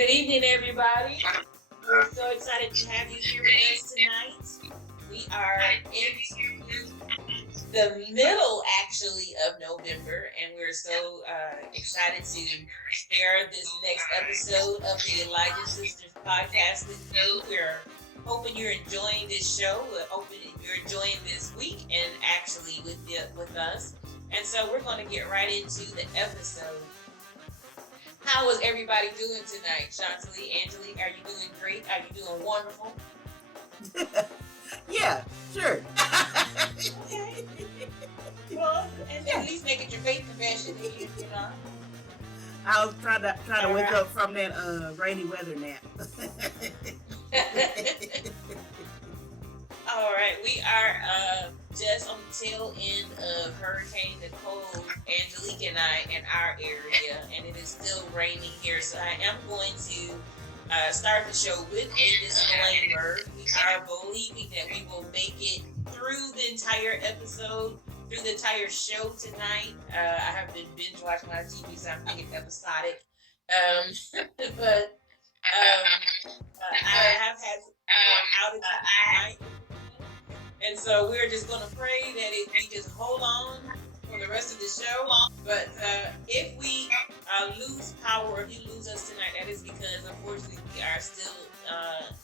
Good evening, everybody. We're so excited to have you here with us tonight. We are into the middle, actually, of November, and we're so excited to share this next episode of the Elijah Sisters podcast with you. We're hoping you're enjoying this show. We're hoping you're enjoying this week and actually with us. And so we're going to get right into the episode. How is everybody doing tonight? Chantilly, Angelique, are you doing great? Are you doing wonderful? Yeah, sure. Okay. Well, and at least make it your faith confession, you know. I was trying to wake up from that rainy weather nap. All right, we are just on the tail end of Hurricane Nicole, Angelique and I, in our area, and it is still raining here. So I am going to start the show with a disclaimer. We are believing that we will make it through the entire episode, through the entire show tonight. I have been binge watching a lot of TV, so I'm thinking episodic. But I have had some outages tonight. And so we're just going to pray that we just hold on for the rest of the show. But if we lose power, or if you lose us tonight, that is because, unfortunately, we are still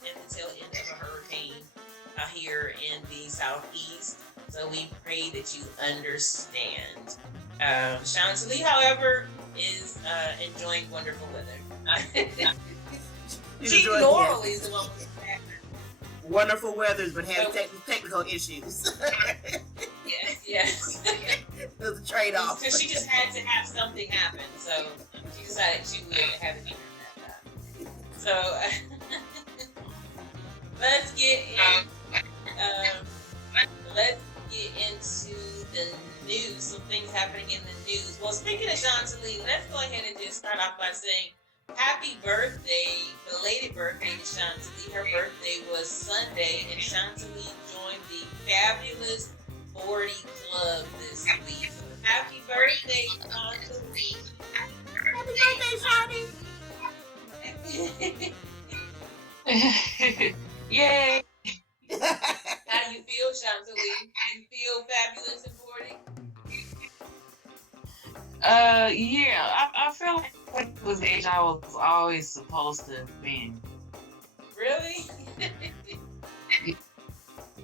in the tail end of a hurricane here in the southeast. So we pray that you understand. Chantilly, however, is enjoying wonderful weather. She normally is the one with wonderful weathers, but has technical issues. Yes. There's a trade-off. Because she just had to have something happen, so she decided she would have it here that time. So let's get into the news. Some things happening in the news. Well, speaking of Chantilly, let's go ahead and just start off by saying happy birthday, belated birthday to Chantilly. Her birthday was Sunday, and Chantilly joined the fabulous 40 Club this week. Happy birthday, Chantilly. Happy birthday, Shawty. Yay. How do you feel, Chantilly? Do you feel fabulous in 40? Yeah, I feel like it was the age I was always supposed to have been. Really?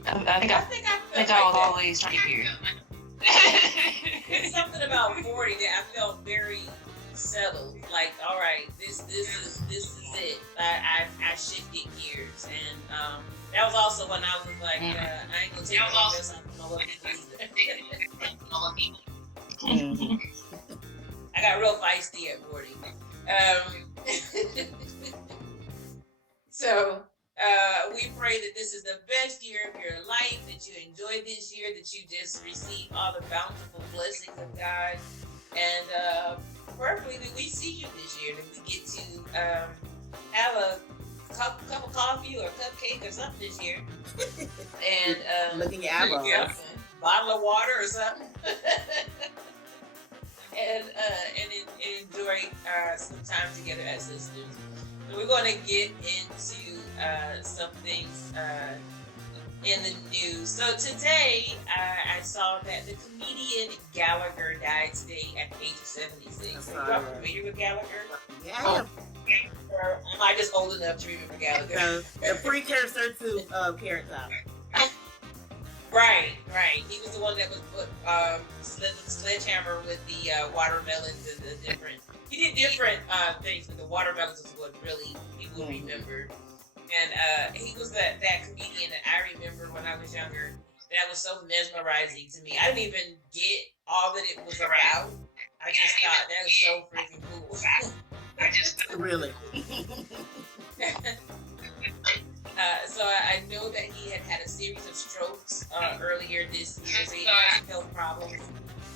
I think I was always trying to hear. It's something about 40 that I felt very settled. Like, all right, this is it. I shifted gears, and that was also when I was like, I ain't gonna take all this. I don't know what people either. I got real feisty at 40. So we pray that this is the best year of your life, that you enjoyed this year, that you just receive all the bountiful blessings of God, and preferably that we see you this year, that we get to have a cup of coffee or a cupcake or something this year, and looking at eyeballs, bottle of water or something. And enjoy some time together as sisters. So we're going to get into some things in the news. So today, I saw that the comedian Gallagher died today at the age of 76. Are you familiar with Gallagher? Yeah. Or am I just old enough to remember Gallagher? The precursor to Carrot Top. Right. He was the one that was put sledgehammer with the watermelons and the different. He did different things, but the watermelons is what really people remember. And he was that comedian that I remember when I was younger. That was so mesmerizing to me. I didn't even get all that it was about. I just thought that was so freaking cool. Really. So I know that he had a series of strokes earlier this year. So he had health problems,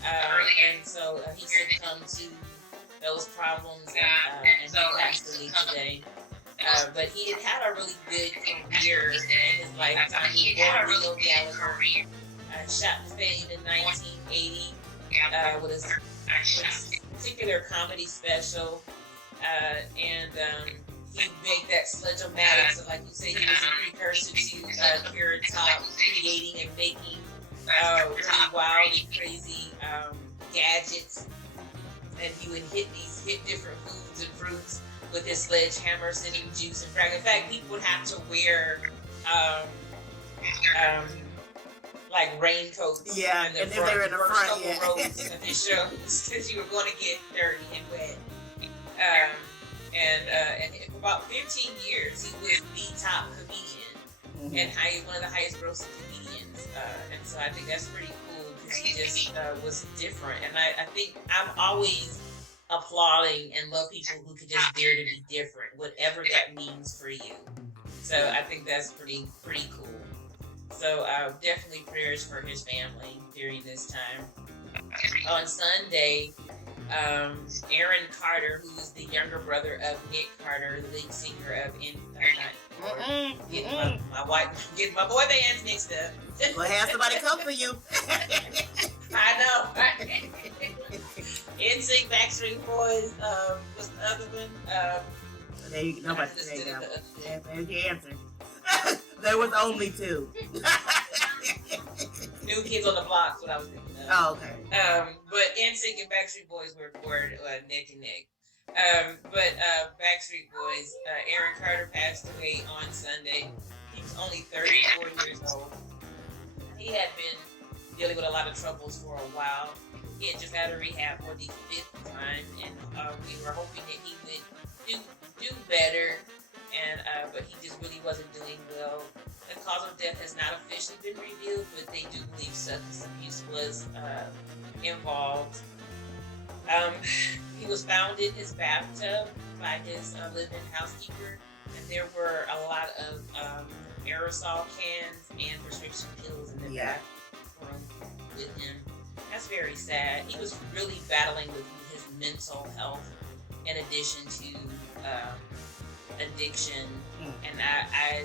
and so he succumbed to those problems, and he passed away today. But he had a really good career in his lifetime. He had a really good Gallagher. Shot to fame in 1980 with his particular comedy special, and he make that sludge-o-matic. So like you say, he was a precursor to Carrot Top creating and making really wild and crazy gadgets. And he would hit different foods and fruits with his sledgehammer, sending juice and frag. In fact, people would have to wear like raincoats. Yeah, and if they were in the front, yeah. Rows of his shows because you were going to get dirty and wet. And for about 15 years, he was the top comedian and one of the highest grossing comedians. And so I think that's pretty cool because he just was different. And I think I'm always applauding and love people who could just dare to be different, whatever that means for you. So I think that's pretty cool. So definitely prayers for his family during this time. On Sunday, Aaron Carter, who is the younger brother of Nick Carter, the lead singer of getting my boy bands mixed up. Well, have somebody come for you. I know. NSYNC, Backstreet Boys, what's the other one? There you go. Nobody say that. Yeah, there's your answer. There was only two. New Kids on the Block, what I was thinking of. Oh, okay. But NSYNC and Backstreet Boys were neck and neck. But Backstreet Boys, Aaron Carter passed away on Sunday. He was only 34 years old. He had been dealing with a lot of troubles for a while. He had just had a rehab for the 5th time, and we were hoping that he would do better. And but he just really wasn't doing well. The cause of death has not officially been revealed, but they do believe substance abuse was involved. He was found in his bathtub by his live-in housekeeper, and there were a lot of aerosol cans and prescription pills in the bathroom with him. That's very sad. He was really battling with his mental health in addition to addiction, and I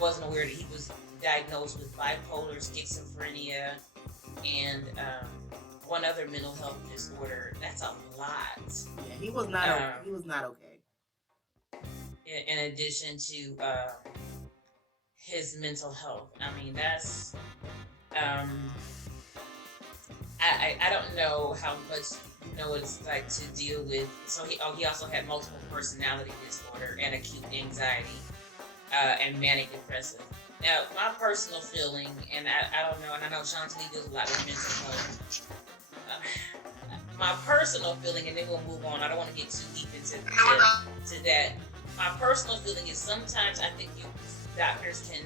wasn't aware that he was diagnosed with bipolar, schizophrenia, and one other mental health disorder. That's a lot. Yeah, he was not. He was not okay. In addition to his mental health, I mean that's. I don't know how much you know what it's like to deal with. So he also had multiple personality disorder and acute anxiety and manic depressive. Now, my personal feeling, and I don't know, and I know Chantilly deals a lot with mental health. My personal feeling, and then we'll move on. I don't want to get too deep into that. My personal feeling is sometimes I think doctors can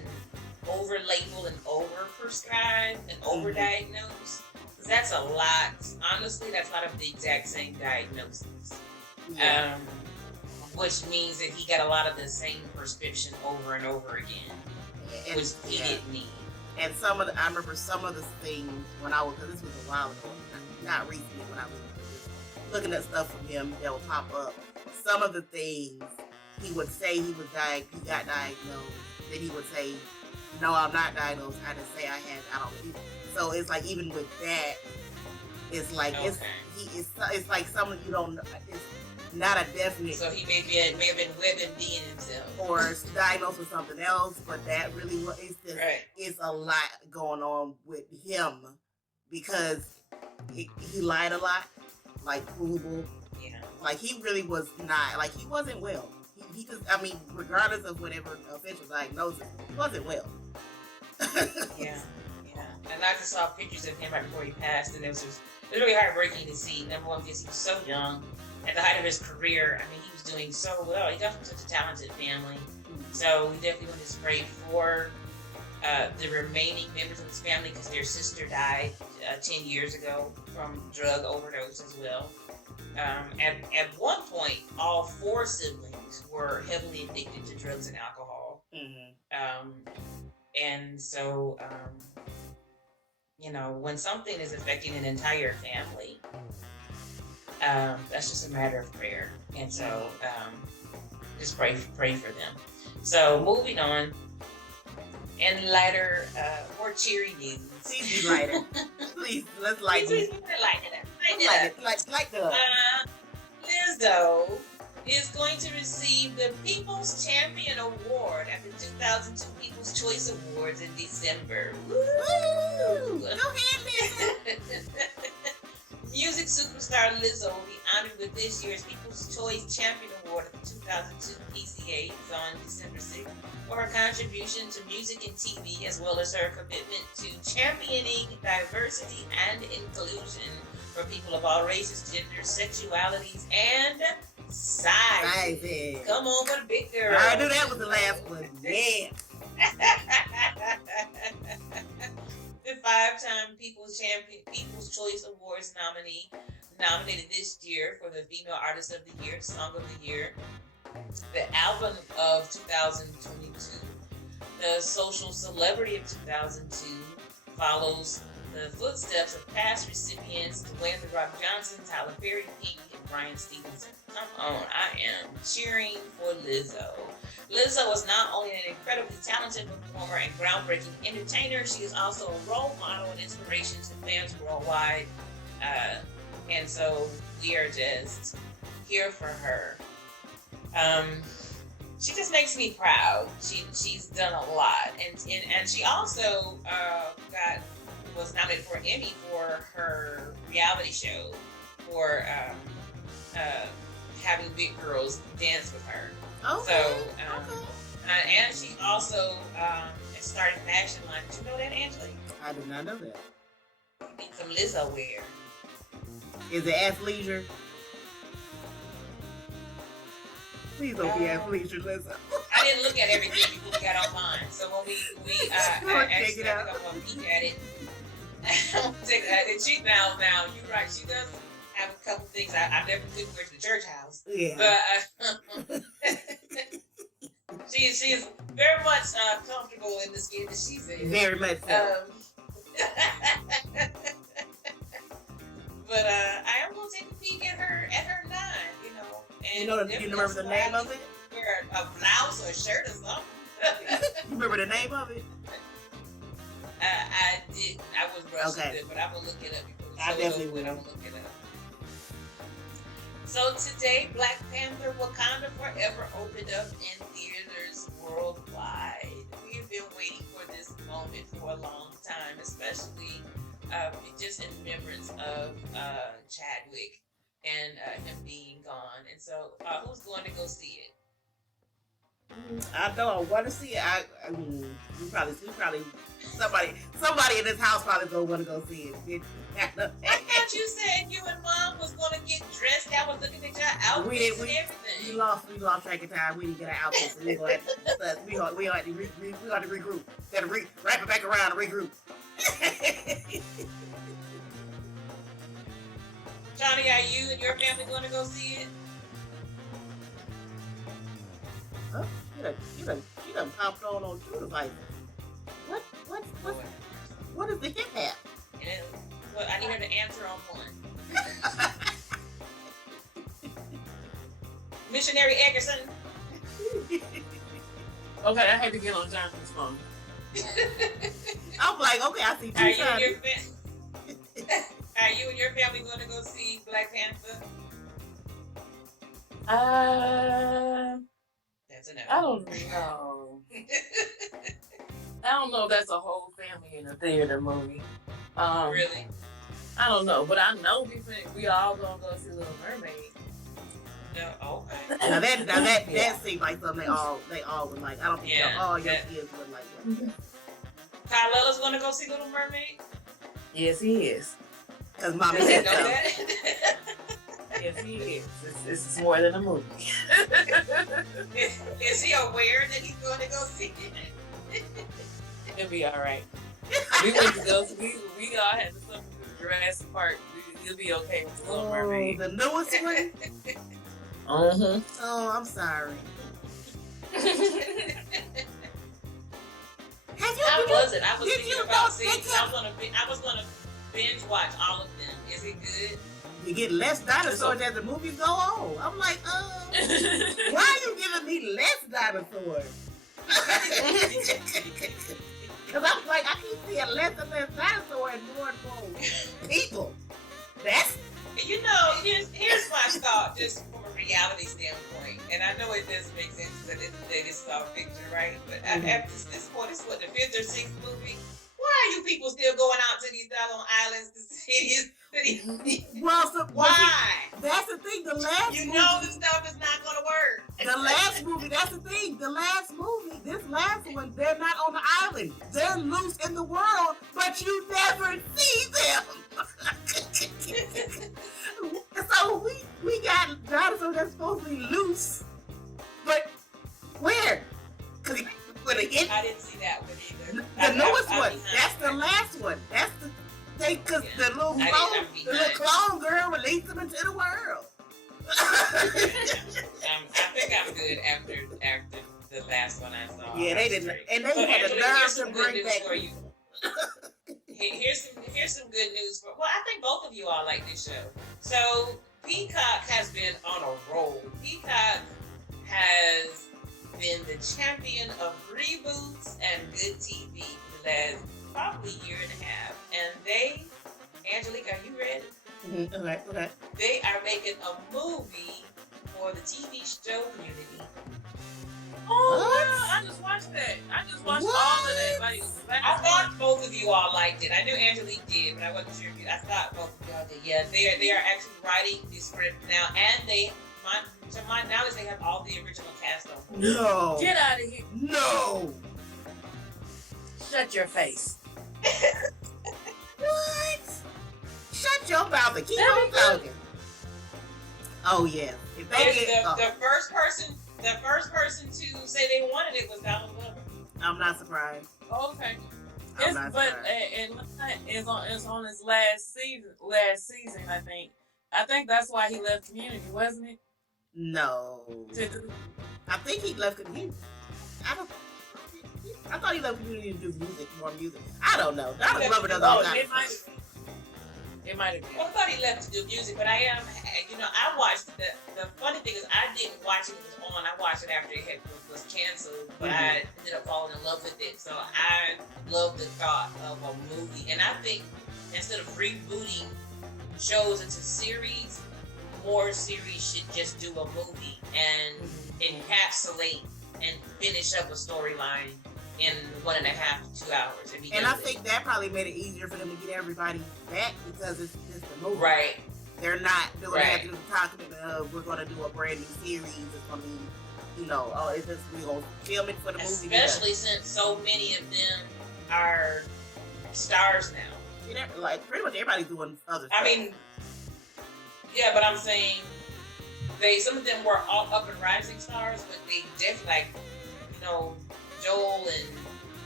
over-label and over-prescribe and over-diagnose. That's a lot. Honestly, that's a lot of the exact same diagnosis. Yeah. Which means that he got a lot of the same prescription over and over again, which he didn't need. And I remember some of the things when because this was a while ago, not recently, when I was looking at stuff from him that would pop up. Some of the things he would say he got diagnosed, then he would say, "No, I'm not diagnosed. I just say I don't." So it's like even with that, it's like it's like someone you don't know. It's not a definite. So he may have been WebMDing himself, or diagnosed with something else. But that really it's a lot going on with him because he lied a lot, like provable. Yeah. Like he really was not. Like he wasn't well. He just. I mean, regardless of whatever official diagnosis, he wasn't well. Yeah. And I just saw pictures of him right before he passed, and it was really heartbreaking to see. Number one, because he was so young, at the height of his career. I mean, he was doing so well. He got from such a talented family. So we definitely want to pray for the remaining members of his family, because their sister died 10 years ago from drug overdose as well. At one point, all 4 siblings were heavily addicted to drugs and alcohol. And so, when something is affecting an entire family, that's just a matter of prayer. And so, just pray for them. So, moving on, and lighter, more cheery news. Please be lighter. Please, let's lighten it. Light it up. Like the Lizzo is going to receive the People's Champion Award at the 2002 People's Choice Awards in December. Woo! Go ahead, Lizzo. Music superstar Lizzo will be honored with this year's People's Choice Champion Award at the 2002 PCAs on December 6th for her contribution to music and TV, as well as her commitment to championing diversity and inclusion for people of all races, genders, sexualities, and sizes. Come on, what a big girl. I knew that was the last one. Yeah. The five-time People's Choice Awards nominee, nominated this year for the Female Artist of the Year, Song of the Year, the Album of 2022, the Social Celebrity of 2002, follows the footsteps of past recipients Dwayne "The Rock" Johnson, Tyler Perry, Pink, and Brian Stevenson. Come on, I am cheering for Lizzo. Lizzo is not only an incredibly talented performer and groundbreaking entertainer, she is also a role model and inspiration to fans worldwide. And so we are just here for her. She just makes me proud. She's done a lot, and she also was nominated for an Emmy for her reality show for having big girls dance with her. Okay. So, and she also is starting fashion line. Did you know that, Angelique? I did not know that. You need some Lizzo wear. Is it athleisure? Please don't be athleisure, Lizzo. I didn't look at everything before we got online. So when we actually I'm gonna peek at it. She now you're right. She does have a couple things I never could wear to the church house. Yeah. But she is very much comfortable in the skin that she's in. Very much so. But I am gonna take a peek at her 9, you know. And you remember the name of it? Wear a blouse or a shirt or something. You remember the name of it? I did. I was rushing Okay. it, but I'm gonna look it up before the I show's definitely over. will. I'm gonna look it up. So today, Black Panther: Wakanda Forever opened up in theaters worldwide. We have been waiting for this moment for a long time, especially just in remembrance of Chadwick and him being gone. And so, who's going to go see it? I know. I want to see it. We probably somebody in this house probably don't want to go see it. I thought you said you and Mom was going to get dressed. I was looking at your outfits and everything. We lost track of time. We didn't get our outfits. So we had to regroup. Got to wrap it back around and regroup. Johnny, are you and your family going to go see it? Huh? She done popped on two devices. What is the hip hop? Well, I need her to answer on one. Missionary Eggerson. Okay, I had to get on Jonathan's phone. I'm like, okay, I see two Are you and your family going to go see Black Panther? That's enough. I don't know. I don't know if that's a whole family in a theater movie. Really? I don't know, but I know we all gonna go see Little Mermaid. No, okay. Now that seems like something they all would like. I don't think all your kids would like that. Kylella's going to go see Little Mermaid? Yes, he is. Because Mommy Does he said know so. that? Yes, he is. This is more than a movie. Is he aware that he's going to go see it? He'll be all right. We went to go. We all had to suffer through Jurassic Park. He'll be okay with the Little Mermaid. The newest one? Mm-hmm. Oh, I'm sorry. I wasn't. I was thinking about seeing. I was gonna binge watch all of them. Is it good? You get less dinosaurs as the movies go on. I'm like, why are you giving me less dinosaurs? Because I'm like, I keep seeing less and less dinosaurs and more people. That's here's my thought, just from a reality standpoint, and I know it doesn't make sense because at the end of the day, this is all fiction, right? But at this point, this is what, the fifth or sixth movie. Why are you people still going out to these doggone islands to see these? Well, why? That's the thing. The last you movie, know this stuff is not going to work. The last movie, that's the thing. The last movie, this last one, they're not on the island. They're loose in the world, but you never see them. So we got dinosaurs that's supposed to be loose, but where? Because I didn't see that one either. The newest one. That's the last one. That's the thing, because the little clone girl released them into the world. I think I'm good after the last one I saw. Yeah, they didn't, and they had the nerve to bring back. For you. Here's some good news for. Well, I think both of you all like this show. So Peacock has been on a roll. Peacock has been the champion of reboots and good TV for the last probably year and a half. And they, Angelique, are you ready? Mm-hmm. Okay. They are making a movie for the TV show Community. Oh, wow, I just watched that. I just watched all of that. Like, I thought both of you all liked it. I knew Angelique did, but I wasn't sure if you. I thought both of y'all did. Yeah, they are actually writing the script now, and to my knowledge, they have all the original cast on board. No. Get out of here. No. Shut your face. What? Shut your mouth and keep on talking. Oh yeah. If they the first person to say they wanted it was Donald Glover. I'm not surprised. Okay. It's on his last season, I think. I think that's why he left Community, wasn't it? No. I think he left Community. I thought he left Community to do more music. I don't know. Donald Glover does all kinds of stuff. It might have been. Well, I thought he left to do music, but I watched the funny thing is I didn't watch it when it was on. I watched it after it was canceled, but I ended up falling in love with it. So I love the thought of a movie. And I think instead of rebooting shows into series, more series should just do a movie and encapsulate and finish up a storyline in 1.5 to 2 hours. And I think that probably made it easier for them to get everybody back because it's just a movie. Right. They're not doing have to do the time commitment of we're going to do a brand new series. It's going to be, we're going to film it for the movie. Especially since so many of them are stars now. Like, pretty much everybody's doing other stuff. I mean, yeah, but I'm saying some of them were all up and rising stars, but they definitely, Joel and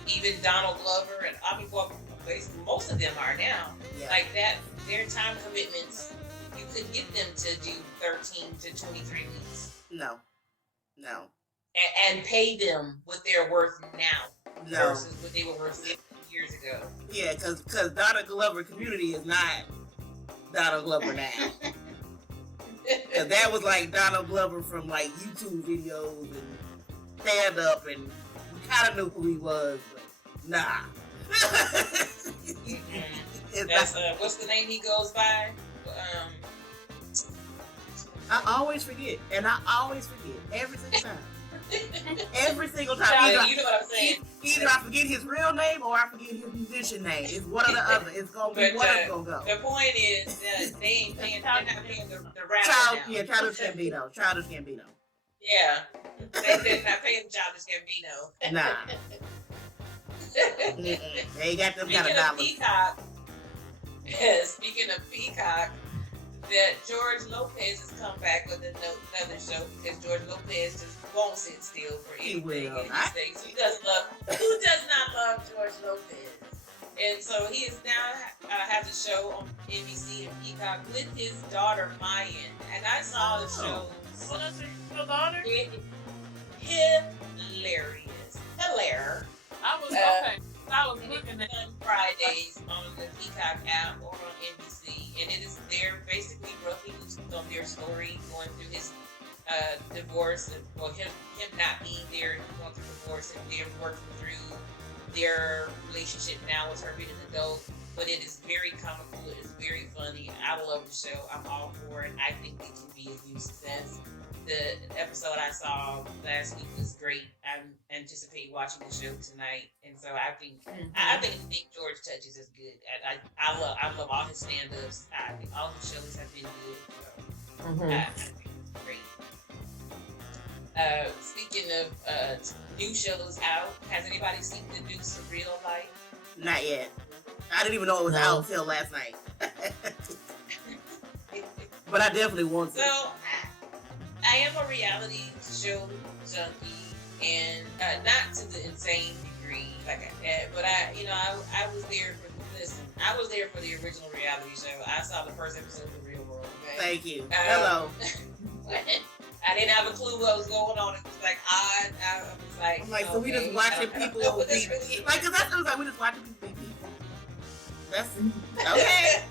even Donald Glover and most of them are now. Yeah. Like that, their time commitments, you couldn't get them to do 13 to 23 weeks. No. And pay them what they're worth now versus what they were worth 50 years ago. Yeah, because Donald Glover Community is not Donald Glover now. Cause that was like Donald Glover from like YouTube videos and stand up, and we kind of knew who he was, but nah. That's what's the name he goes by? I always forget, and I always forget every single time. Every single time. Charlie, you know what I'm saying? Either I forget his real name or I forget his musician name. It's one or the other. It's gonna be one of them gonna go. The point is that they ain't paying. They're not paying the rapper now. Yeah, Childish Gambino. Yeah, they're not paying Childish Gambino. Nah. They got them kind of dollars. Speaking of Peacock, that George Lopez has come back with another show because George Lopez just won't sit still for anything in these things. Who does not love George Lopez? And so he is now has a show on NBC and Peacock with his daughter Mayan. And I saw the show. What is your daughter? Hilarious. I was looking at Fridays on the Peacock app or on NBC, and they're basically roughly on their story going through his divorce, and him not being there, going through divorce, and they're working through their relationship now with her being an adult. But it is very comical. It is very funny. I love the show. I'm all for it. I think it can be a huge success. the episode I saw last week was great. I anticipate watching the show tonight, and so I think anything George touches is good. I love all his stand-ups. I think all his shows have been good. So, I think it's great. Speaking of new shows out, has anybody seen the new Surreal Life? Not yet. I didn't even know it was out until last night. But I definitely want to. So, I am a reality show junkie, and not to the insane degree, but I was there for I was there for the original reality show. I saw the first episode of The Real World. Okay? Thank you. Hello. I didn't have a clue what was going on. It was like odd. I was like, I'm like, so we just watching people be like, cause that's like we just watching people be people. That's okay.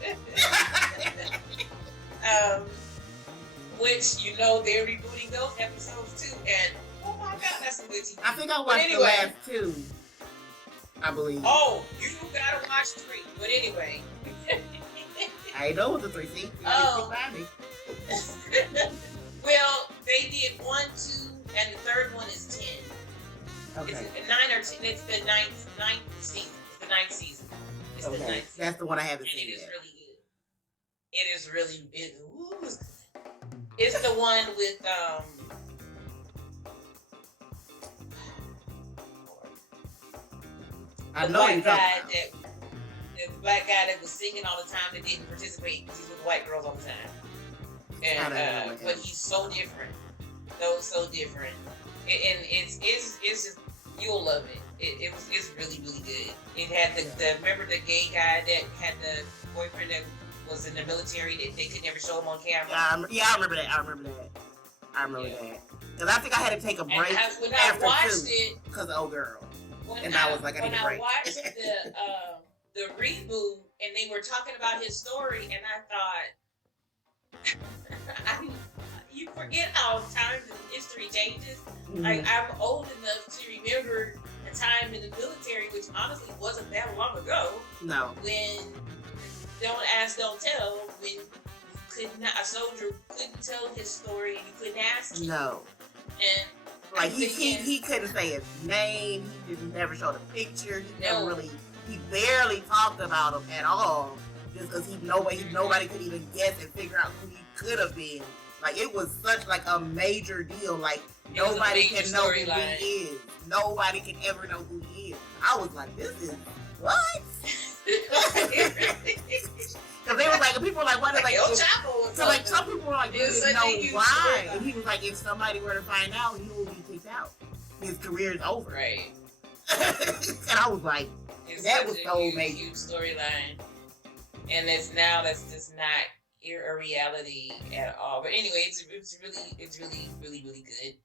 Which they're rebooting those episodes too, and oh my god, that's some good TV. I think I watched the last two. I believe. Oh, you gotta watch 3. But anyway. I know what the 3 see. Well, they did 1, 2, and the third one is 10. Okay. It's 9 or 10. It's the ninth season. It's the 9th season. It's the 9th season. That's the one I haven't and seen it is yet. really good. It is really it's the one with I know you're talking about. The black guy that was singing all the time that didn't participate because he's with the white girls all the time. And but he's so different, so different, and it's just you'll love it. It's really good. It had the remember the gay guy that had the boyfriend that was in the military that they could never show him on camera. I remember that. I remember that. Because I think I had to take a break when after I watched 2 it because of old girl. When I was like, I need a break. When I watched the reboot and they were talking about his story, and I thought, you forget how times and history changes. Mm-hmm. Like, I'm old enough to remember a time in the military, which honestly wasn't that long ago. No. When don't ask, don't tell. When a soldier couldn't tell his story, and you couldn't ask him. No. And like he couldn't say his name. He never showed a picture. He barely talked about him at all. Just because nobody could even guess and figure out who he could have been. Like, it was such like a major deal. Like, nobody can know who he is. Nobody can ever know who he is. I was like, this is what? Because they were like, people were like, what is like? So like, some people were like, they didn't know why. And he was like, if somebody were to find out, he will be kicked out. His career is over. Right. And I was like, that was so amazing. Huge storyline. And that's just not a reality at all. But anyway, it's really good.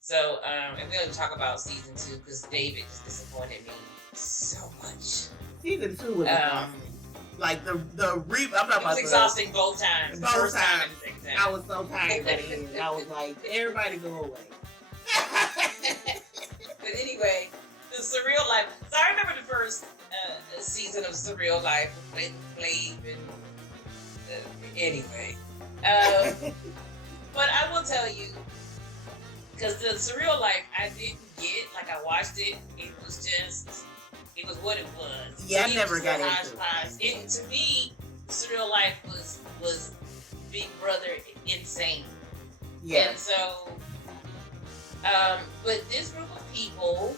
So, and we're going to talk about season 2 because David just disappointed me so much. Season 2 was exhausting. Like I'm talking about. It was exhausting both times. Both times. I was so tired at the end. I was like, everybody go away. But anyway, the Surreal Life. So I remember the first season of Surreal Life with Flav and anyway. But I will tell you, because the Surreal Life I didn't get. Like, I watched it. It was what it was. Yeah, I never got into it. To me, Surreal Life was Big Brother insane. Yeah. And so, but this group of people,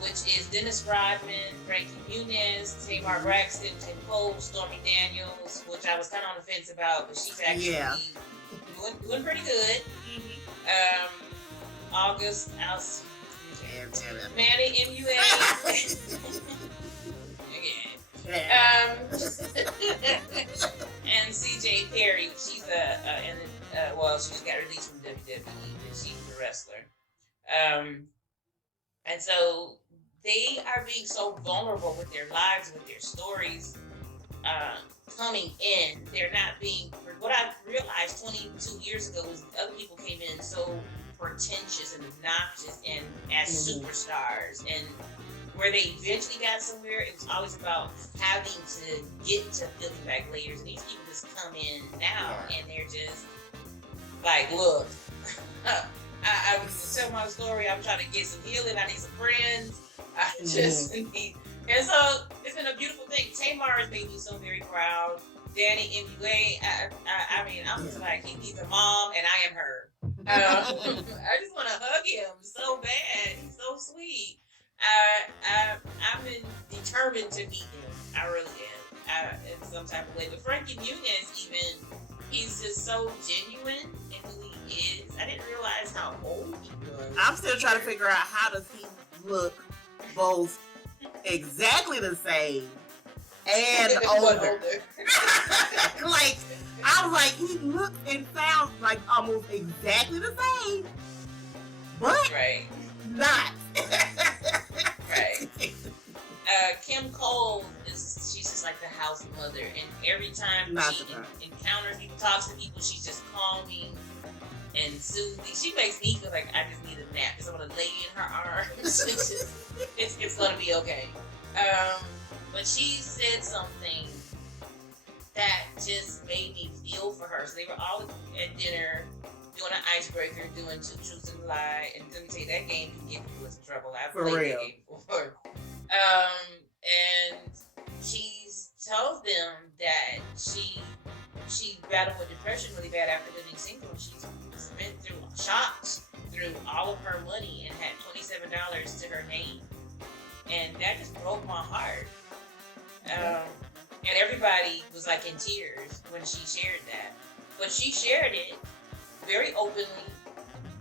which is Dennis Rodman, Frankie Muniz, Tamar Braxton, Tim Cole, Stormy Daniels, which I was kind of on the fence about, but she's actually doing pretty good. August Alsina. Manny MUA. Again. And CJ Perry, she's she just got released from WWE, but she's a wrestler. And so they are being so vulnerable with their lives, with their stories coming in. They're not being, what I realized 22 years ago was other people came in so pretentious and obnoxious and as superstars, and where they eventually got somewhere, it was always about having to get to filling back layers. And these people just come in now and they're just Like, look, I was tell my story. I'm trying to get some healing. I need some friends. I just need, and so it's been a beautiful thing. Tamar has made me so very proud. Danny MUA, I mean, I'm just like, he's a mom and I am her. I just want to hug him so bad. He's so sweet. I'm determined to meet him. I really am. In some type of way. But Frankie Muniz, even, he's just so genuine in who he is. I didn't realize how old he was. I'm still trying to figure out how does he look both exactly the same and older. Like, I was like, he looks and sounds like almost exactly the same, but right. not. Right. Kim Cole she's just like the house mother, and every time she encounters people, talks to people, she's just calming and soothing. She makes me feel like I just need a nap because I want to lay in her arms. It's gonna be okay. But she said something that just made me feel for her. So they were all at dinner doing an icebreaker, doing two truths and a lie, and let me tell you, that game can get people in some trouble. I've played that game before. And she tells them that she battled with depression really bad after living single. She went through shocks through all of her money and had $27 to her name, and that just broke my heart. And everybody was like in tears when she shared that, but she shared it very openly,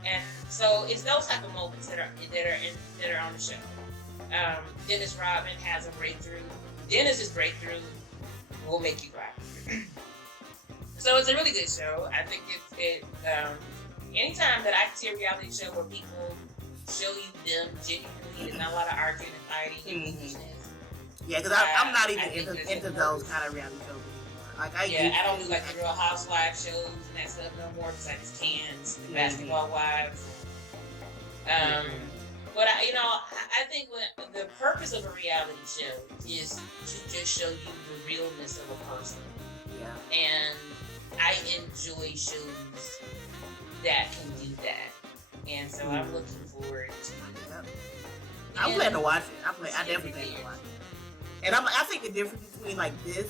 and so it's those type of moments that are on the show. Dennis Rodman has a breakthrough. Dennis's breakthrough will make you cry. So it's a really good show. I think anytime that I see a reality show where people show you them genuinely and not a lot of arguing and fighting and foolishness. Yeah, because I'm not even into those kind of reality shows anymore. Like I don't do like the Real Housewives shows and that stuff no more because I just can't. The Basketball Wives. But I think when the purpose of a reality show is to just show you the realness of a person. Yeah. And I enjoy shows that can do that. And so I'm looking forward to it. Yep. I'm planning to watch it. I definitely plan to watch it. And I think the difference between like this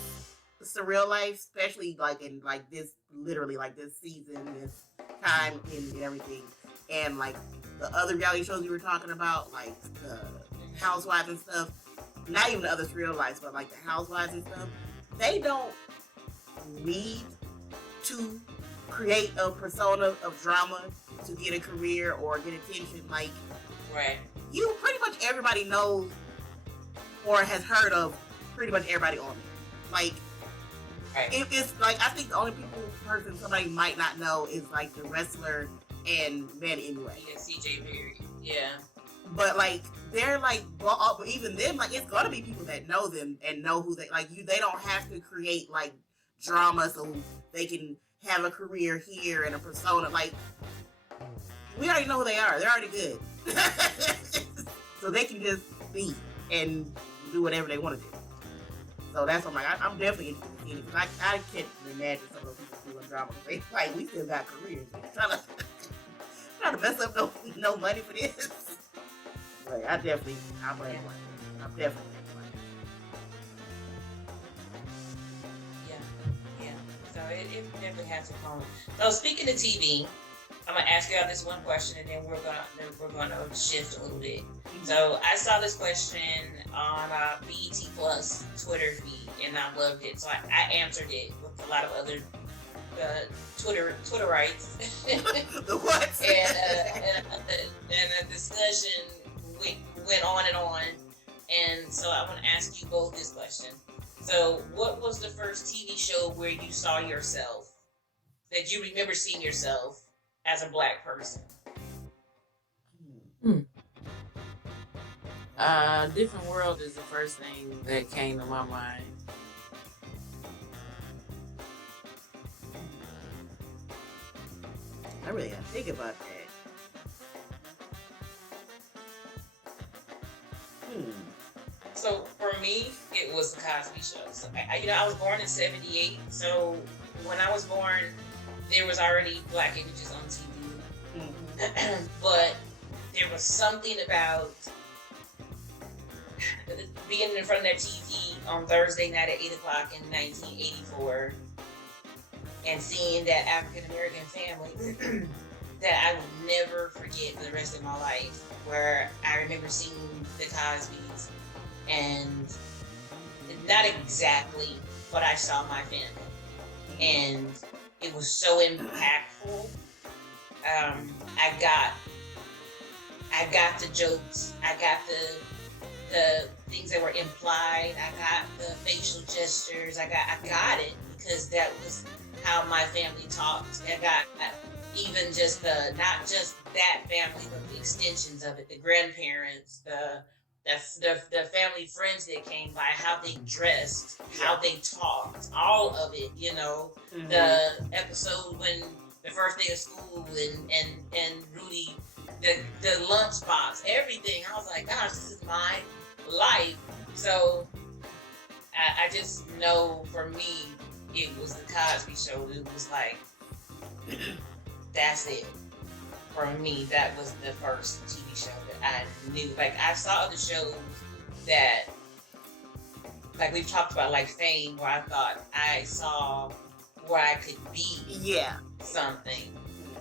surreal life, especially like in like this, literally like this season, this time and everything, and like the other reality shows you were talking about, like the Housewives and stuff, not even the other surreal lives, but like the Housewives and stuff, they don't need to create a persona of drama to get a career or get attention. Like, right. You pretty much everybody knows or has heard of pretty much everybody on there. Like, right. It's like, I think the only person somebody might not know is like the wrestler and Ben anyway. Yeah, CJ Perry. Yeah. But like, they're like, well, even them, like, it's gonna be people that know them and know who they like. They don't have to create like drama so they can have a career here and a persona. Like, we already know who they are. They're already good. So they can just be and do whatever they want to do. So that's what I'm like. I'm definitely interested in seeing it because I can't imagine some of those people doing drama. They like, we still got careers. We're trying to mess up no money for this. But I'm definitely going to watch it. I'm definitely going to watch it. Yeah. So it definitely has to come. So speaking of TV, I'm gonna ask you all this one question, and then we're gonna shift a little bit. So I saw this question on BET Plus Twitter feed, and I loved it. So I answered it with a lot of other Twitterites. The what? and a discussion went on and on. And so I want to ask you both this question. So, what was the first TV show where you saw yourself, that you remember seeing yourself as a Black person? Different World is the first thing that came to my mind. I really got to think about that. So for me, it was the Cosby Show. So I was born in '78. So when I was born, there was already Black images on TV, but there was something about being in front of that TV on Thursday night at 8 o'clock in 1984 and seeing that African American family that I would never forget for the rest of my life, where I remember seeing the Cosbys and not exactly, but I saw my family. And it was so impactful. I got the jokes. I got the things that were implied. I got the facial gestures. I got it because that was how my family talked. I got even just not just that family, but the extensions of it, the grandparents, the family friends that came by, how they dressed, how they talked, all of it, the episode when the first day of school and Rudy, the lunchbox, everything. I was like, gosh, this is my life. So I just know for me, it was the Cosby Show. It was like, that's it. For me, that was the first TV show that I knew. Like, I saw other shows that, like we've talked about, like Fame, where I thought I saw where I could be something.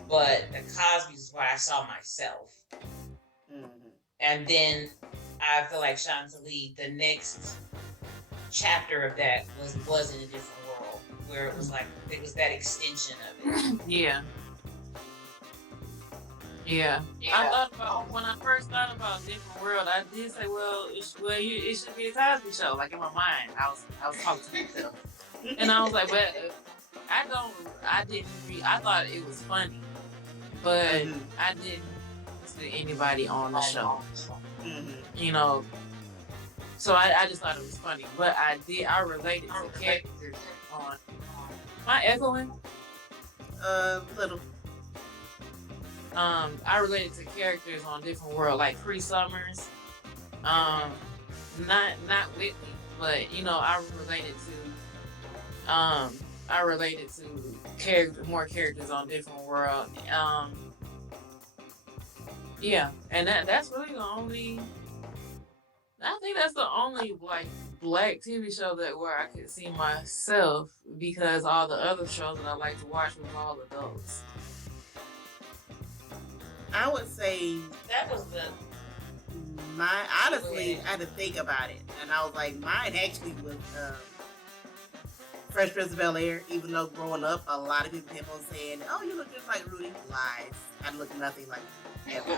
But the Cosby's is where I saw myself. And then I feel like Chantilly, the next chapter of that was in a different world, where it was like, it was that extension of it. Yeah. I thought about, when I first thought about Different World, I did say, it should be a Cosby Show. Like, in my mind, I was talking to myself, and I was like, but I thought it was funny, but I didn't listen to anybody on the show, so I just thought it was funny, but I related to characters on. Am I echoing? Little. I related to characters on Different World, like Cree Summers. Not Whitney, but I related to more characters on Different World. And that's really the only. I think that's the only like Black TV show where I could see myself, because all the other shows that I like to watch was all adults. I would say that was honestly, I had to think about it, and I was like, mine actually was Fresh Prince of Bel-Air. Even though growing up, a lot of people kept on saying, "Oh, you look just like Rudy." Lies. I look nothing like him. I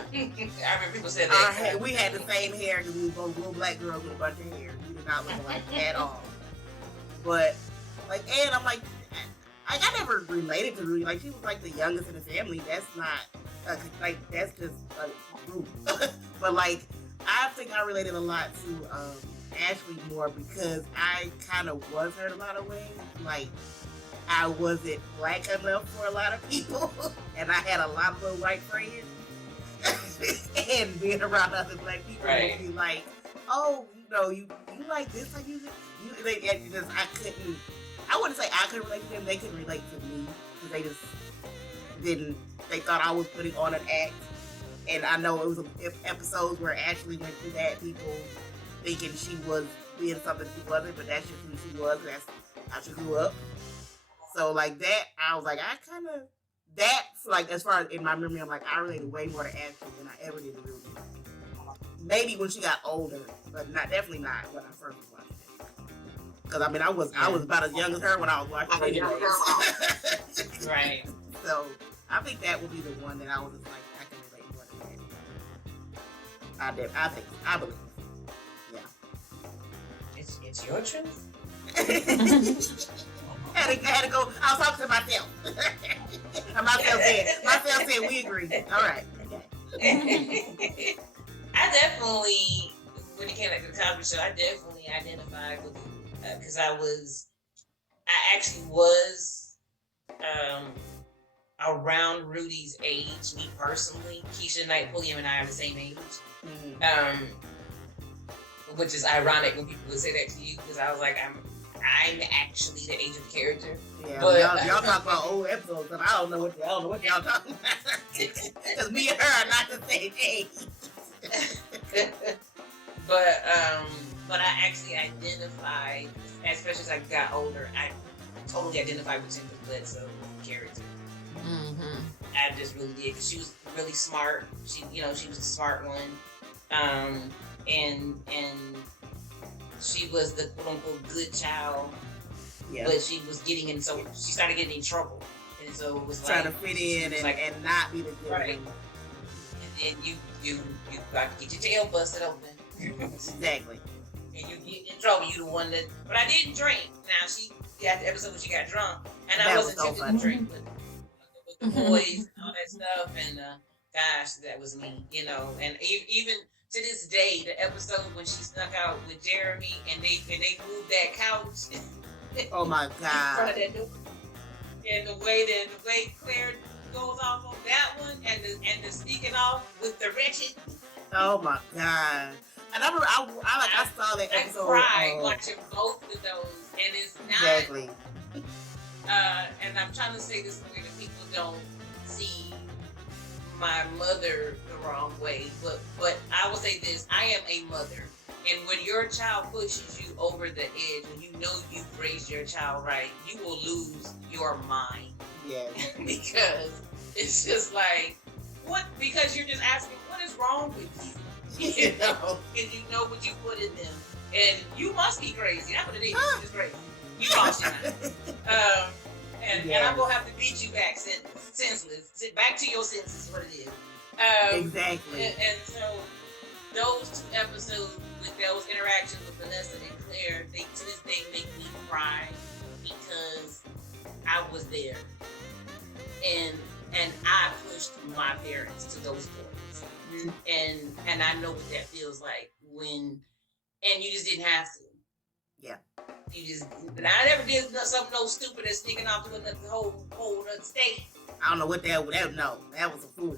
remember people said that. We had the same hair because we were both little Black girls with a bunch of hair. We did not look alike at all. But and I'm like, I never related to Rudy. Like, she was like the youngest in the family. That's not. That's just rude. But I think I related a lot to Ashley more because I kind of was her in a lot of ways. Like, I wasn't Black enough for a lot of people, and I had a lot of little white friends. And being around other Black people would be like, "Oh, you like this? Like you just I couldn't. I wouldn't say I couldn't relate to them. They couldn't relate to me because they just didn't. They thought I was putting on an act, and I know it was episodes where Ashley went through that. People thinking she was being something she wasn't, but that's just who she was. That's how she grew up. So that, I was like, as far as in my memory, I'm like, I related way more to Ashley than I ever did to Rudy. Maybe when she got older, but definitely not when I first was watching it. Because I was about as young as her when I was watching it anyways. Right. So I think that would be the one that I was just like, I can relate more to that. I believe. Yeah. It's your truth. had to go. I was talking to myself. Myself said we agree. All right. Okay. I definitely, when it came to the Cosby Show, I definitely identified with it because I actually was around Rudy's age, me personally. Keisha Knight Pulliam and I are the same age. Which is ironic when people would say that to you, because I was like, I'm actually the age of the character. Yeah, But y'all talk about old episodes, and I don't know what y'all talking about. Because me and her are not the same age. But I actually identified, especially as I got older, I totally identified with Jennifer Bledsoe's character. Mm-hmm. I just really did, because she was really smart. She was a smart one, and she was the quote unquote good child. Yeah. But she was she started getting in trouble, and so it was trying to fit in and not be the good right. One. And you got to get your tail busted open. Exactly. And you get in trouble. You the one that. But I didn't drink. Now she got the episode when she got drunk, and I wasn't tempted to drink with the boys and all that stuff. And gosh, that was me, And even to this day, the episode when she snuck out with Jeremy and they moved that couch. Oh my God! In front of that door. And the way Claire goes off on that one, and the sneaking off with the wretched. Oh my God! And I remember I saw that episode. I cried watching both of those, and it's not exactly. And I'm trying to say this in a way that people don't see my mother the wrong way, but I will say this: I am a mother. And when your child pushes you over the edge, when you know you've raised your child right, you will lose your mind. Yeah. Because it's just like, what? Because you're just asking, what is wrong with you? Because you know what you put in them. And you must be crazy. That's what it is. You're just crazy. You lost your mind. And I'm going to have to beat you back senseless. Back to your senses is what it is. Exactly. And so those two episodes, with those interactions with Vanessa and Claire, they to this day make me cry because I was there, and I pushed my parents to those points, and I know what that feels like when, and you just didn't have to. Yeah. You just, I never did something no stupid as sneaking off to another whole other state. I don't know what that was a fool.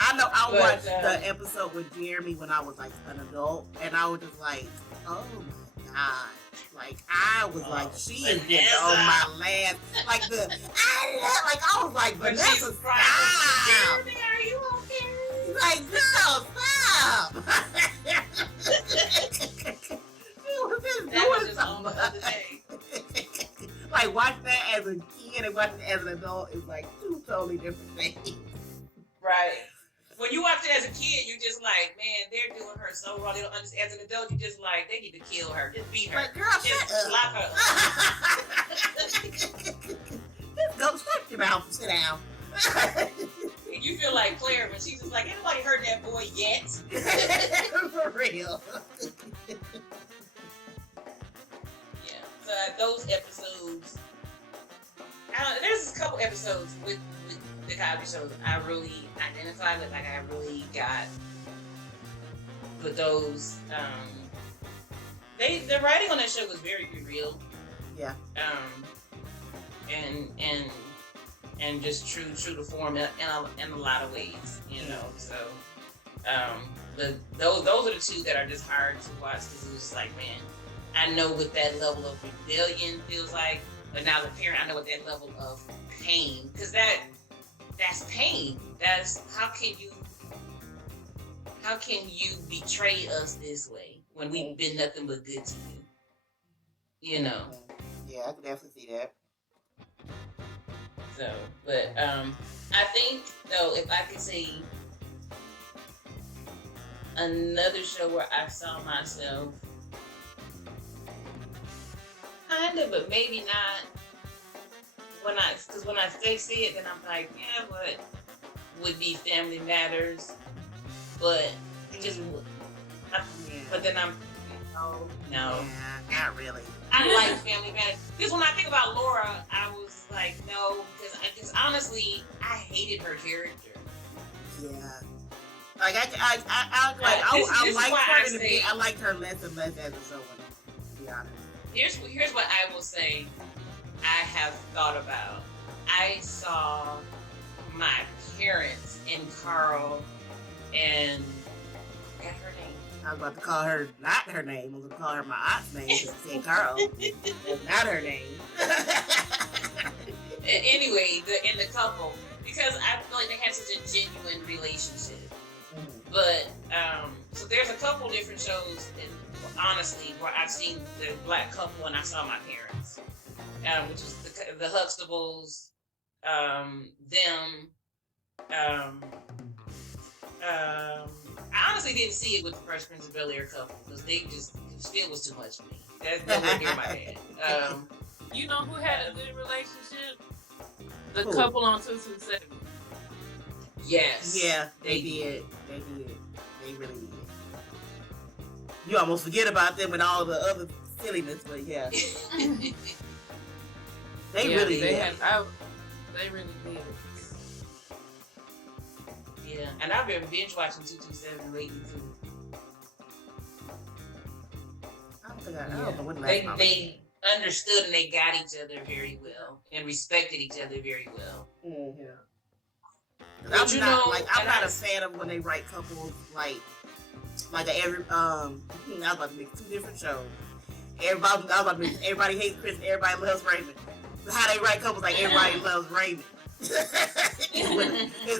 I know I watched the episode with Jeremy when I was like an adult, and I was just like, oh my God. Like, I was like, she is just on my last. Like, I was like, Vanessa, stop. Jeremy, are you okay? Like, girl, stop. She was just doing something. Like, watch that as a kid and watch it as an adult is like two totally different things. Right. When you watch it as a kid, you're just like, man, they're doing her so wrong. They don't understand. As an adult, you're just like, they need to kill her. Just beat her. Like, girl, just shut lock her up. Go shut your mouth and sit down. And you feel like Claire when she's just like, ain't nobody heard that boy yet. For real. Yeah. So those episodes, there's a couple episodes with the Cosby Show I really identified with, like I really got with those. The writing on that show was very real. Yeah. And just true to form in a lot of ways, So, but those are the two that are just hard to watch because it was just like, man, I know what that level of rebellion feels like, but now the parent, I know what that level of pain, because that's pain. That's how can you betray us this way when we've been nothing but good to you? Yeah, I can definitely see that. So, but I think though, if I could say another show where I saw myself kind of, but maybe not. Because when I see it, then I'm like, yeah, but would be Family Matters, but just, but then I'm, no. Yeah, not really. I like Family Matters. Because when I think about Laura, I was like, no, because honestly, I hated her character. Yeah. Like I liked her less and less as a showman, to be honest. Here's what I will say I have thought about. I saw my parents in Carl and I forgot her name. I was about to call her not her name. I was going to call her my aunt's name because she said Carl. That's not her name. Anyway, in the couple, because I feel like they had such a genuine relationship. Mm-hmm. But so there's a couple different shows, and honestly, where I've seen the black couple and I saw my parents, which is the Huxtables, them. I honestly didn't see it with the Fresh Prince of Bel-Air couple because they just still was too much for me. That's nowhere near my head. You know who had a good relationship? The Who? couple on 227. Yes. Yeah, they did. They did. They really did. You almost forget about them and all the other silliness, but yeah. They really did. They really did. Yeah, and I've been binge watching 227 lately too. I don't know what they understood and they got each other very well and respected each other very well. Mm-hmm. I'm not a fan of when they write couples like every I was about to make two different shows. Everybody hates Chris and everybody loves Raymond. How they write couples like everybody loves Raymond. It's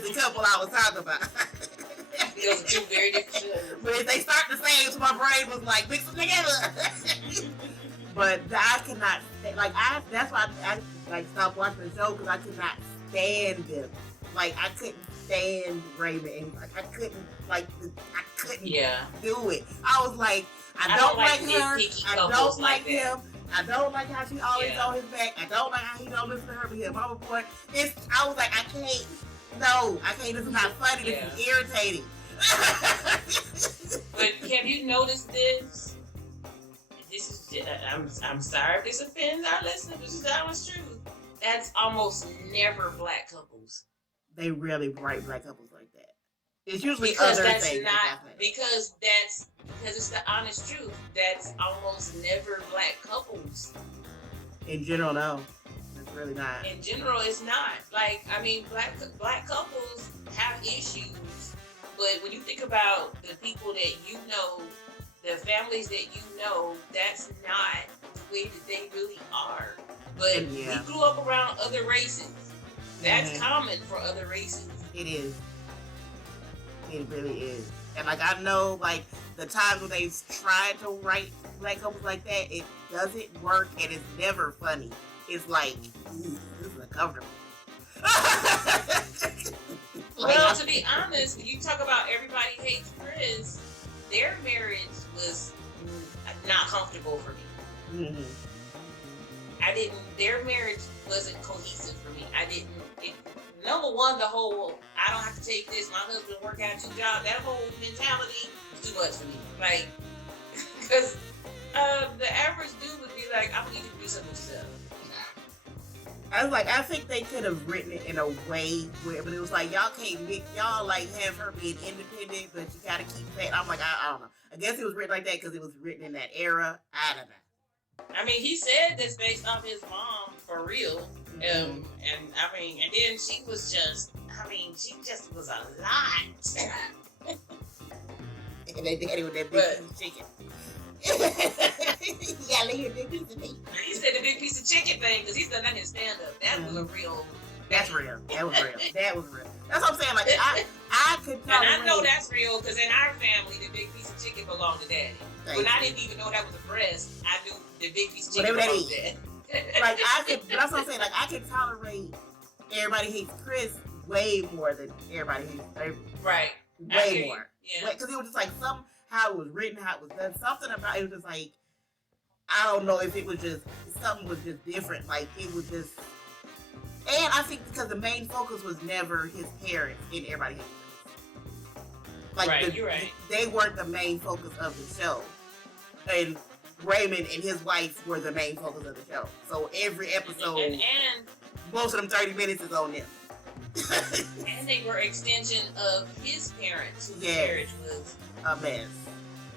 the couple I was talking about. Those are two very different shows. But if they start the same, so my brain was like mix them together. But I cannot that's why I stopped watching the show because I could not stand them. Like I couldn't stand Raymond, and I couldn't do it. I was like, I don't like her. I don't like him. I don't like how she always on his back. I don't like how he don't listen to her. But his mama boy, I was like, I can't. No, I can't. This is not funny. This is irritating. But have you noticed this? This is. I'm sorry if this offends our listeners. This is the honest truth. That's almost never black couples. They rarely write black couples like that. It's usually because other that's things. because it's the honest truth. That's almost never black couples. In general, no. It's really not. In general, it's not. Like, I mean, black couples have issues, but when you think about the people that you know, the families that you know, that's not the way that they really are. But we grew up around other races. That's common for other races. It is. It really is. And like I know, like the times when they've tried to write black couples like that, it doesn't work and it's never funny. It's like, this is uncomfortable. Well, to be honest, when you talk about Everybody Hates Chris, their marriage was not comfortable for me. Mm-hmm. Their marriage wasn't cohesive for me. Number one, the whole, I don't have to take this, my husband work out 2 jobs, that whole mentality is too much for me. Like, because the average dude would be like, I need you to do something with yourself. I think they could have written it in a way where, but it was like, y'all can't have her being independent, but you gotta keep that. I'm like, I don't know. I guess it was written like that because it was written in that era. I don't know. I mean, he said this based off his mom, for real. And then she was just, she just was a lot. And they did it with that big piece of chicken. Yeah, leave a big piece of meat. He said the big piece of chicken thing because he's done that in stand-up. That was a real. That's real. That was real. That was real. That's what I'm saying. Like I could. And I know that's real because in our family, the big piece of chicken belonged to Daddy. When I didn't even know that was a breast, I knew the big piece of chicken belonged to Daddy. Like I could. That's what I'm saying. Like I could tolerate Everybody Hates Chris way more than Everybody Hates Raymond. Right. Way more. Yeah. Because it was just like how it was written, how it was done. Something about it was just like, I don't know if it was just something was just different. Like it was just. And I think because the main focus was never his parents in Everybody Hates Chris. Like you're right. They weren't the main focus of the show. And Raymond and his wife were the main focus of the show. So every episode, and most of them 30 minutes is on them. And they were extension of his parents, whose marriage was a mess.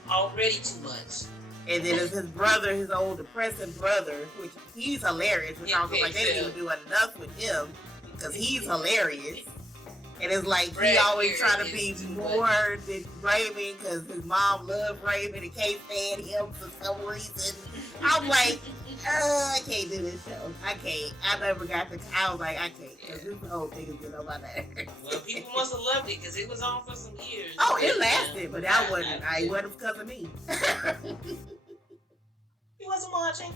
Already too much. And then his brother, his old depressing brother, which he's hilarious, which I was like, they didn't even do enough with him because he's hilarious. And it's like he always trying to be more than Raven because his mom loved Raven and can't stand him for some reason. I'm like, I can't do this show. I can't. I never got the. I was like, I can't because this whole thing is getting on my nerves. Well, people must have loved it because it was on for some years. Oh, it lasted, but I wasn't. It wasn't because of me. You wasn't watching.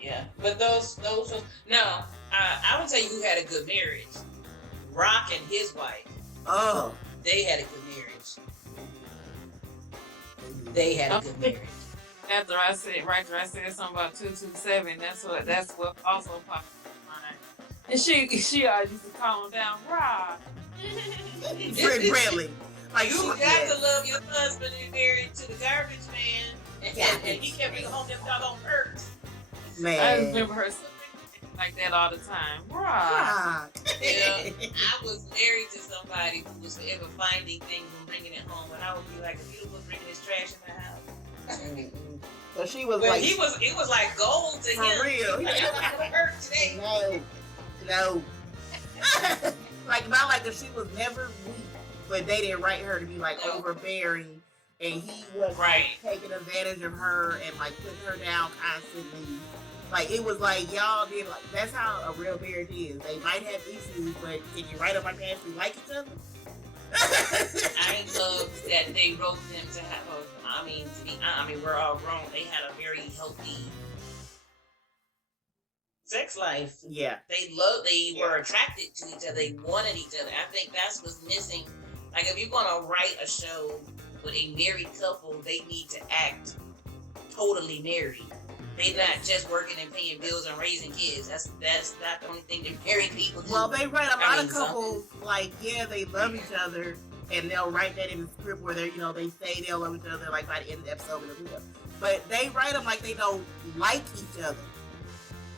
Yeah, but those no. I would tell you who had a good marriage. Rock and his wife. Oh, they had a good marriage. They had a good marriage. After I said something about 227, that's what also popped in my mind. And she always used to calm him down, Rock. Really. Like you got to love your husband and married to the garbage man, and he kept bringing home them doggone hurts. Man, I remember her like that all the time. Rock. Yeah, I was married to somebody who was forever finding things and bringing it home, and I would be like, if you was bringing this trash in the house. So she was but like, it was like gold to for him. real. He was like, hurt today. No. Like not like if she was never weak, but they didn't write her to be like overbearing, and he was taking advantage of her and like putting her down constantly. Like it was like y'all did like that's how a real marriage is. They might have issues, but can you write up my pants we like each other? I love that they wrote them to have we're all grown. They had a very healthy sex life. Yeah. They were attracted to each other. They wanted each other. I think that's what's missing. Like if you're gonna write a show with a married couple, they need to act totally married. They're not just working and paying bills and raising kids. That's not the only thing that married people do. Well, they write a lot of couples like, yeah, they love each other, and they'll write that in the script where they say they'll love each other like by the end of the episode. But they write them like they don't like each other.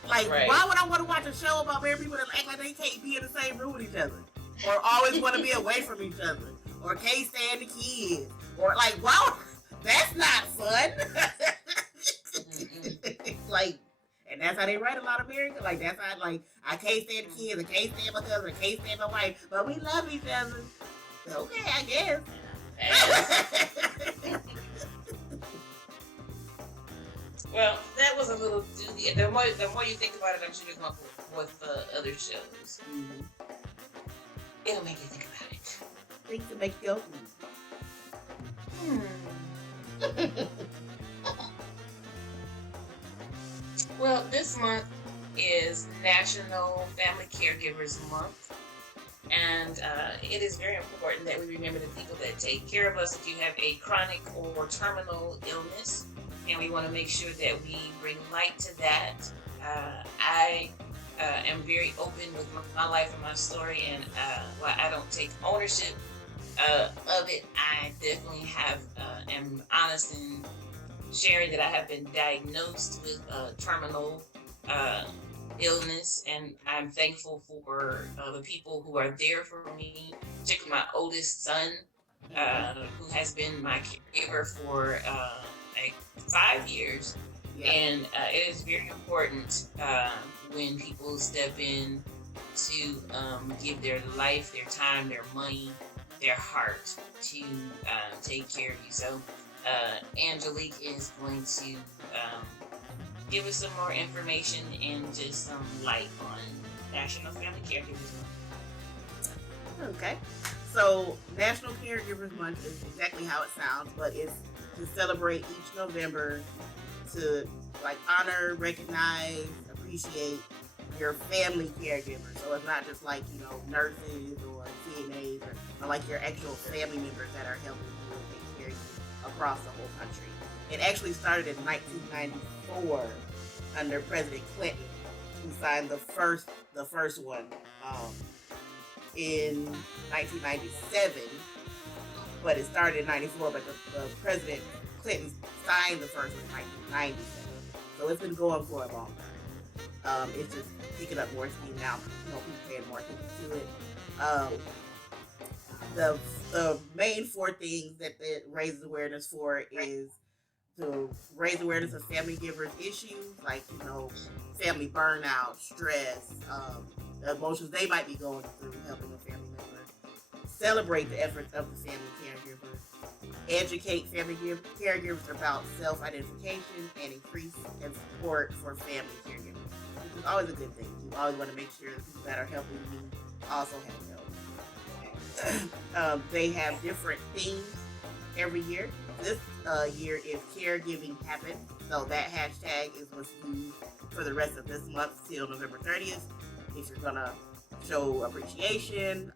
Like, why would I want to watch a show about married people that act like they can't be in the same room with each other, or always want to be away from each other, or can't stand the kids, or like, wow, that's not fun. Like, and that's how they write a lot of married. Like that's how like I can't stand the kids, I can't stand my husband, I can't stand my wife, but we love each other. Okay, I guess. Well, that was a little. The more you think about it, I'm sure you'll come up with other shows. Mm-hmm. It'll make you think about it. Things to make you open. Well, this month is National Family Caregivers Month, and it is very important that we remember the people that take care of us if you have a chronic or terminal illness, and we want to make sure that we bring light to that. I am very open with my life and my story, and while I don't take ownership of it, I definitely am honest in sharing that I have been diagnosed with terminal illness, and I'm thankful for the people who are there for me, particularly my oldest son, who has been my caregiver for like 5 years. Yeah. And it is very important when people step in to give their life, their time, their money, their heart to take care of you. So Angelique is going to give us some more information and just some light on National Family Caregivers Month. Okay. So National Caregivers Month is exactly how it sounds, but it's to celebrate each November to like honor, recognize, appreciate your family caregivers. So it's not just like, nurses or CNAs or like your actual family members that are helping you and taking care of you across the whole country. It actually started in 1994 under President Clinton, who signed the first one in 1997. But it started in 94, but the President Clinton signed the first one in 1997. So it's been going for a long time. It's just picking up more steam now. People paying more attention to it. The main 4 things that it raises awareness for is to raise awareness of family givers issues like, family burnout, stress, the emotions they might be going through helping a family member. Celebrate the efforts of the family caregiver. Educate family caregivers about self-identification and increase and support for family caregivers. Which is always a good thing. You always want to make sure the people that are helping you also have help. They have different themes every year. This year is Caregiving Happens. So that hashtag is what's used for the rest of this month till November 30th. If you're going to show appreciation,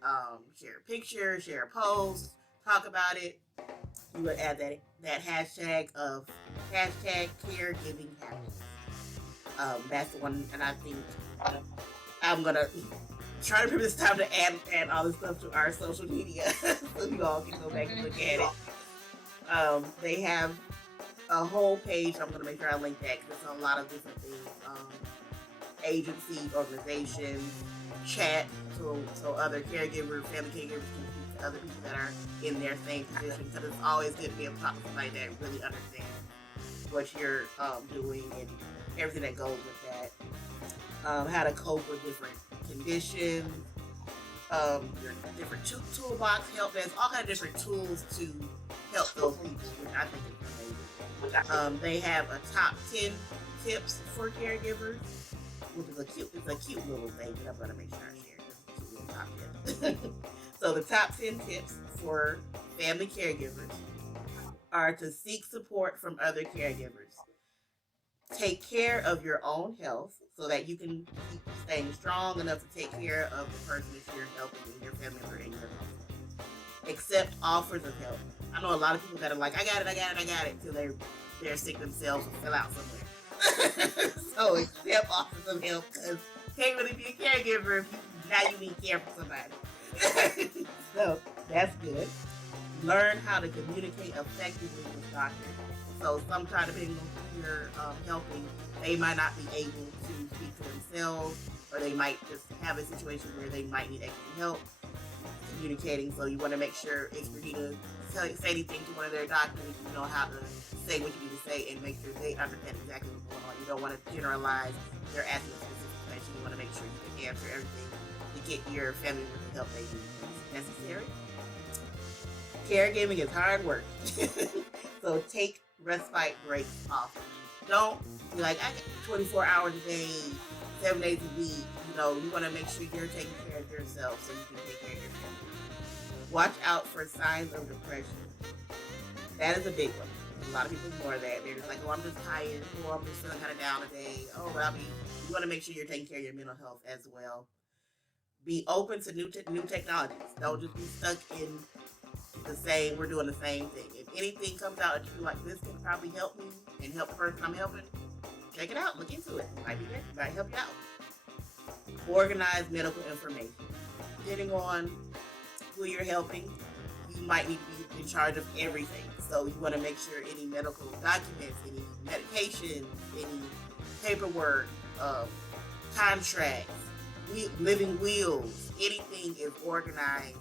share a picture, share a post, talk about it, you would add that hashtag of hashtag Caregiving Happens. That's the one, and I think I'm going to try to remember this time to add all this stuff to our social media so you all can go back and look at it. They have a whole page. I'm going to make sure I link that because there's a lot of different things. Agencies, organizations, chat, so other caregivers, family caregivers can speak to other people that are in their same position. Because it's always good to be able to talk to somebody that really understands what you're doing and everything that goes with that. How to cope with different conditions, your different toolbox help. There's all kinds of different tools to help those people, which I think is amazing. They have a top 10 tips for caregivers, which is a cute little thing that I'm going to make sure I share. Just a cute little top tip. So the top 10 tips for family caregivers are to seek support from other caregivers. Take care of your own health so that you can keep staying strong enough to take care of the person that you're helping in your family member in your home. Accept offers of help. I know a lot of people that are like, I got it, till they're sick themselves and fill out somewhere. So accept offers of help because you can't really be a caregiver if now you need care for somebody. So that's good. Learn how to communicate effectively with doctors. So sometimes, depending on who you're helping, they might not be able to speak for themselves, or they might just have a situation where they might need extra help communicating. So you want to make sure if you need to say anything to one of their doctors, you know how to say what you need to say and make sure they understand exactly what's going on. You don't want to generalize. They're asking a specific question. You want to make sure you can answer everything to get your family with the help they need necessary. Caregiving is hard work. So take respite breaks off. Don't be like, I get 24 hours a day, 7 days a week. You want to make sure you're taking care of yourself so you can take care of your family. Watch out for signs of depression. That is a big one. A lot of people ignore that. They're just like, oh, I'm just tired. Oh, I'm just feeling kind of down today. Oh, but you want to make sure you're taking care of your mental health as well. Be open to new technologies. Don't just be stuck in we're doing the same thing. If anything comes out that you feel like this can probably help me and help the person I'm helping, check it out, look into it. It might be good, it might help you out. Organize medical information. Depending on who you're helping, you might need to be in charge of everything. So you want to make sure any medical documents, any medications, any paperwork, contracts, living wills, anything is organized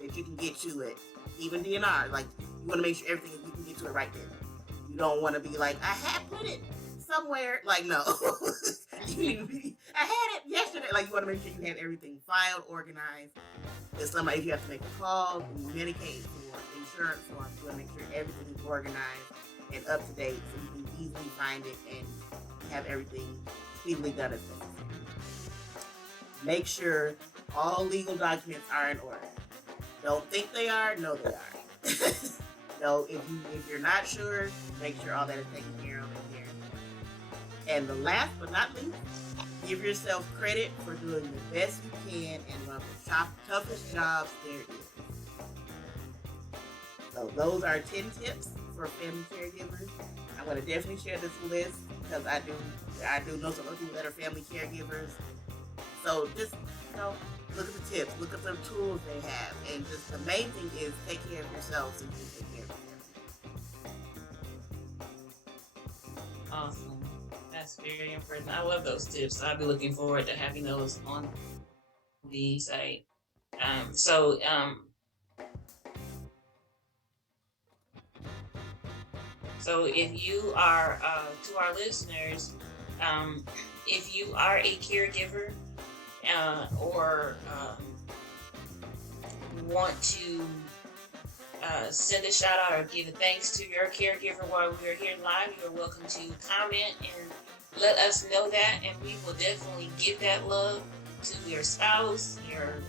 that you can get to it. Even DNR, like you want to make sure everything you can get to it right then. You don't want to be like, I had put it somewhere. Like no, I had it yesterday. Like you want to make sure you have everything filed, organized. If you have to make a call, when you Medicaid for insurance forms, you want to make sure everything is organized and up to date, so you can easily find it and have everything speedily done as necessary. Make sure all legal documents are in order. Don't think they are, know they are. So if you're not sure, make sure all that is taken care of in here. And the last but not least, give yourself credit for doing the best you can in one of the toughest jobs there is. So those are 10 tips for family caregivers. I'm going to definitely share this list because I do know some other people that are family caregivers. So just, look at the tips, look at the tools they have, and just the main thing is take care of yourself so you can take care of them. Awesome. That's very important. I love those tips. I'll be looking forward to having those on the site. So if you are, to our listeners, if you are a caregiver or want to send a shout out or give a thanks to your caregiver while we are here live, you are welcome to comment and let us know that, and we will definitely give that love to your spouse, your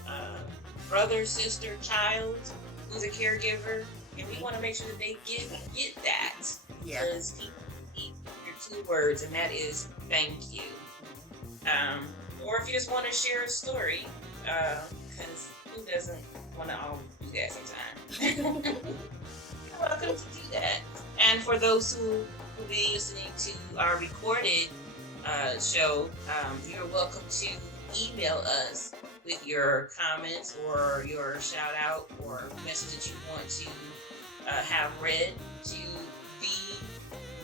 brother, sister, child who's a caregiver, and we want to make sure that they get that. Because people need your 2 words, and that is thank you. Or if you just want to share a story, because who doesn't want to always do that sometimes? You're welcome to do that. And for those who will be listening to our recorded show, you're welcome to email us with your comments or your shout out or message that you want to have read to the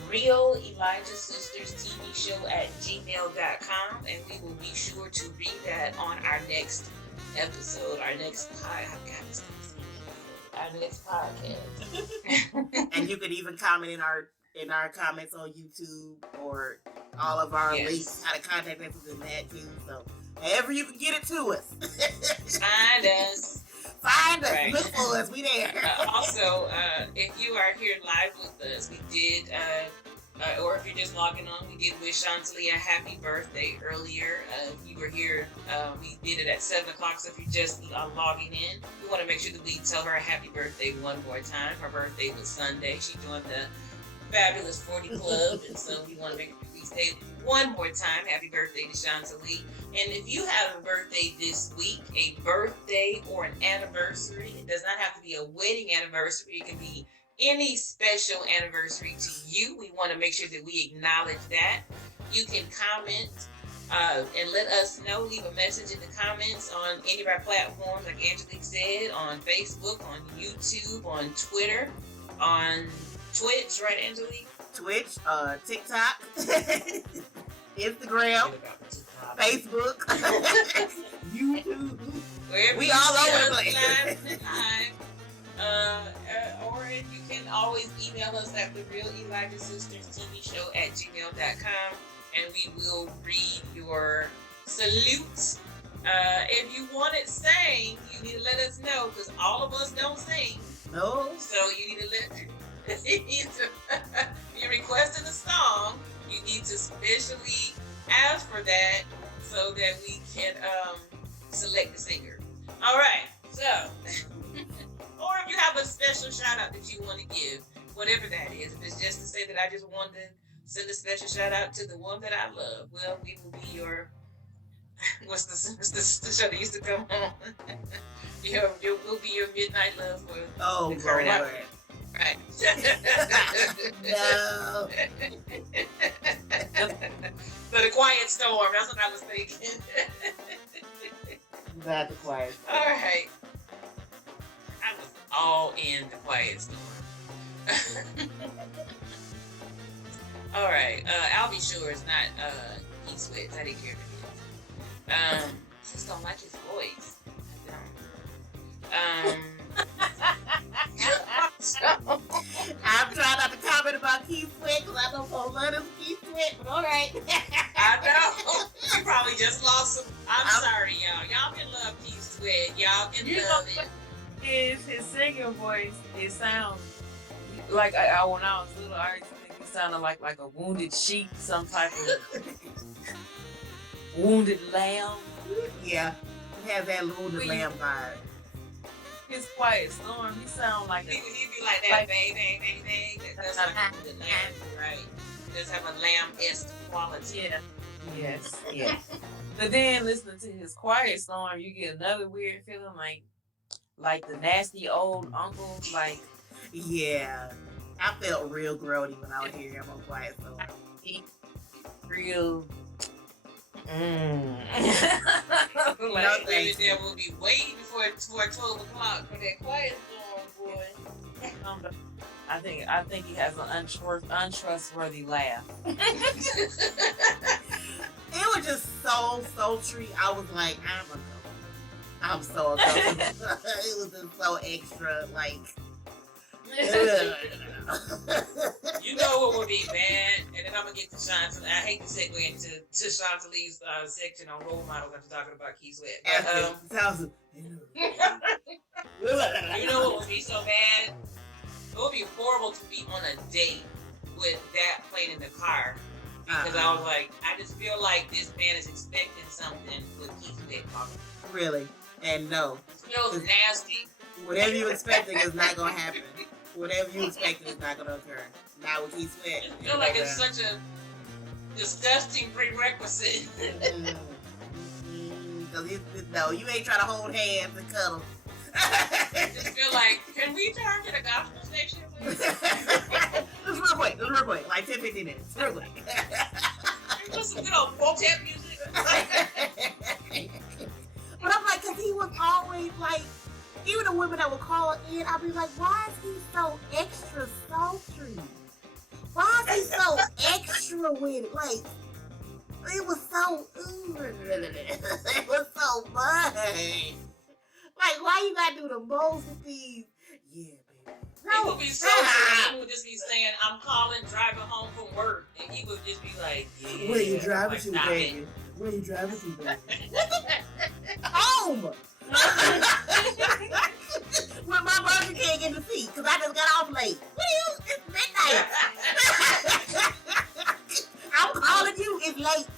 Real Elijah Sisters TV show at gmail.com, and we will be sure to read that on our next episode, our next podcast. And you could even comment in our comments on YouTube or all of our links, how to contact us in that too. So however you can get it to us. Find us. Right. Look for us. We there. Also, if you are here live with us, we did, or if you're just logging on, we did wish Chantilly a happy birthday earlier. If you were here, we did it at 7 o'clock. So if you're just logging in, we want to make sure that we tell her a happy birthday one more time. Her birthday was Sunday. She joined the Fabulous 40 Club, and so we want to make sure we say one more time happy birthday to Chantilly. And if you have a birthday this week, a birthday or an anniversary, it does not have to be a wedding anniversary. It can be any special anniversary to you. We want to make sure that we acknowledge that. You can comment and let us know. Leave a message in the comments on any of our platforms, like Angelique said, on Facebook, on YouTube, on Twitter, on Twitch, right, Angelique? Twitch, TikTok, Instagram, Facebook, YouTube. We all over the place. Or you can always email us at the Real Elijah Sisters TV show at gmail.com, and we will read your salutes. If you want it sang, you need to let us know, because all of us don't sing. No. So you need to if you're requesting a song, you need to specially ask for that so that we can select the singer. All right, so, or if you have a special shout out that you want to give, whatever that is, if it's just to say that I just wanted to send a special shout out to the one that I love, well, we will be your, what's the show that used to come on? We'll be your midnight love for the current outfit. Right. No. So the Quiet Storm, that's what I was thinking. Not the Quiet Storm. All right. I was all in the Quiet Storm. All right. I'll be sure it's not Keith Sweat. I didn't care for him. I just don't like his voice. I'm trying not to comment about Keith Sweat because I know folks love him Keith Sweat, but all right. I know. You probably just lost some. I'm sorry, y'all. Y'all can love Keith Sweat. Y'all can love it. His singing voice, it sounds like when I was little, I used to think it sounded like a wounded sheep, some type of wounded lamb. Yeah, it has that wounded lamb vibe. His Quiet Storm, he sound like he'd be like that, bang, bang, bang, bang. That's like the lamb, right? He does have a lamb-esque quality. Yeah. Yes. But then listening to his Quiet Storm, you get another weird feeling like the nasty old uncle, like. Yeah. I felt real grody when I would hear him on Quiet Storm. Real. Like, there will be waiting for 12 o'clock for that Quiet Storm, boy. I think he has an untrustworthy laugh. It was just so sultry. I was like, I'm so uncomfortable. It was just so extra, like, You know what would be bad, and then I'm gonna get to Chantilly. I hate to segue into Chantilly's section on role models after talking about Key Sweat. You know what would be so bad? It would be horrible to be on a date with that playing in the car. Because I was like, I just feel like this man is expecting something with Key Sweat talking. Really? And no. It feels nasty. Whatever you're expecting is not going to happen. Whatever you're expecting is not going to occur. Not with Key Sweat. I feel like it's such a disgusting prerequisite. No, you ain't trying to hold hands and cuddle. I just feel like, can we turn to the gospel section, please? Just real quick. Like 10-15 minutes. Real quick. Just some good old quartet music. But I'm like, because he was always like, even the women that would call in, I'd be like, why is he so extra sultry? Why is he so extra with it? Like, it was so, it was so much. Like, why you gotta do the most with these? Yeah, baby. No, he would be so he would just be saying, I'm driving home from work. And he would just be like, yeah. Where you driving to, baby? Where you driving to, baby? Home! With my Burger King in the seat, because I just got off late. It's midnight. I'm calling you, it's late.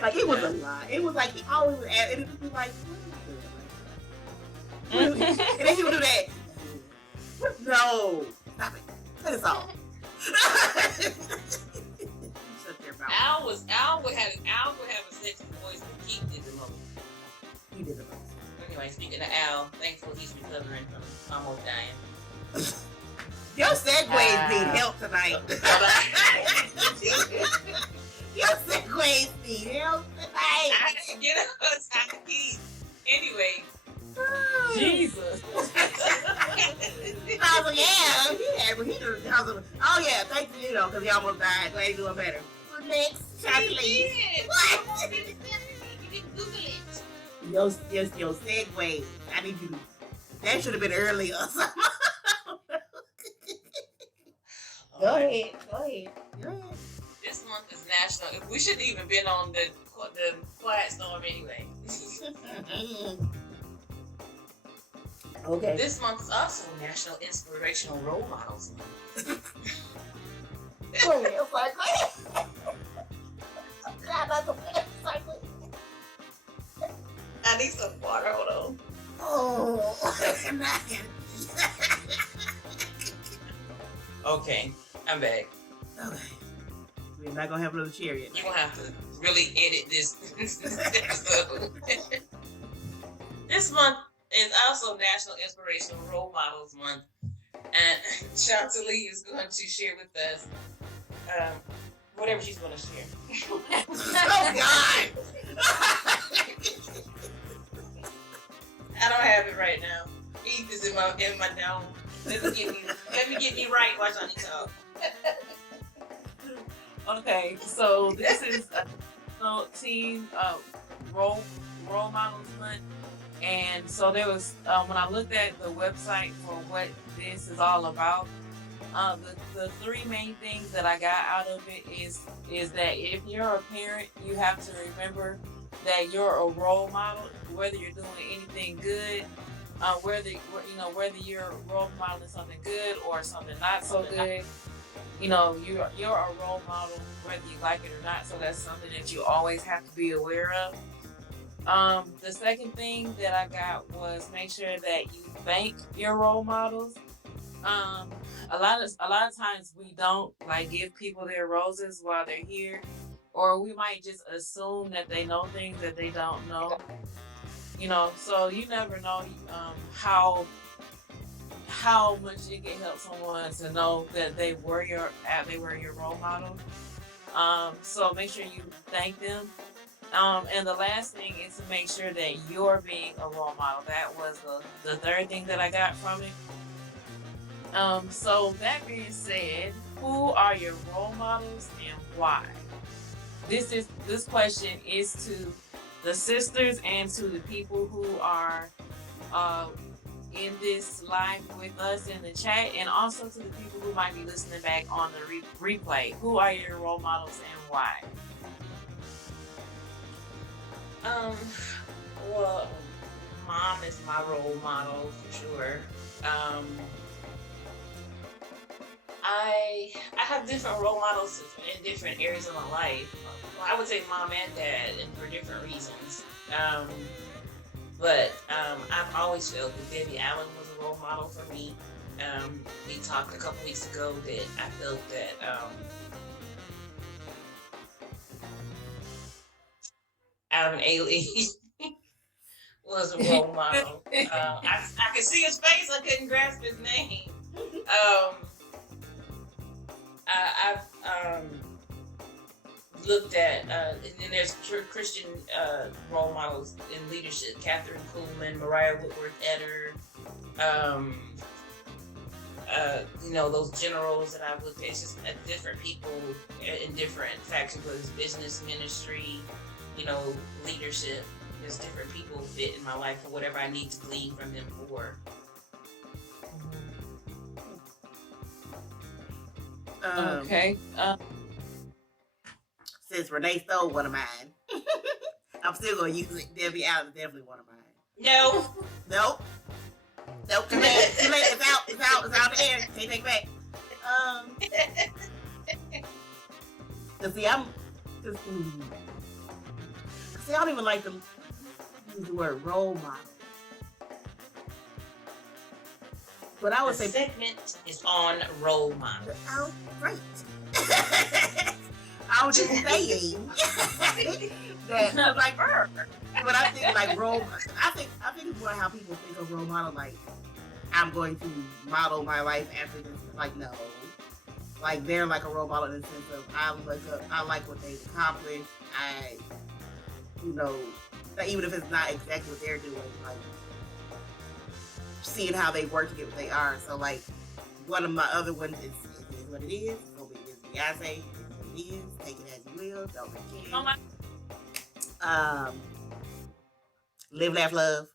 Like, it was a lie. It was like he always would ask, and it would be like, what are you doing? And then he would do that. No. Stop it. Cut us off. Al would have a sexy voice, but Keith did the most. He did the most. Anyway, speaking of Al, thankfully he's recovering from almost dying. Your segues need help tonight. Your segues need help tonight. I can get us out of Keith. Anyway. Jesus. I was like, yeah, oh yeah, thank you, because he almost died. Glad he's doing better. Next, Chantilly. What? You didn't Google it. Your segue. I need you to. That should have been earlier. Go ahead. This month is national. We shouldn't even been on the quiet storm anyway. Okay. This month is also National Inspirational Role Models Month. Go ahead. I need some water. Hold on. Oh. Okay, I'm back. Okay. We're not gonna have another chair yet. You're gonna have to really edit this episode. This month is also National Inspirational Role Models Month, and Chantilly is going to share with us whatever she's going to share. Oh God! I don't have it right now. Eve is in my dome. Let me get me right. Watch on the talk. Okay, so this is a teen role models month, and so there was when I looked at the website for what this is all about, the three main things that I got out of it is that if you're a parent, you have to remember that you're a role model, whether you're doing anything good, whether you're role modeling something good or something not so good. You're a role model whether you like it or not, so that's something that you always have to be aware of. The second thing that I got was make sure that you thank your role models. A lot of times we don't give people their roses while they're here, or we might just assume that they know things that they don't know. So you never know how much it can help someone to know that they were your role model. So make sure you thank them. And the last thing is to make sure that you're being a role model. That was the third thing that I got from it. So that being said, who are your role models and why? This question is to the sisters and to the people who are in this live with us in the chat, and also to the people who might be listening back on the replay. Who are your role models and why? Well, mom is my role model for sure. I have different role models in different areas of my life. I would say mom and dad, and for different reasons. But I've always felt that Debbie Allen was a role model for me. We talked a couple weeks ago that I felt that Alvin Ailey was a role model. I could see his face. I couldn't grasp his name. I've looked at, and then there's Christian role models in leadership: Catherine Kuhlman, Mariah Woodworth-Etter. Those generals that I've looked at. It's just different people in different factions, whether it's business, ministry, leadership. There's different people fit in my life for whatever I need to glean from them for. Okay. Since Renee stole one of mine, I'm still gonna use it. Debbie Allen is definitely one of mine. No. Nope. Too late. It's out the air. Can't take it back. See, I don't even like to use the word role model. But I would say segment is on role model. Oh, great. I was just saying that like her. But I think like role. I think it's more how people think of role model. Like I'm going to model my life after this. Like no, like they're like a role model in the sense of I like what they've accomplished. That even if it's not exactly what they're doing, like seeing how they work to get what they are. So like one of my other ones is what it is. So it's Beyonce. It's what it is. Take it as you will. Don't really care. Oh my. Live, laugh, love.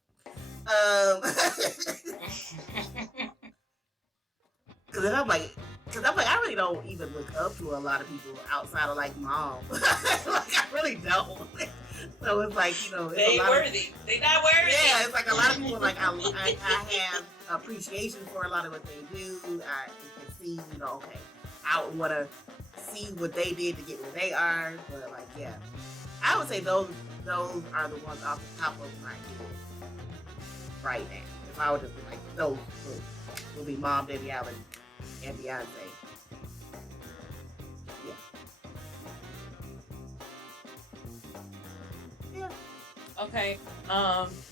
Because I really don't even look up to a lot of people outside of like mom. Like I really don't. So it's like it's they a lot worthy. They not worthy. Yeah, it's like a lot of people like I have appreciation for a lot of what they do. I can see okay, I would want to see what they did to get where they are. But like yeah, I would say those are the ones off the top of my head right now. If I would just be like those would be Mom, Debbie Allen, and Beyonce. Yeah. Okay.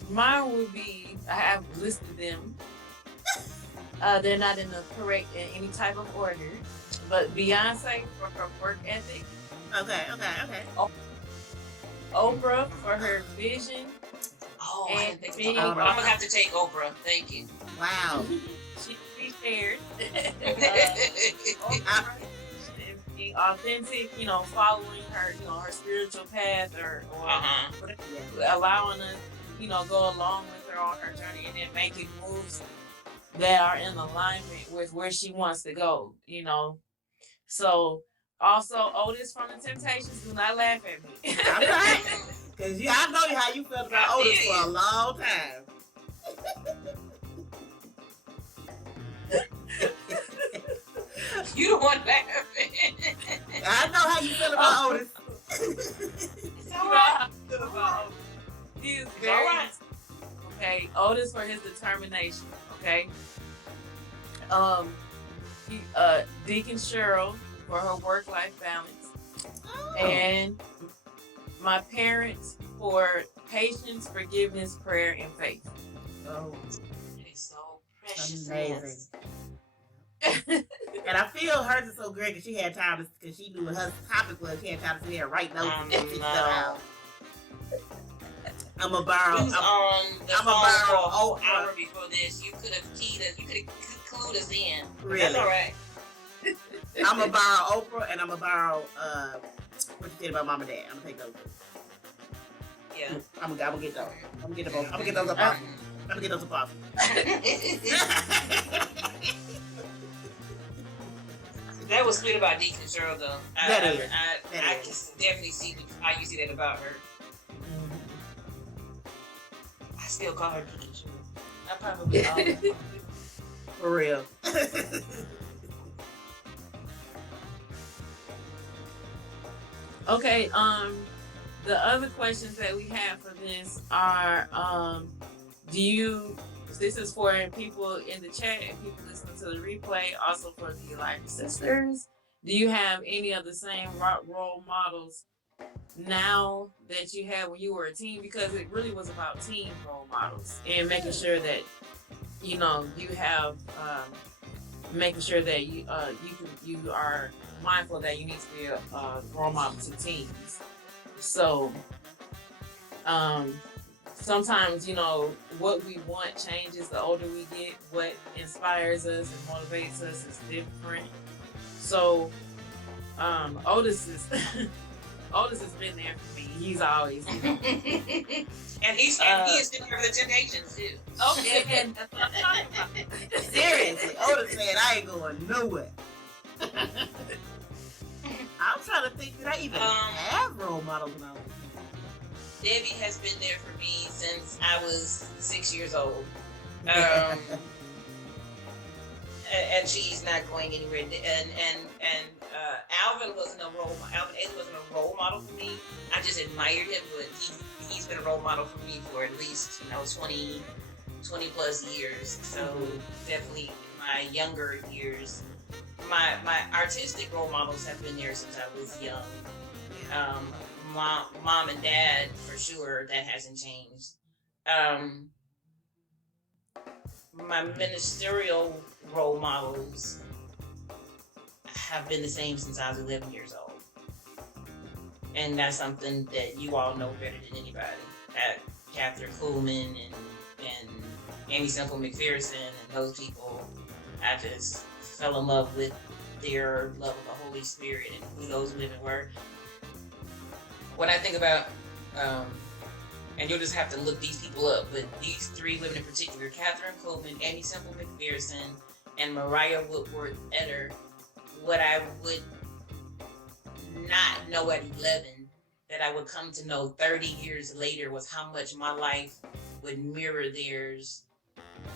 Mine would be, I have listed them. They're not in any type of order, but Beyonce for her work ethic. Okay. Oprah for her vision. Oh, and I didn't think about Oprah. I'm gonna have to take Oprah. Thank you. Wow. She shared. Being authentic, following her, her spiritual path or whatever, allowing us, go along with her on her journey and then making moves that are in alignment with where she wants to go, So also Otis from the Temptations, do not laugh at me. Because I know how you felt about Otis for a long time. You the one laughing. I know how you feel about Otis. It's all right. He is very okay. Otis for his determination. Okay. Deacon Cheryl for her work-life balance, and my parents for patience, forgiveness, prayer, and faith. Oh, it's so precious. Amazing. And I feel hers is so great because she had time because she knew what her topic was. She had time to sit there and write notes and fix stuff out. I'm gonna borrow. On the phone for a whole hour Oprah. before this. You could have keyed us. You could have clued us in. Really? That's all right. I'm gonna borrow Oprah and I'm gonna borrow what you said about Mom and Dad. I'm gonna take those. Yeah. I'm gonna get those. I'm gonna get those up. I'm gonna get us a coffee. That was sweet about Deacon Cheryl, though. I can definitely see how you see that about her. I still call her Deacon Cheryl. I probably always. For real. Okay, the other questions that we have for this are, this is for people in the chat and people listening to the replay, also for the Elijah sisters. Do you have any of the same role models now that you had when you were a teen? Because it really was about teen role models and making sure that, you have, making sure that you are mindful that you need to be a role model to teens. So, sometimes, what we want changes the older we get. What inspires us and motivates us is different. So, Otis has been there for me. He's always, and he has been here for the Temptations too. Okay, and that's what I'm talking about. Seriously, Otis said I ain't going nowhere. I'm trying to think, did I even have role models when I was Debbie has been there for me since I was 6 years old. And she's not going anywhere. And Alvin wasn't a role. Alvin Ailey wasn't a role model for me. I just admired him, but he's been a role model for me for at least 20 plus years. So definitely my younger years. My artistic role models have been there since I was young. Mom and dad, for sure, that hasn't changed. My ministerial role models have been the same since I was 11 years old. And that's something that you all know better than anybody. Catherine Kuhlman and Amy Semple McPherson and those people, I just fell in love with their love of the Holy Spirit and who those women were. When I think about, and you'll just have to look these people up, but these three women in particular, Catherine Kuhlman, Amy Semple McPherson, and Mariah Woodworth Etter, what I would not know at 11, that I would come to know 30 years later, was how much my life would mirror theirs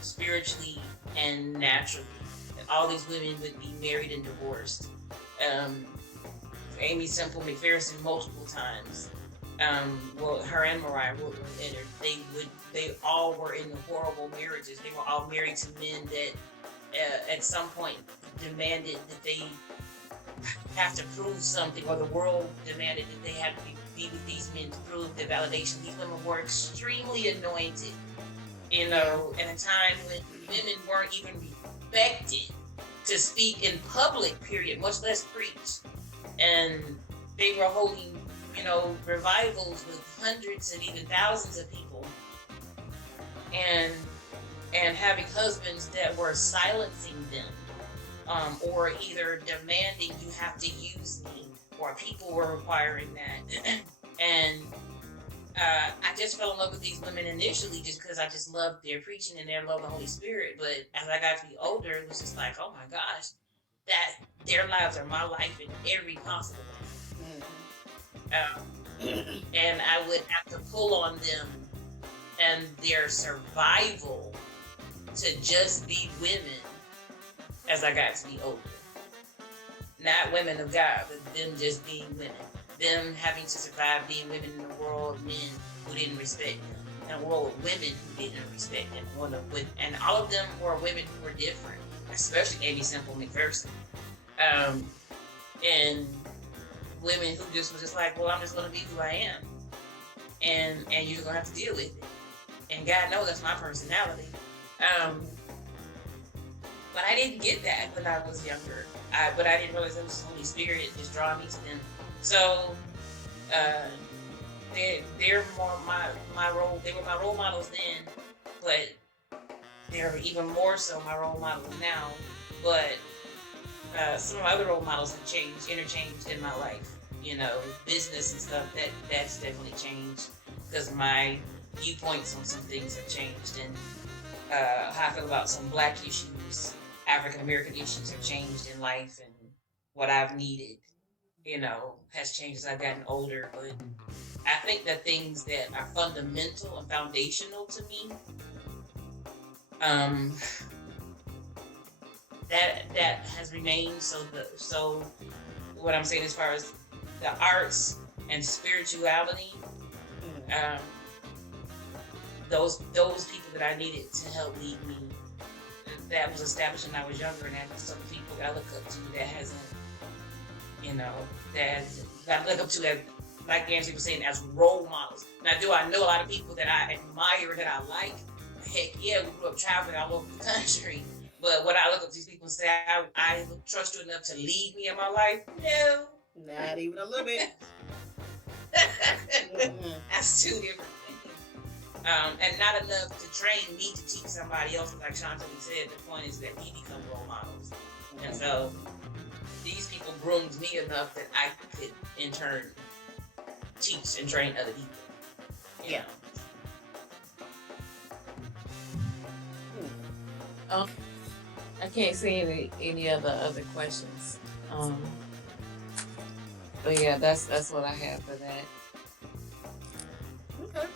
spiritually and naturally. And all these women would be married and divorced. Amy Semple McPherson multiple times. Her and Mariah Woodworth Etter, they all were in horrible marriages. They were all married to men that at some point demanded that they have to prove something, or the world demanded that they had to be with these men to prove their validation. These women were extremely anointed, in a time when women weren't even respected to speak in public, period, much less preach. And they were holding, revivals with hundreds and even thousands of people, and having husbands that were silencing them, or either demanding you have to use me, or people were requiring that. And I just fell in love with these women initially just because I just loved their preaching and their love of the Holy Spirit. But as I got to be older, it was just like, oh my gosh, that their lives are my life in every possible way. And I would have to pull on them and their survival to just be women as I got to be older. Not women of God, but them just being women. Them having to survive being women in a world of men who didn't respect them. In a world of women who didn't respect them. And all of them were women who were different, especially Amy Semple McPherson. And women who just was just like, well, I'm just going to be who I am. And you're going to have to deal with it. And God knows that's my personality. But I didn't get that when I was younger. But I didn't realize it was the Holy Spirit just drawing me to them. So they're more my role. They were my role models then, but they're even more so my role models now. But some of my other role models have interchanged in my life. Business and stuff. That's definitely changed because my viewpoints on some things have changed, and how I feel about some Black issues, African American issues have changed in life, and what I've needed, has changed as I've gotten older. But I think the things that are fundamental and foundational to me, um, that has remained. So what I'm saying as far as the arts and spirituality, those people that I needed to help lead me, that was established when I was younger, and that's some people that I look up to that hasn't, that I look up to that, like Nancy was saying, as role models. Now, do I know a lot of people that I admire, that I like? Heck yeah, we grew up traveling all over the country. But when I look up to these people and say, I trust you enough to lead me in my life, no. Not even a little bit. That's two different things. And not enough to train me to teach somebody else. Like Chantilly said, the point is that we become role models. And so these people groomed me enough that I could, in turn, teach and train other people. Yeah. I can't see any other questions. But yeah, that's what I have for that. Okay.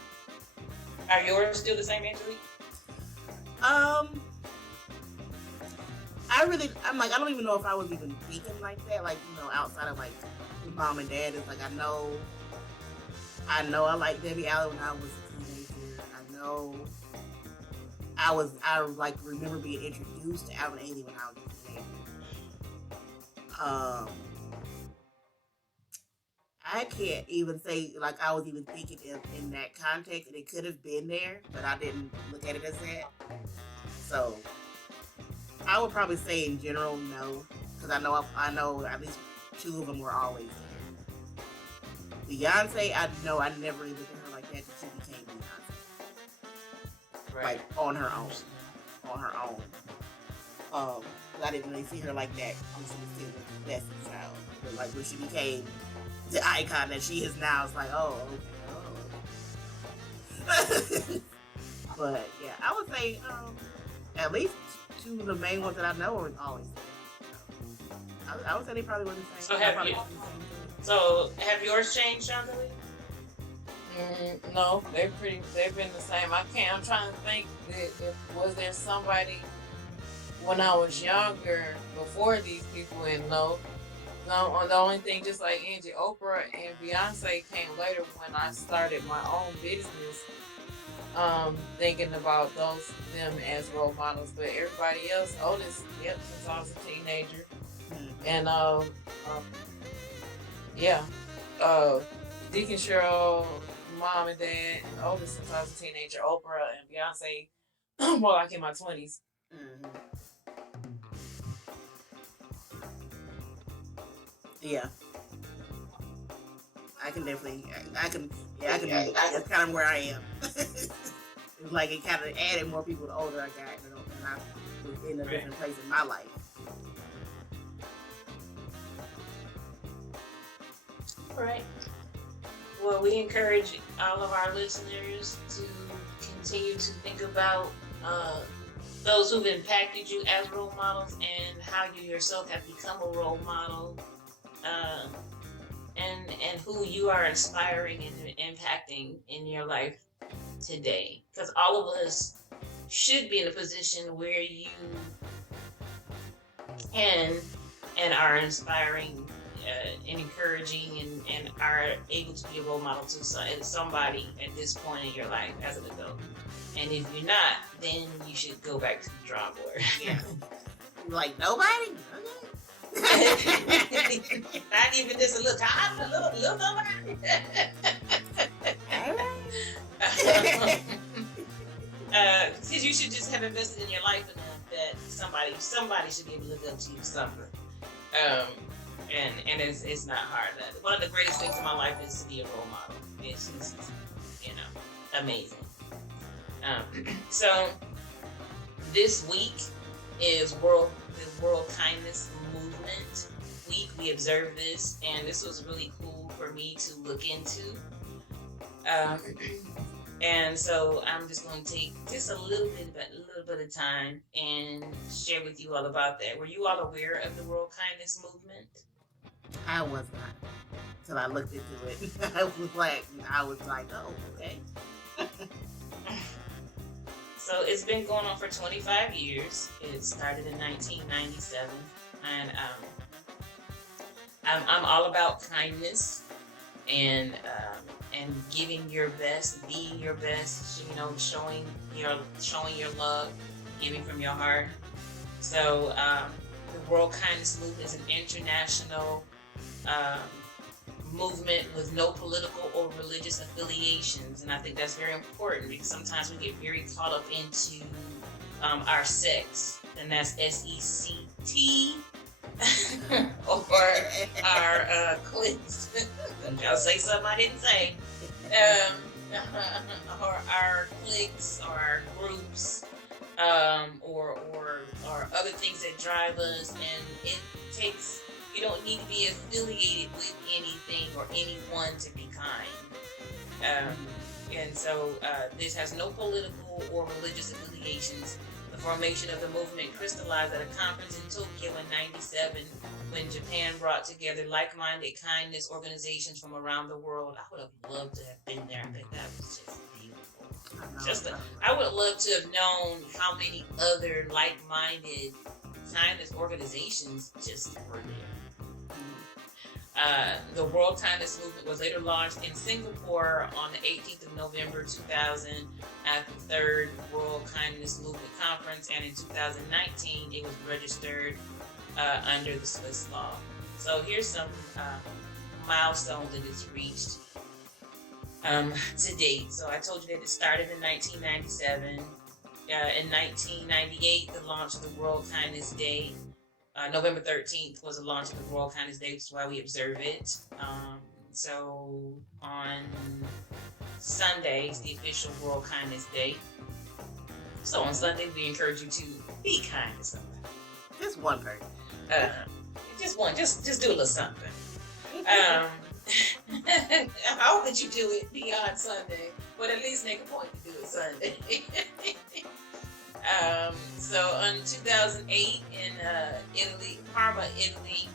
Are yours still the same, Angelique? I don't even know if I was even thinking like that, like, outside of like mom and dad. It's like I know I liked Debbie Allen when I was a teenager. I like remember being introduced to Alvin Ailey when I was a teenager. I can't even say like I was even thinking in that context, and it could have been there, but I didn't look at it as that. So I would probably say in general no, because I know at least two of them were always there. Beyonce, I never even looked at her like that until she became Beyonce. Right. Like on her own. I didn't really see her like that when she was still a Destiny's Child. But like when she became the icon that she is now, it's like, oh, okay. But yeah, I would say at least two of the main ones that I know are always there. I would say they probably were the same. So have yours changed, Chantilly? No, they've been the same. I'm trying to think, was there somebody when I was younger before these people? And no, the only thing, just like Angie, Oprah and Beyonce came later when I started my own business, thinking about them as role models. But everybody else, Otis, since I was a teenager. And Deacon Cheryl, mom and dad, Otis since I was a teenager, Oprah and Beyonce, more like in my 20s. Mm-hmm. Yeah. I can that's kind of where I am. It's like it kind of added more people the older I got, and I was in a different place in my life. Right. Well, we encourage all of our listeners to continue to think about those who've impacted you as role models and how you yourself have become a role model, and who you are inspiring and impacting in your life today. Because all of us should be in a position where you can and are inspiring and encouraging and are able to be a role model to somebody at this point in your life as an adult. And if you're not, then you should go back to the drawing board. Yeah. Like, nobody? Okay. Not even just a little nobody. Because you should just have invested in your life enough that somebody should be able to look up to you for something. And it's not hard. One of the greatest things in my life is to be a role model. It's just, amazing. So this week is the World Kindness Movement Week. We observed this, and this was really cool for me to look into. And so I'm just going to take just a little bit of time and share with you all about that. Were you all aware of the World Kindness Movement? I was not until I looked into it. I was like, oh, okay. So it's been going on for 25 years. It started in 1997, and I'm all about kindness and giving your best, being your best. You know, showing your love, giving from your heart. So the World Kindness Movement is an international movement with no political or religious affiliations, and I think that's very important because sometimes we get very caught up into our sex, and that's SECT, or our cliques. I'll say something I didn't say. Or our cliques, or our groups, or other things that drive us, and it takes. You don't need to be affiliated with anything or anyone to be kind. And so this has no political or religious affiliations. The formation of the movement crystallized at a conference in Tokyo in '97 when Japan brought together like-minded kindness organizations from around the world. I would have loved to have been there. I think that was just beautiful. I would have loved to have known how many other like-minded kindness organizations just were there. The World Kindness Movement was later launched in Singapore on the 18th of November 2000 at the 3rd World Kindness Movement Conference, and in 2019 it was registered under the Swiss law. So here's some milestones that it's reached to date. So I told you that it started in 1997. In 1998, the launch of the World Kindness Day. November 13th was the launch of the World Kindness Day, which is why we observe it. So on Sunday is the official World Kindness Day. So on Sunday, we encourage you to be kind to somebody. Just one person. Just one. Just do a little something. I hope that you do it beyond Sunday, but at least make a point to do it Sunday. So in 2008 in Italy, Parma, Italy,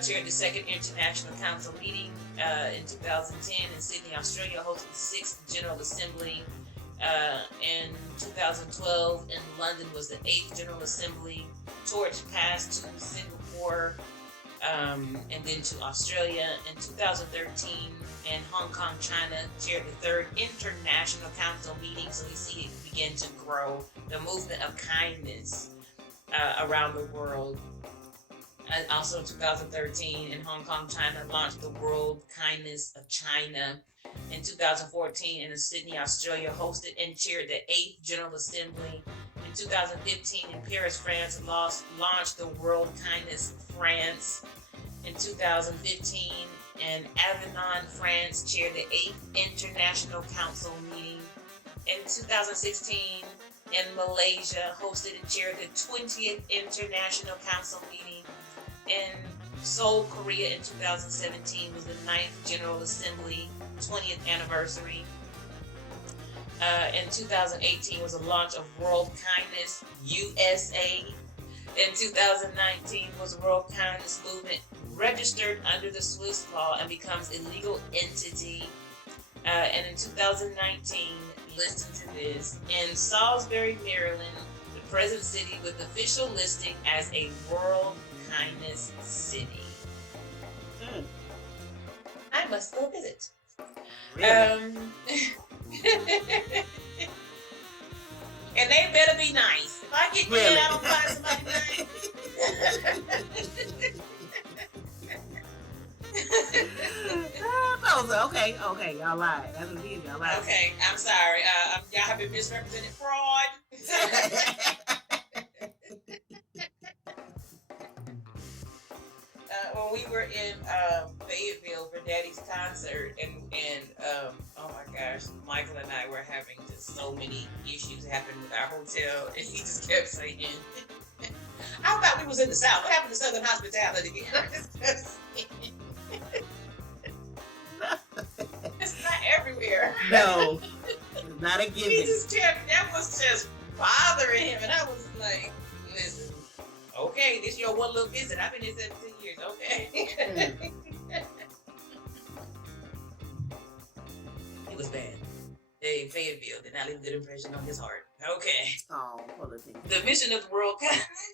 chaired the second International Council meeting. In 2010 in Sydney, Australia, hosted the 6th General Assembly. In 2012 in London was the 8th General Assembly. Torch passed to Singapore, and then to Australia. In 2013 in Hong Kong, China, chaired the 3rd International Council meeting. So we see it begin to grow, the movement of kindness around the world. And also in 2013 in Hong Kong, China, launched the World Kindness of China. In 2014 in Sydney, Australia, hosted and chaired the 8th General Assembly. In 2015 in Paris, France, launched the World Kindness France. In 2015 in Avignon, France, chaired the 8th International Council meeting. In 2016 in Malaysia, hosted and chaired the 20th International Council meeting. In Seoul, Korea in 2017 was the 9th General Assembly 20th anniversary. In 2018 was the launch of World Kindness USA. In 2019 was the World Kindness Movement registered under the Swiss law and becomes a legal entity. And in 2019, listen to this, in Salisbury, Maryland, the present city with official listing as a World Kindness City. I must go visit. Really? And they better be nice. If I get there, I don't find somebody nice. Okay, y'all lied. That's what it is, y'all lied. Okay, I'm sorry. Y'all have been misrepresented, fraud. When we were in Fayetteville for Daddy's concert, and oh my gosh, Michael and I were having just so many issues happen with our hotel, and he just kept saying, "I thought we was in the South. What happened to Southern hospitality?" It's not everywhere. No, is not a given. That was just bothering him, and I was like, listen, okay, this your one little visit. I've been here 17 years, okay. It was bad. Fayetteville did not leave a good impression on his heart. Okay. Oh, the mission of the World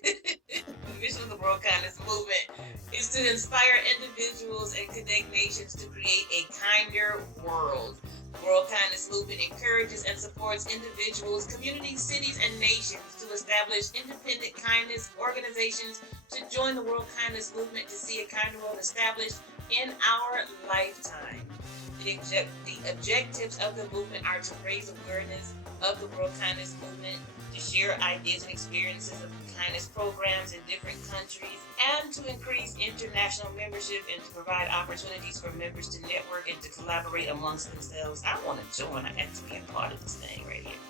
the mission of the World Kindness Movement is to inspire individuals and connect nations to create a kinder world. The World Kindness Movement encourages and supports individuals, communities, cities, and nations to establish independent kindness organizations to join the World Kindness Movement to see a kinder world established in our lifetime. The objectives of the movement are to raise awareness of the World Kindness Movement, to share ideas and experiences of kindness programs in different countries, and to increase international membership and to provide opportunities for members to network and to collaborate amongst themselves. I want to join. I have to be a part of this thing right here.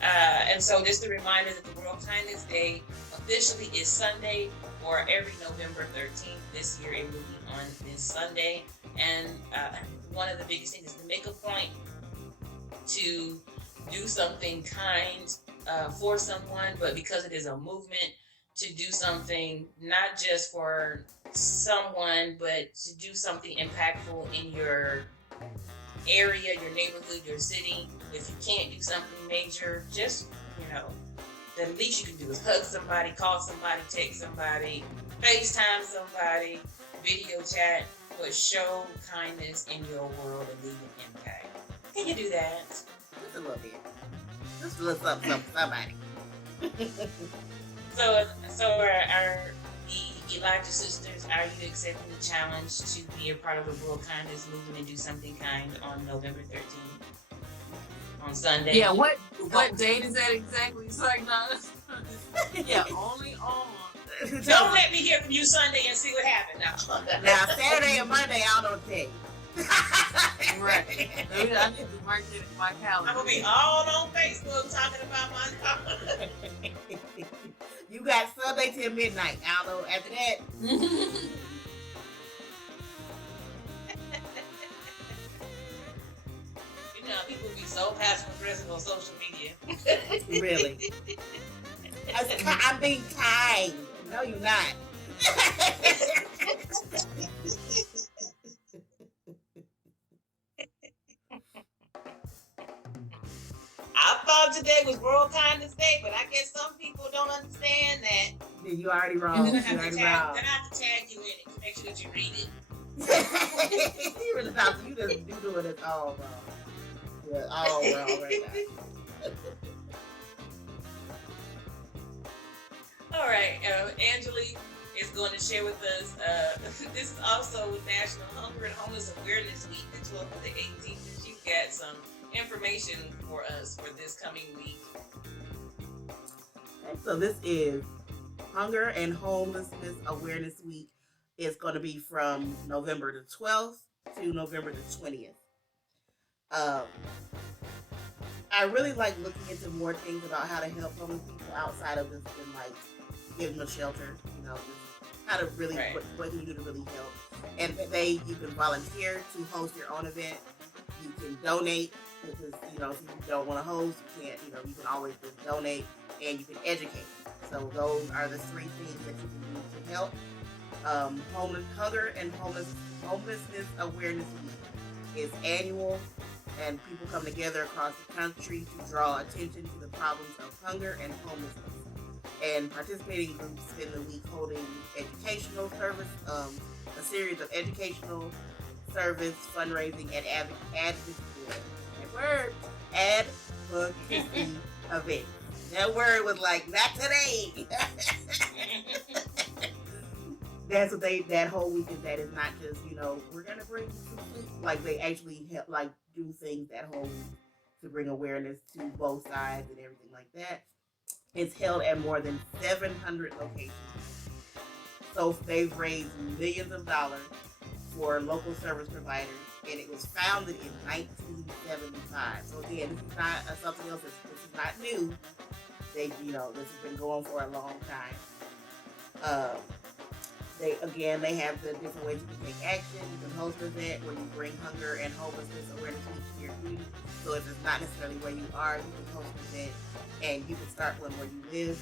And so just a reminder that the World Kindness Day officially is Sunday or every November 13th. This year it will be on this Sunday. And one of the biggest things is to make a point to do something kind for someone, but because it is a movement, to do something not just for someone, but to do something impactful in your area, your neighborhood, your city. If you can't do something major, just, the least you can do is hug somebody, call somebody, text somebody, FaceTime somebody, video chat, but show kindness in your world and leave an impact. Can you do that? Just a little bit. Just a little something, somebody. So the Elijah sisters, are you accepting the challenge to be a part of the World Kindness Movement and do something kind on November 13th? On Sunday? Yeah, what date is that exactly? It's like, no, yeah, only on. Don't let me hear from you Sunday and see what happened Now, Saturday and Monday, I don't think. Right. Maybe I need to mark it in my calendar. I'm going to be all on Facebook talking about my You got Sunday till midnight, Aldo. After that. People be so passive aggressive on social media. Really? I'm being kind. No, you're not. I thought today was World Kindness Day, but I guess some people don't understand that. Yeah, you already wrong. And then I have to tag you in it to make sure that you read it. You really thought you doing it all wrong. Yeah, all wrong right now. All right, Angelique is going to share with us. This is also National Hunger and Homeless Awareness Week, the 12th to the 18th, and she's got some information for us for this coming week. Okay, so this is Hunger and Homelessness Awareness Week. It's going to be from November the 12th to November the 20th. I really like looking into more things about how to help homeless people outside of just like giving them a shelter, just how to really, what can you do to really help. And you can volunteer to host your own event. You can donate, because, if you don't want to host, you can't, you can always just donate, and you can educate. So those are the three things that you can do to help. Hunger and Homelessness Awareness Week is annual, and people come together across the country to draw attention to the problems of hunger and homelessness. And participating groups spend the week holding educational service, a series of educational service, fundraising, and advocacy events. That word was like, not today. That's what that whole week is. That is not just, we're going to bring some food. Like, they actually help, do things that whole week to bring awareness to both sides and everything like that. It's held at more than 700 locations. So they've raised millions of dollars for local service providers, and it was founded in 1975. So again, this is not something else. This is not new. This has been going for a long time. they have the different ways you can take action. You can host an event where you bring hunger and homelessness awareness to your community. So if it's not necessarily where you are, you can host an event, and you can start one where you live.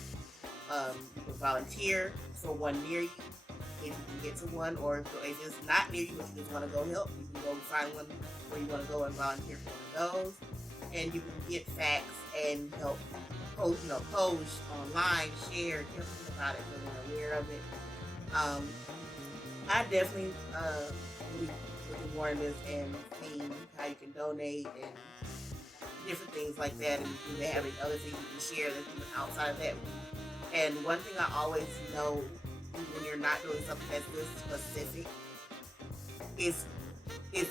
You can volunteer for one near you if you can get to one, or if it's not near you but you just want to go help, you can go find one where you want to go and volunteer for one of those. And you can get facts and help post online, share, tell people about it so they're aware of it. I definitely really looking more into this and seeing how you can donate and different things like that, and do they have any other things you can share that's even outside of that. And one thing I always know, when you're not doing something that's this specific, is it's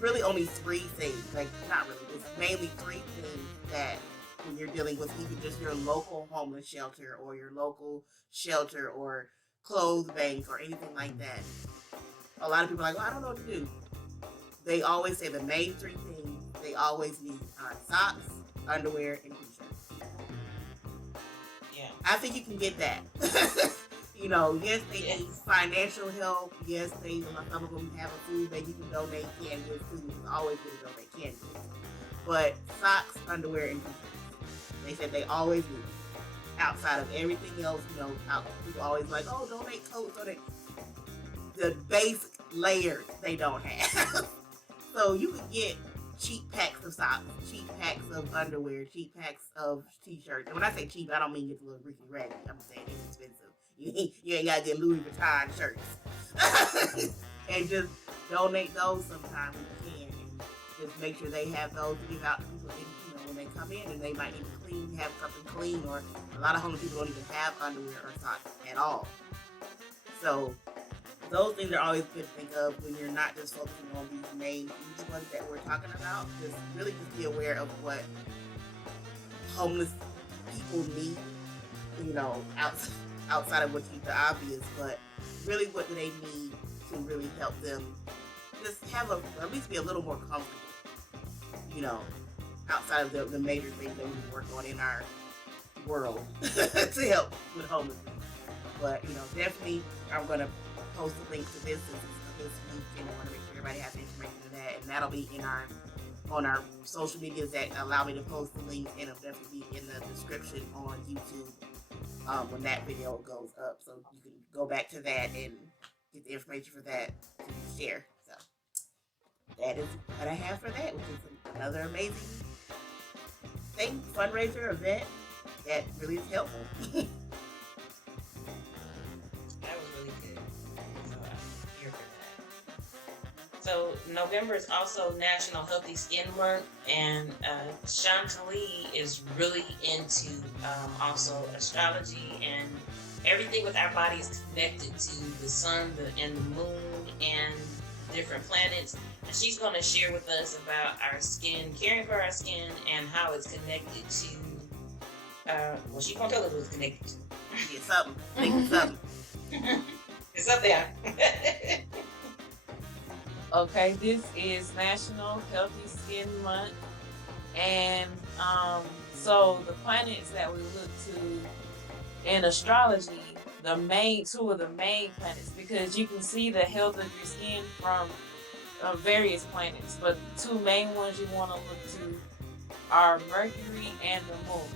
really only three things. Like, not really, it's mainly three things that when you're dealing with even just your local homeless shelter or your local shelter or clothes bank or anything like that. A lot of people are like, well, I don't know what to do. They always say the main three things they always need are socks, underwear, and t-shirts. Yeah. I think you can get that. Yes, they need financial help. Yes, some of them have a food bank. You can donate canned goods too. You can always get to donate canned goods. But socks, underwear, and t-shirts, they said they always need it. Outside of everything else, people always like, oh, donate coats, donate. The basic layers they don't have. So you can get cheap packs of socks, cheap packs of underwear, cheap packs of t-shirts. And when I say cheap, I don't mean it's a little greasy raggy. I'm saying it's expensive. You ain't got to get Louis Vuitton shirts. And just donate those sometime when you can. And just make sure they have those to give out to people when they come in, and they might need to have something clean, or a lot of homeless people don't even have underwear or socks at all. So those things are always good to think of when you're not just focusing on these main huge ones that we're talking about. Just really just be aware of what homeless people need, outside of what you the obvious, but really what do they need to really help them just have at least be a little more comfortable, outside of the major things that we work on in our world to help with homelessness. But, definitely I'm going to post a link to this week, and I want to make sure everybody has information to that, and that'll be on our social medias that allow me to post the links, and it'll definitely be in the description on YouTube when that video goes up, so you can go back to that and get the information for that to share. So that is what I have for that, which is another amazing fundraiser event that really is helpful. So November is also National Healthy Skin Month, and Chantilly is really into also astrology, and everything with our body is connected to the sun and the moon and different planets. And she's going to share with us about our skin, caring for our skin, and how it's connected to. She's going to tell us what it's connected to. It's something. It's something. It's up there. Okay, this is National Healthy Skin Month, and so the planets that we look to in astrology, two of the main planets, because you can see the health of your skin from various planets, but the two main ones you want to look to are Mercury and the Moon.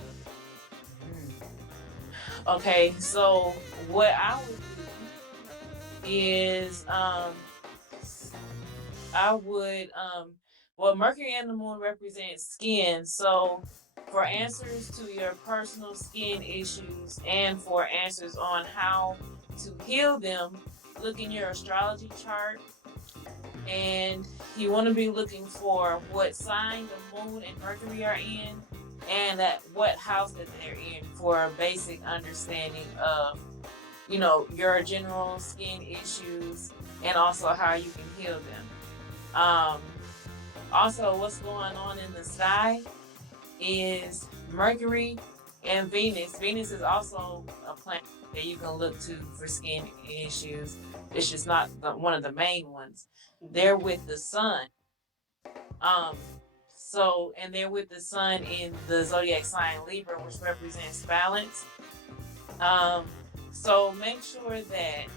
Okay, so what I would do is Mercury and the Moon represents skin. So for answers to your personal skin issues and for answers on how to heal them, look in your astrology chart. And you want to be looking for what sign the Moon and Mercury are in, and what house that they're in, for a basic understanding of, your general skin issues and also how you can heal them. Also, what's going on in the sky is Mercury and Venus. Venus is also a planet that you can look to for skin issues. It's just not one of the main ones. They're with the sun. And they're with the sun in the zodiac sign Libra, which represents balance. So make sure that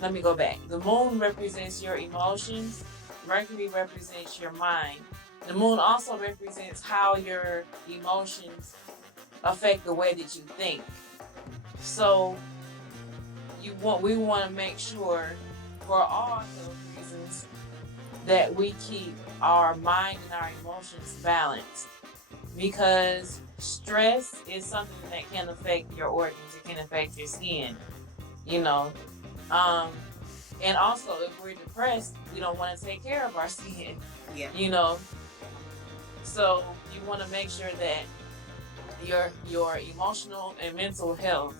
let me go back. The moon represents your emotions. Mercury represents your mind. The moon also represents how your emotions affect the way that you think. So we want to make sure, for all those reasons, that we keep our mind and our emotions balanced, because stress is something that can affect your organs. It can affect your skin, you know. And also, if we're depressed, we don't want to take care of our skin, Yeah. you know. So you want to make sure that your emotional and mental health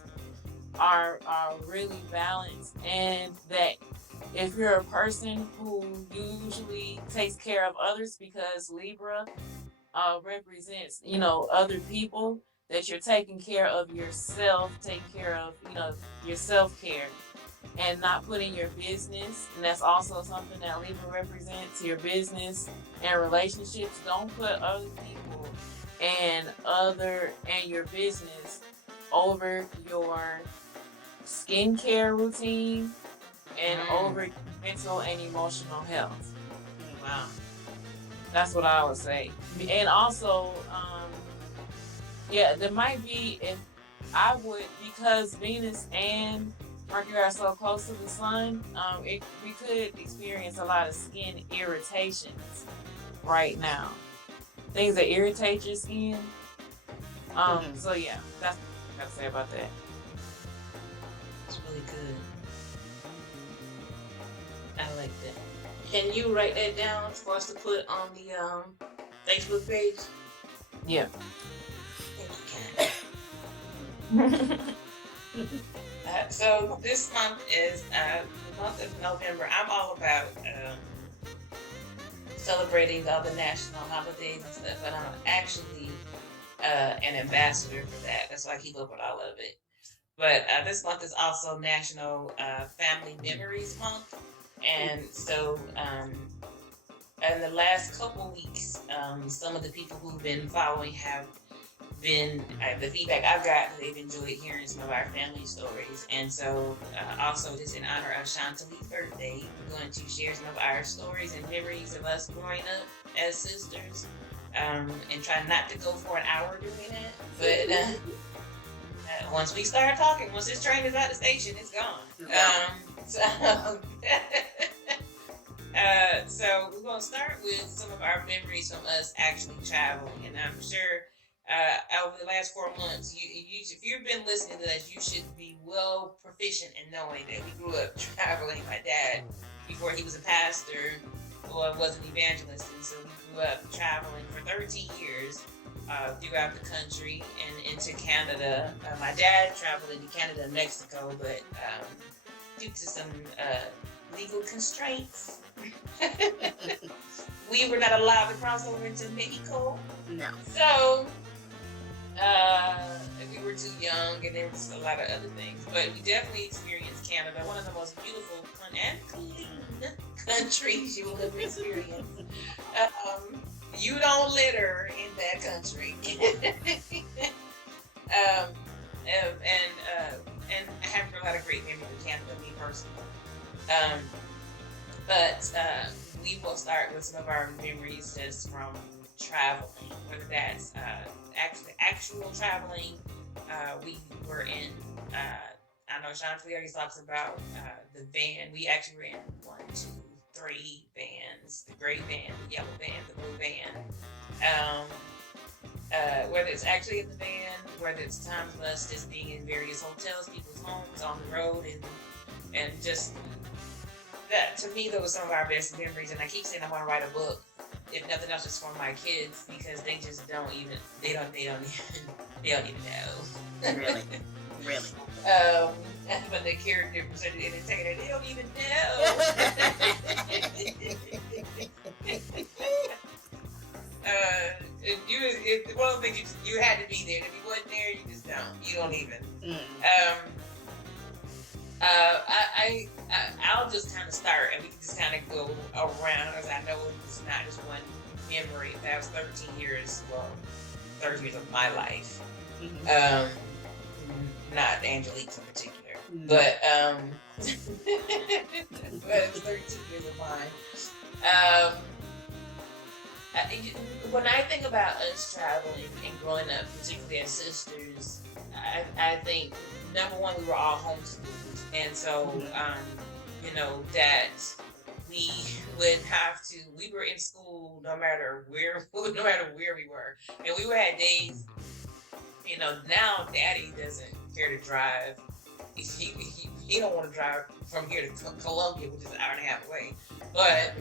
are really balanced, and that if you're a person who usually takes care of others, because Libra represents, other people, that you're taking care of yourself, taking care of, your self-care, and not putting your business, and that's also something that Libra represents, your business and relationships. Don't put other people and your business over your skincare routine and over your mental and emotional health. Wow. That's what I would say. And also, there might be, if I would, because Venus and Mercury are so close to the sun, we could experience a lot of skin irritations right now. Things that irritate your skin. So yeah, that's what I gotta say about that. It's really good. I like that. Can you write that down for us to put on the Facebook page? Yeah. Thank you, Kat. So this month is the month of November. I'm all about celebrating all the national holidays and stuff, and I'm actually an ambassador for that. That's why I keep up with all of it. But this month is also National Family Memories Month. And so in the last couple weeks, some of the people who've been following have been, the feedback I've got, they've enjoyed hearing some of our family stories. And so also just in honor of Chantilly's birthday, we're going to share some of our stories and memories of us growing up as sisters, and try not to go for an hour doing it. But once we start talking, once this train is at the station, it's gone. So we're going to start with some of our memories from us actually traveling. And I'm sure over the last 4 months, if you've been listening to us, you should be well proficient in knowing that we grew up traveling. My dad, before he was a pastor, was an evangelist, and so we grew up traveling for 13 years throughout the country and into Canada. My dad traveled into Canada and Mexico, but due to some legal constraints, we were not allowed to cross over into Mexico. No. So we were too young, and there were just a lot of other things. But we definitely experienced Canada, one of the most beautiful and clean countries you will ever experience. You don't litter in that country. And I have a lot of great memories of Canada, me personally. But we will start with some of our memories just from traveling, whether that's actual traveling. We were in, I know Chantilly already talks about the van. We actually were in 1, 2, 3 vans: the gray van, the yellow van, the blue van. Whether it's actually in the van, whether it's times of us just being in various hotels, people's homes, on the road, and just that, to me, those were some of our best memories. And I keep saying I want to write a book, if nothing else, just for my kids, because they just don't even know. Really. But the caregivers are the entertainer, they don't even know. One of the things you had to be there. If you wasn't there, you just don't. You don't even. I'll just kind of start, and we can just kind of go around, as I know it's not just one memory. That was 13 years of my life. Not Angelique's in particular. But but it was 32 years of mine. When I think about us traveling and growing up, particularly as sisters, I think number one, we were all homeschooled, and so that we would have to. We were in school no matter where we were, and we had days. Now Daddy doesn't care to drive. He don't want to drive from here to Columbia, which is an hour and a half away. But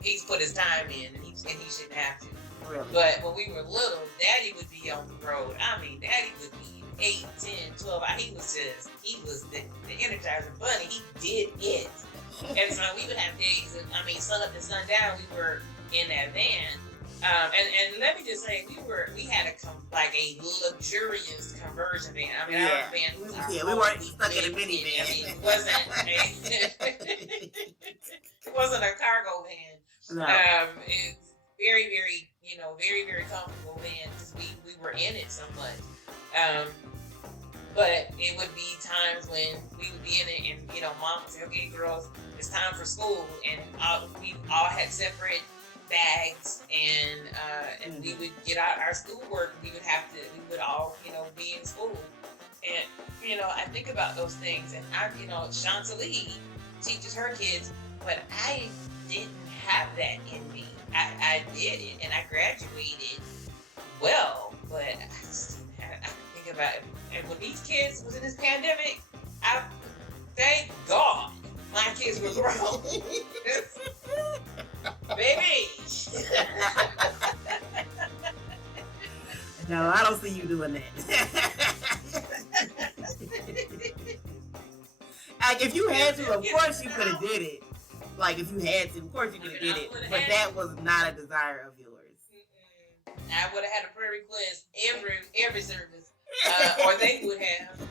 he's put his time in, and he shouldn't have to. Really? But when we were little, Daddy would be on the road. I mean, Daddy would be 8, 10, 12. He was the Energizer Bunny. He did it. And so we would have days, sun up and sun down, we were in that van. And let me just say, we had a luxurious conversion van. Our van was we weren't stuck in a minivan. It wasn't a cargo van. No. It's very, very, very, very comfortable van because we were in it so much. But it would be times when we would be in it, and Mom would say, "Okay, girls, it's time for school," and we all had separate bags, and we would get out our schoolwork. We would all be in school, and I think about those things, and Chantilly teaches her kids, but I didn't have that in me. I did it, and I graduated well, but I just didn't have. I think about it, and when these kids was in this pandemic, thank God my kids were grown. Baby. No, I don't see you doing that. Like, if you had to, of course you could have did it. Like, if you had to, of course you could have did it. But that was not a desire of yours. I would have had a prayer request every service, or they would have.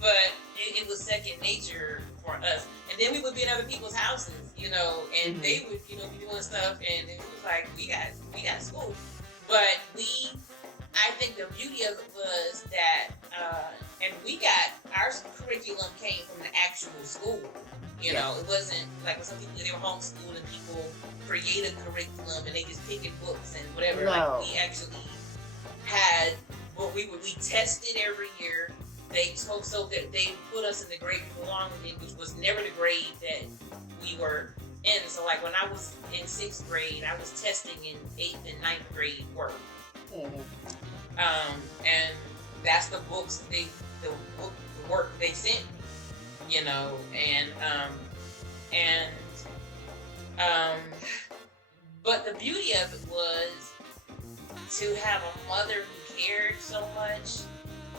But it was second nature for us. And then we would be in other people's houses, and they would, be doing stuff, and it was like we got school. But I think the beauty of it was that, and our curriculum came from the actual school. It wasn't like when some people, they were homeschooled and people create a curriculum and they just picking books and whatever. No. Like, we actually had, we tested every year. So that they put us in the grade we belonged in, which was never the grade that we were in. So like when I was in 6th grade, I was testing in 8th and 9th grade work. And that's the books the work they sent me, but the beauty of it was to have a mother who cared so much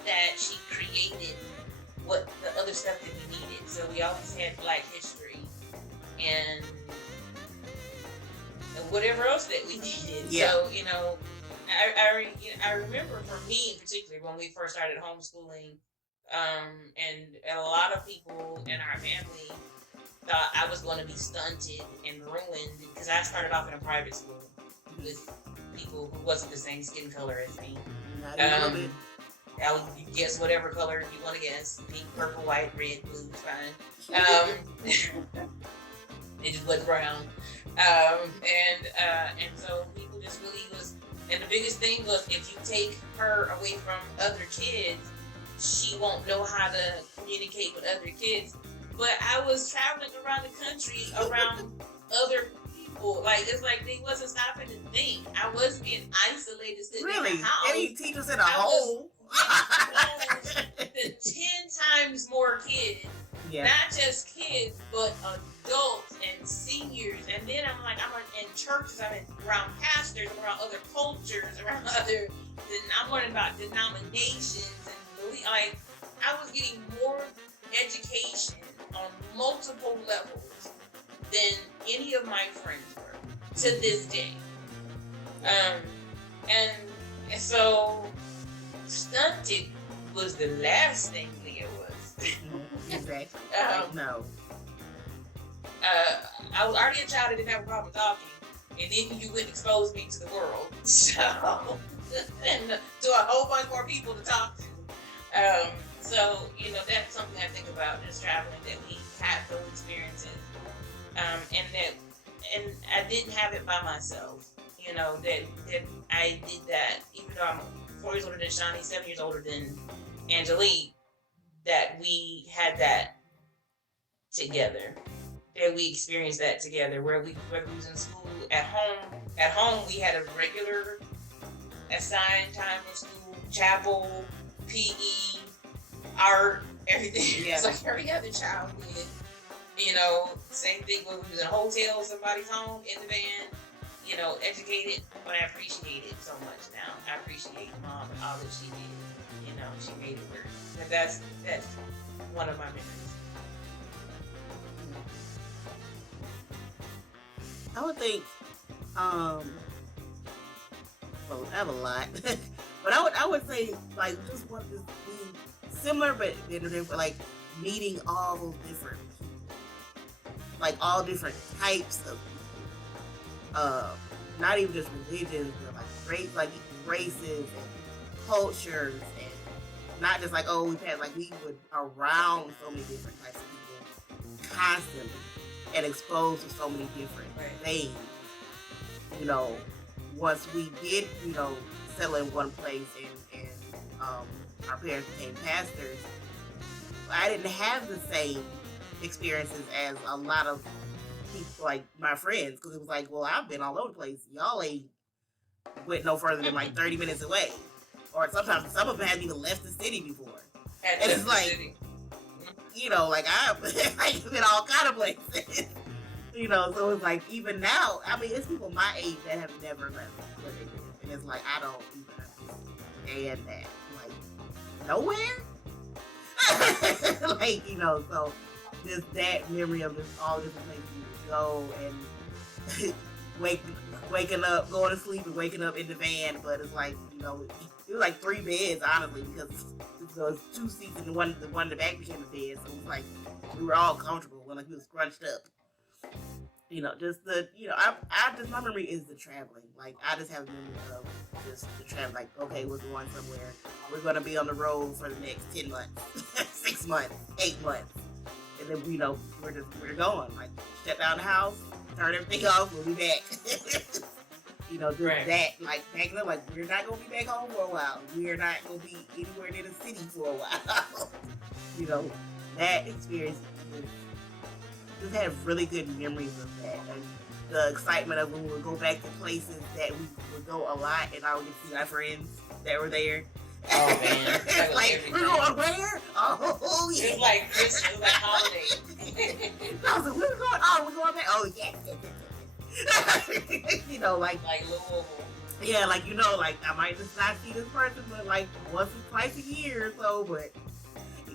that she created what the other stuff that we needed. So we always had Black history and whatever else that we needed. Yeah. So, I remember for me in particular when we first started homeschooling, and a lot of people in our family thought I was going to be stunted and ruined because I started off in a private school with people who wasn't the same skin color as me. You guess whatever color you want to guess. Pink, purple, white, red, blue, fine. It just wasn't brown. And so people just really was, and the biggest thing was if you take her away from other kids, she won't know how to communicate with other kids. But I was traveling around the country around other people. Like, it's like they wasn't stopping to think. I was being isolated sitting in the house. Really? Any teachers in a hole? 10 times more kids. Yeah. Not just kids, but adults and seniors. And then I'm in churches, I'm around pastors, I'm around other cultures, I'm learning about denominations and I was getting more education on multiple levels than any of my friends were to this day. And so stunted was the last thing Leah was. Exactly. No. I was already a child that didn't have a problem talking, and then you wouldn't expose me to the world, so and to a whole bunch more people to talk to. So, that's something I think about just traveling, that we have those experiences. And I didn't have it by myself. That I did that, even though I'm 4 years older than Shawnee, 7 years older than Angelique, that we had that together. That we experienced that together, whether we was in school, at home we had a regular assigned time for school, chapel, PE, art, everything. Yeah. It's like every other child did. Same thing when we was in a hotel, somebody's home, in the van, educated, but I appreciate it so much now. I appreciate Mom and all that she did. She made it work. And that's one of my memories. I would think, well, I have a lot, but I would say like just want to be similar, but different, like meeting all those different people, like all different types of people, not even just religions, but like races and cultures, and not just like we would around so many different types of people constantly. And exposed to so many different things. Once we did, settle in one place and our parents became pastors, I didn't have the same experiences as a lot of people, like my friends, because it was like, well, I've been all over the place. Y'all ain't went no further than like 30 minutes away. Or sometimes some of them hadn't even left the city before. And it's like, I've been all kind of places. So it's like, even now, I mean, it's people my age that have never left where they live. And it's like, I don't even understand that. Like, nowhere? So just that memory of just all different places you would go and waking up, going to sleep and waking up in the van. But it's like, it was like 3 beds, honestly, because it was 2 seats and the one in the back became a bed. So it was like, we were all comfortable when we was scrunched up. My memory is the traveling. Like, I just have a memory of just the travel. Like, okay, we're going somewhere. We're going to be on the road for the next 10 months, 6 months, 8 months. And then, we're going. Like, shut down the house, turn everything off, we'll be back. That, like, backing up, like, we're not going to be back home for a while. We're not going to be anywhere near the city for a while. That experience just have really good memories of that. And the excitement of when we would go back to places that we would go a lot and I would get to see my friends that were there. Oh man. It's like, we're going where? Oh yeah. It's like Christmas, it's like holiday. I was like, we're going back. Oh yes. Like Louisville. Yeah, I might just not see this person, but like once or twice a year or so, but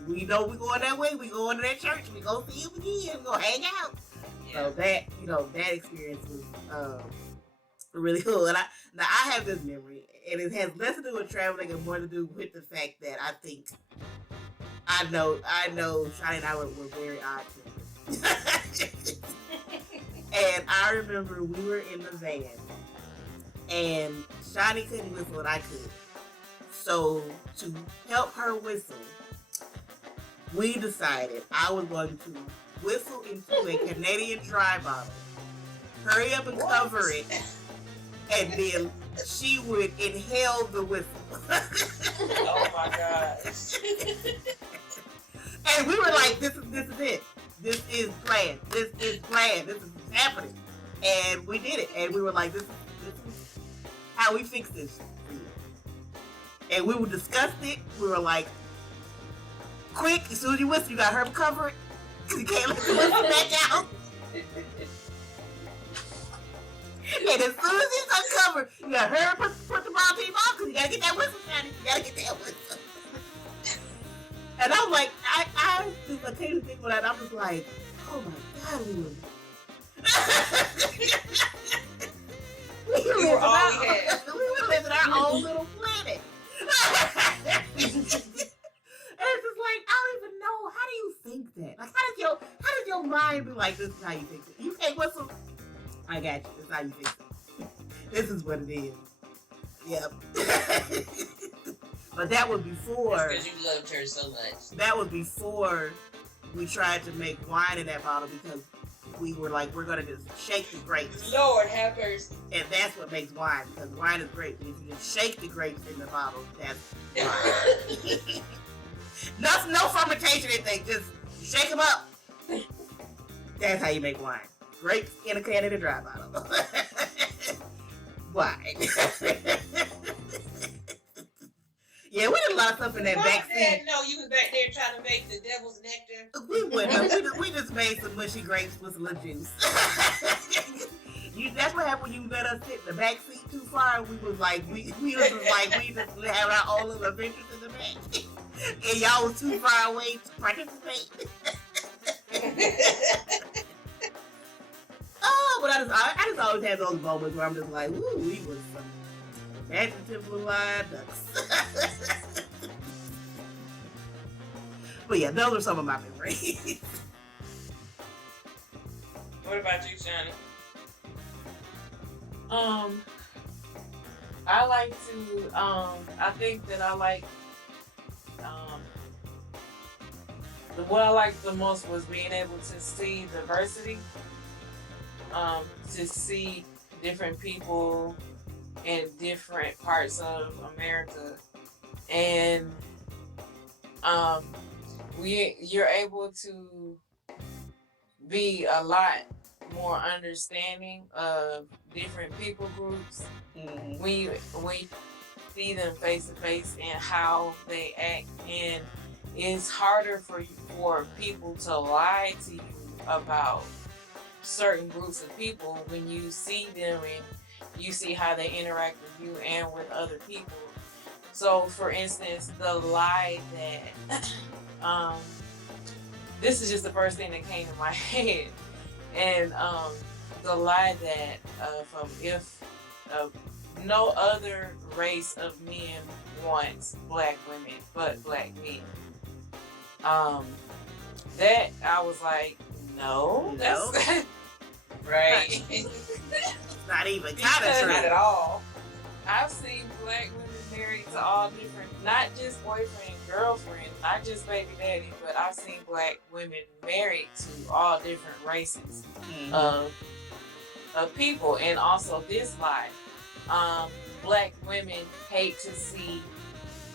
we know we're going that way, we going to that church, we go see him again, we go hang out. Yeah. So that, that experience was really cool. And I have this memory, and it has less to do with traveling and more to do with the fact that I know Shani and I were very odd children. And I remember we were in the van, and Shani couldn't whistle and I could. So to help her whistle, we decided I was going to whistle into a Canadian Dry bottle, hurry up and cover it, and then she would inhale the whistle. Oh my gosh. And we were like, this is it. This is planned. This is happening. And we did it. And we were like, this is how we fix this. And we would discuss it. We were like, quick, as soon as you whistle, you got her to cover it. You can't let the whistle back out. And as soon as it's uncovered, you got her to put the ball team off because you gotta get that whistle, Shani. You gotta get that whistle. And I'm like, I came to think about that. I'm just like, oh my God, we were all we had. We were living our own little planet. And it's just like, I don't even know. How do you think that? Like, how does your mind be like, this is how you fix it? You can't whistle. I got you. This is how you fix it. This is what it is. Yep. But that was before. Because you loved her so much. That was before we tried to make wine in that bottle because we were like, we're gonna just shake the grapes. Lord have mercy. And that's what makes wine, because wine is grapes. And if you just shake the grapes in the bottle, that's wine. No fermentation, anything. Just shake them up. That's how you make wine. Grapes in a can in a dry bottle. Wine. Yeah, we did a lot of stuff in that backseat. No, you was back there trying to make the devil's nectar. We wouldn't. We just made some mushy grapes with some little juice. That's what happened when you let us sit in the back seat too far. We just had our own little adventures in the back, and y'all was too far away to participate. Oh, but I just always have those moments where I'm just like, ooh, we was some imaginative blue-eyed ducks. But yeah, those are some of my memories. What about you, Shani? I like to, I think that I like, what I liked the most was being able to see diversity, to see different people in different parts of America, and you're able to be a lot more understanding of different people groups. Mm-hmm. When you see them face to face and how they act, and it's harder for people to lie to you about certain groups of people when you see them and you see how they interact with you and with other people. So, for instance, the lie that this is just the first thing that came to my head, and the lie that if no other race of men wants black women but black men, that I was like, no. That's right. Not even kind of true. Not at all. I've seen black women married to all different, not just boyfriend and girlfriend, not just baby daddy, but I've seen black women married to all different races of people. And also this lie, black women hate to see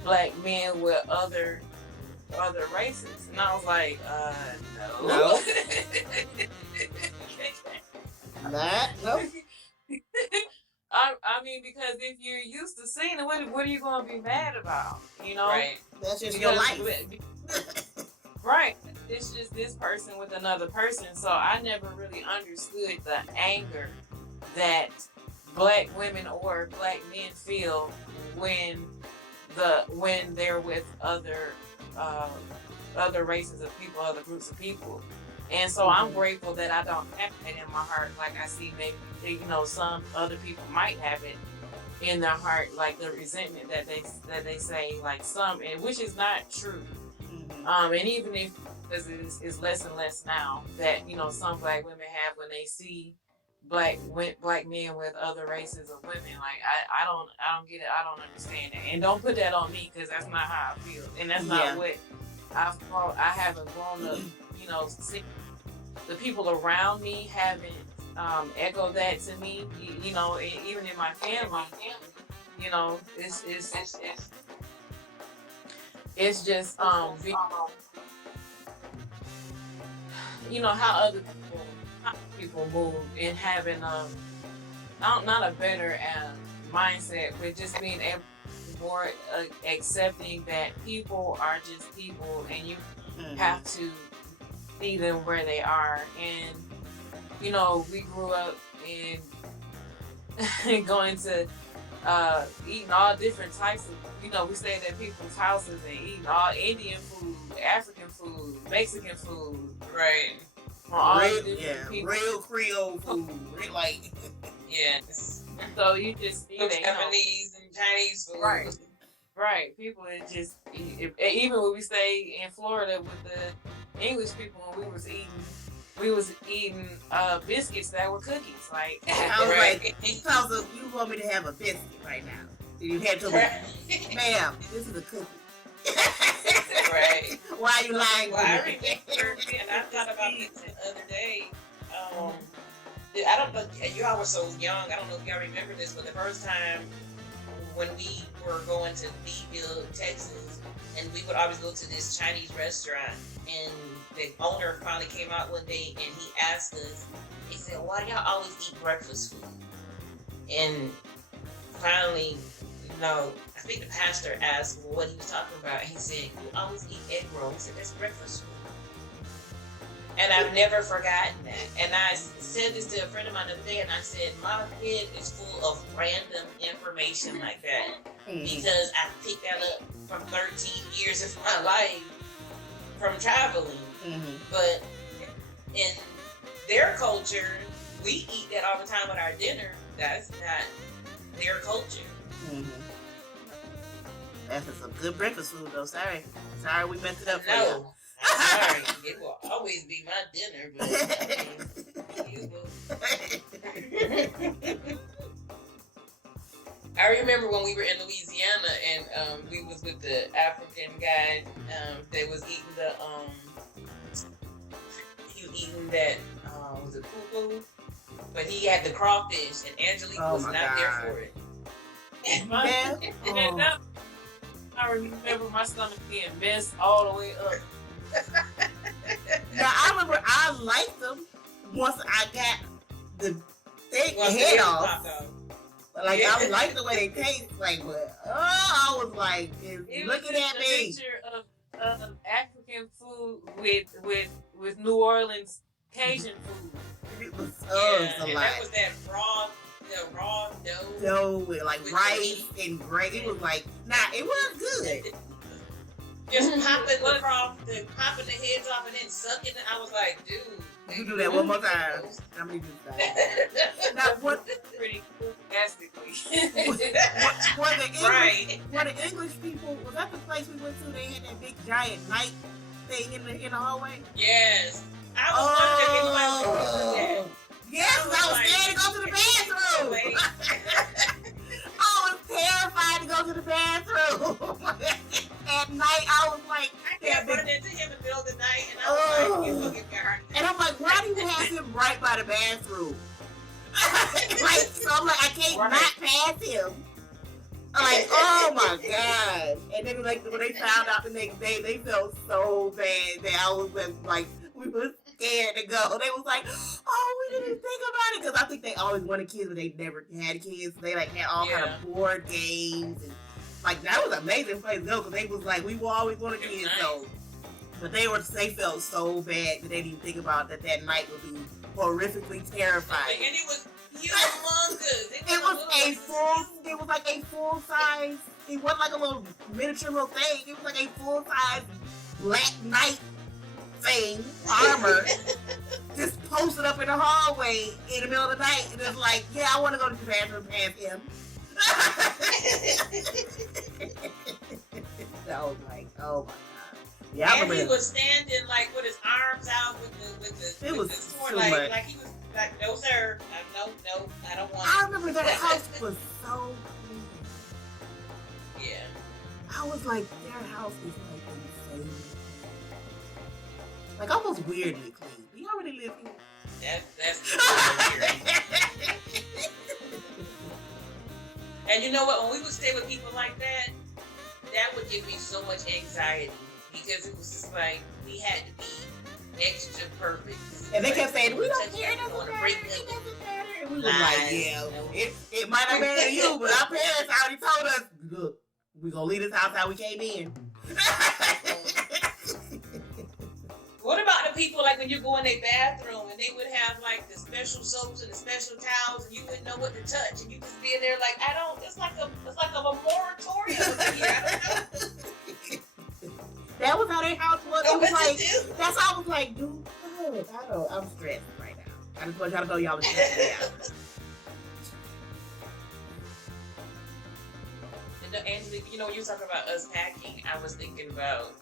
black men with other races. And I was like, no. No. I mean, because if you're used to seeing it, what are you going to be mad about? You know? Right. That's just your life. Right. It's just this person with another person. So I never really understood the anger that black women or black men feel when they're with other races of people, other groups of people. And so I'm grateful that I don't have that in my heart. Like I see maybe, some other people might have it in their heart, like the resentment that they say, like some, and which is not true. And even if, because it's less and less now, that, some black women have when they see black men with other races of women. Like I don't get it. I don't understand it. And don't put that on me, because that's not how I feel. And that's not what I haven't grown up, seeing. The people around me haven't echoed that to me. Even in my family, it's just how other people move, and having not a better mindset, but just being able to be more accepting that people are just people, and you have to see them where they are. And we grew up in going to eating all different types of, we stayed at people's houses and eating all Indian food, African food, Mexican food, right? Real Creole food, like yes. So you just Japanese and Chinese food, right? People, it just, even when we stayed in Florida with the English people, when we was eating biscuits that were cookies. Like I was like, you want me to have a biscuit right now? You had to, ma'am, this is a cookie. Right. Why are you lying Well, I to me? remember, and I thought about this the other day. I don't know, y'all were so young. I don't know if y'all remember this, but the first time when we were going to Leeville, Texas, and we would always go to this Chinese restaurant, and the owner finally came out one day and he asked us, he said, "Why do y'all always eat breakfast food?" And finally, I think the pastor asked what he was talking about, and he said, "You always eat egg rolls." He said, "That's breakfast food." And I've never forgotten that. And I said this to a friend of mine the other day, and I said, my head is full of random information like that. Because I picked that up from 13 years of my life from traveling. But in their culture, we eat that all the time with our dinner. That's not their culture. That's some good breakfast food, though. Sorry, we messed it up for you. No. I'm sorry, it will always be my dinner, but you will. I remember when we were in Louisiana and we was with the African guy. They was eating was it poo-poo? But he had the crawfish, and Angelique was not there for it. I remember my stomach being messed all the way up. Now I remember I liked them once I got the head off. Like I like the way they taste. Like, but I was like, looking at me. Picture of African food with New Orleans Cajun food. It was and that was that raw dough with like rice and gravy. It was like, it was good. Just popping the heads off and then sucking it. I was like, dude. You do that one more time. How many do that? Now, what? Pretty enthusiastically. Were the English people, was that the place we went to? They had that big giant night thing in the hallway? Yes. I was wondering if anybody was that. Yes, I was scared to go to the bathroom. I was terrified to go to the bathroom. At night, I was like, I kept running into him in the middle of the night, and I was like, "You fucking got." And I'm like, why do you have him right by the bathroom? So I'm like, I can't not pass him. I'm like, oh my god! And then when they found out the next day, they felt so bad that I was like, we were scared to go. They was like, oh, we didn't think about it, because I think they always wanted kids, but they never had kids. They like had all kind of board games and. Like, that was an amazing place to go, because they was like, we will always want to kids, so. But they felt so bad that they didn't think about that night would be horrifically terrifying. And it was humongous. It was like a full size, it wasn't like a little miniature little thing. It was like a full size Black Knight thing, armor, just posted up in the hallway in the middle of the night. And it's like, yeah, I want to go to the bathroom past him. I was like, oh my god. Yeah, and he was standing like with his arms out with the sword, like he was like, no sir, no, I don't want. I remember that house was so clean. Yeah. I was like, their house is like insane. Like almost weirdly clean. Do you already live here? That's weird. And you know what? When we would stay with people like that, that would give me so much anxiety, because it was just like we had to be extra perfect. And they kept saying, we don't care, it doesn't matter. And we was like, yeah, it might not matter to you, but our parents already told us, look, we're going to leave this house how we came in. What about the people, like when you go in their bathroom and they would have like the special soaps and the special towels, and you wouldn't know what to touch, and you just be in there like, it's like a moratorium here. I don't know. That was how their house was. It was like, that's how I was like, dude, I'm stressed right now. I just want y'all to know y'all are stressed me out. And Angelique, when you were talking about us packing, I was thinking about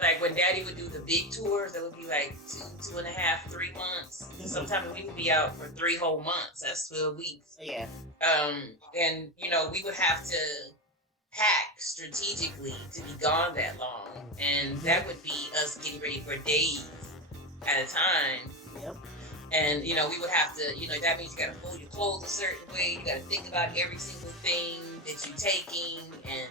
like when Daddy would do the big tours, that would be like 2.5, 3 months. Sometimes we would be out for 3 whole months. That's 12 weeks. Yeah. And you know, we would have to pack strategically to be gone that long, and that would be us getting ready for days at a time. Yep. And you know, we would have to, you know, that means you got to fold your clothes a certain way. You got to think about every single thing that you're taking, and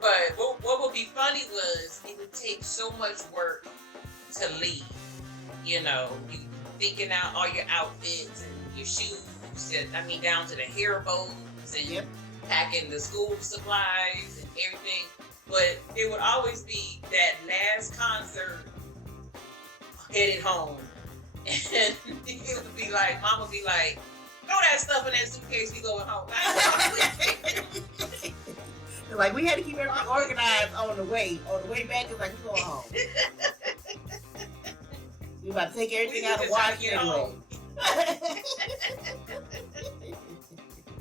but what would be funny was it would take so much work to leave. You know, you thinking out all your outfits and your shoes, I mean, down to the hair bows and packing the school supplies and everything. But it would always be that last concert headed home. And it would be like, Mom would be like, throw that stuff in that suitcase, we going home. Like, we had to keep everything organized on the way. On the way back, it's like, we going home. We about to take everything out of wash anyway.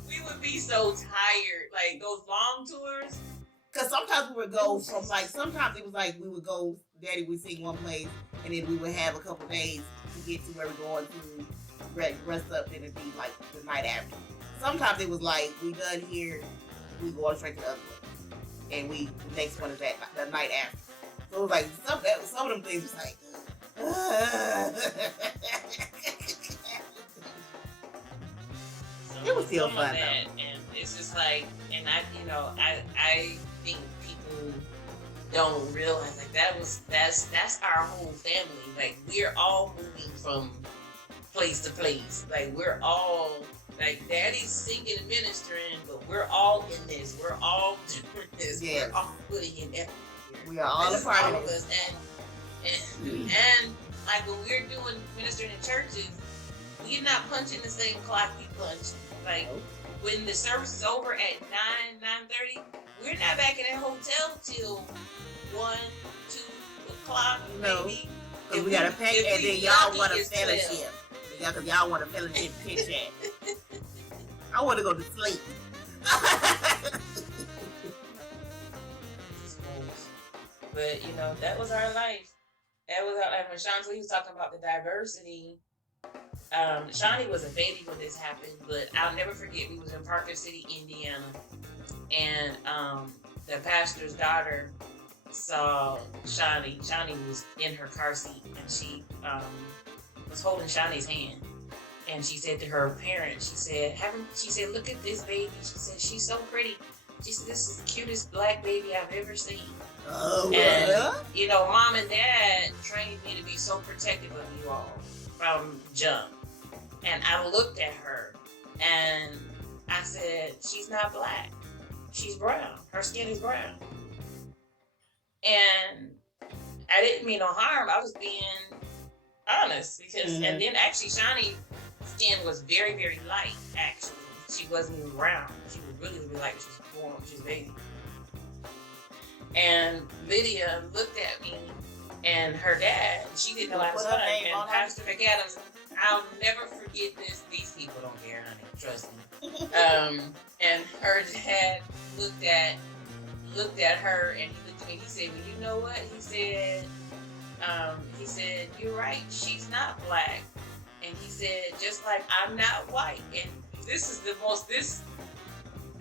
We would be so tired, like those long tours. Because sometimes we would go from, like, sometimes it was like we would go, Daddy would sing one place, and then we would have a couple days to get to where we're going to rest up, and it'd be like the night after. Sometimes it was like, we done here, we go straight to the other one. And the next one is the night after. So it was like, some of them things was like, it was still fun though. And it's just like, and I think people don't realize like that's our whole family. Like, we're all moving from place to place. Like, we're all, like, Daddy's singing and ministering, but we're all in this. We're all doing this. Yes. We're all putting in effort. We are all a part of this. And like when we're doing ministering in churches, we're not punching the same clock we punch. Like, when the service is over at 9:30, we're not back in that hotel till 1, 2 o'clock. No, maybe. Because we got to pack, and then y'all want to fellowship. Because y'all want to fellowship chitchat. I want to go to sleep. But, you know, that was our life. That was our life. When Chantilly was talking about the diversity, Shawnee was a baby when this happened, but I'll never forget, we was in Parker City, Indiana, and the pastor's daughter saw Shawnee. Shawnee was in her car seat, and she was holding Shawnee's hand. And she said to her parents, she said, look at this baby. She said, she's so pretty. She said, this is the cutest black baby I've ever seen. Oh, and, you know, Mom and Dad trained me to be so protective of you all from jump. And I looked at her and I said, she's not black. She's brown. Her skin is brown. And I didn't mean no harm. I was being honest because, and then actually Shawnee's skin was very, very light, actually. She wasn't even brown. She was really, really light. She was born, she was a baby. And Lydia looked at me and her dad, she didn't know I was funny. And Pastor McAdams, I'll never forget this. These people don't care, honey. Trust me. And her dad looked at her and he looked at me and he said, well, you know what? He said, you're right. She's not black. And he said, just like I'm not white. And this